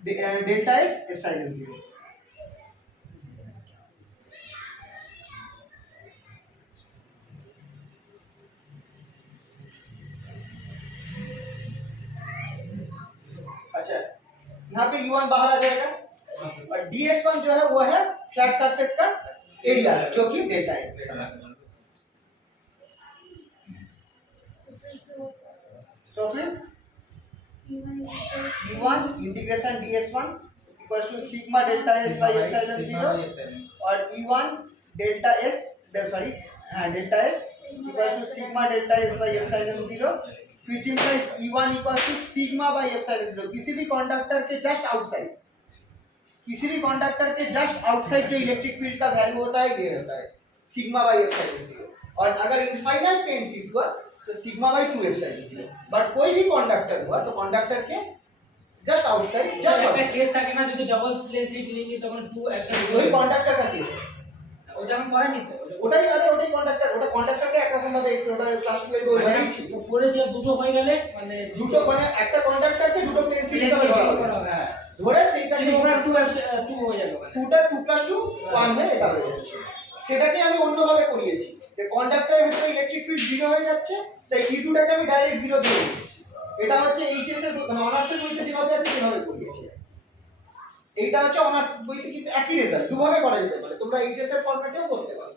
delta s epsilon 0। अच्छा, यहाँ पे E1 बाहर आ जाएगा और DS1 जो है वो है फ्लैट सरफेस का एरिया जो कि डेल्टा एस के समान है। तो फिर E1 integration DS1 equals to sigma delta s by epsilon 0 और E1 delta s sorry delta s equals to sigma delta s by epsilon 0 which implies E1 equals to sigma by epsilon 0। किसी भी conductor के just outside, किसी भी conductor के just outside जो electric field का value होता है ये होता है सिग्मा बाय एप्सिलॉन 0। और अगर इनफाइनाइट प्लेन शीट हुआ तो सिग्मा बाय 2 एप्सिलॉन 0। बट कोई भी कंडक्टर हुआ तो कंडक्टर के जस्ट आउटसाइड একটা কেস থাকে না যদি ডাবল প্লেন শীট নিই তখন 2 অ্যাবসেন্ট वही कंडक्टर का केस है। ওটা আমি করানি তো ওটাই ওটাই কন্ডাক্টর, ওটা কন্ডাক্টরকে একরকম ভাবে ওটা ক্লাস 12 এ ওইভাবেই ছিল। পড়েছি আর দুটো হয়ে গেলে মানে দুটো মানে একটা কন্ডাক্টরকে দুটো প্লেন শীট হিসেবে ধরা হয়েছে। হ্যাঁ ধরে সেইটাকে সেটা 2 হয়ে যাবে মানে 2টা 2 + 2 1 হয়ে এটা হয়ে যাচ্ছে। সেটাকে আমি অন্যভাবে করিয়েছি যে কন্ডাক্টরের ভিতরে ইলেকট্রিক ফিল্ড 0 হয়ে যাচ্ছে, তাই E2 টাকে আমি ডাইরেক্ট 0 ধরে নিয়েছি। এটা হচ্ছে এইচএস এর মানে অনার্সের বইতে যেভাবে আছে সেভাবে করিয়েছি। এইটা হচ্ছে অনার্স বইতে কিন্তু একই রেজাল্ট দুভাবে করা যেতে পারে, তোমরা এইচএস এর ফরম্যাটেও করতে পারো,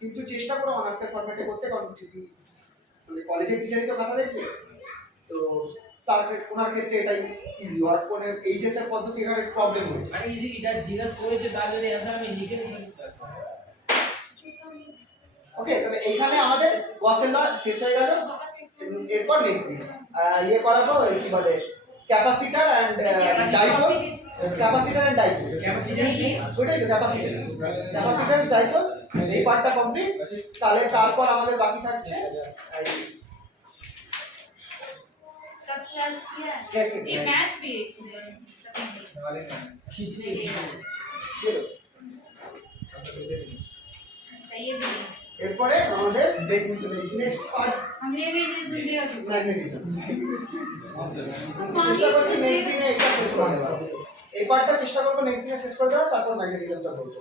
কিন্তু চেষ্টা করো অনার্সের ফরম্যাটে করতে, কারণ যদি মানে কলেজের টিচারই তো খাতা দেখবে তো তার ওনার ক্ষেত্রে এটাই ইজি ওয়ার্ক করে এইচএস এর পদ্ধতি এর প্রবলেম হয়েছে। মানে ইজি এটা জিজ্ঞেস করেছে তার যদি অ্যানসার আমি লিখে দিই। ওকে, তবে এইখানে আমাদের গসের ল শেষ হয়ে গেল। এরপর নেক্সট দিন ইয়ে করাবো কি বলে capacitor and dipole, capacitor and dipole, capacitor কি ওটাই তো ক্যাপাসিট্যান্স ডাইপোল, এই পার্টটা কমপ্লিট। তাহলে তারপর আমাদের বাকি থাকছে सब क्लास किया क्या है, किया ये है? मैथ्स भी है इसमें খিচড়ি চলো ये भी है। এরপরে আমাদের দেখুন নেক্সট পার্ট हमने भी वीडियो ম্যাগনেটিজম। চেষ্টা করছি নেক্সট দিনে এটা শেষ করে দেওয়ার, এই পার্টটা চেষ্টা করবো নেক্সট দিনে শেষ করে দেওয়ার, তারপর ম্যাগনেটিজমটা বলবো।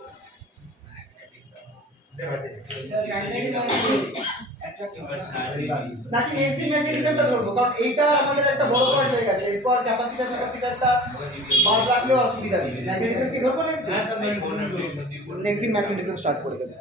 স্যার ম্যাগনেটিক নাকি নেক্সট দিন ম্যাগনেটিজমটা ধরবো, কারণ এইটা আমাদের একটা বড় পয়েন্ট হয়ে গেছে। এরপর ক্যাপাসিটরটা বাদ রাখলেও অসুবিধা নেই। ম্যাগনেটিজম কি ধরবো নেক্সট দিন? নেক্সট দিন ম্যাগনেটিজম স্টার্ট করে দেবো।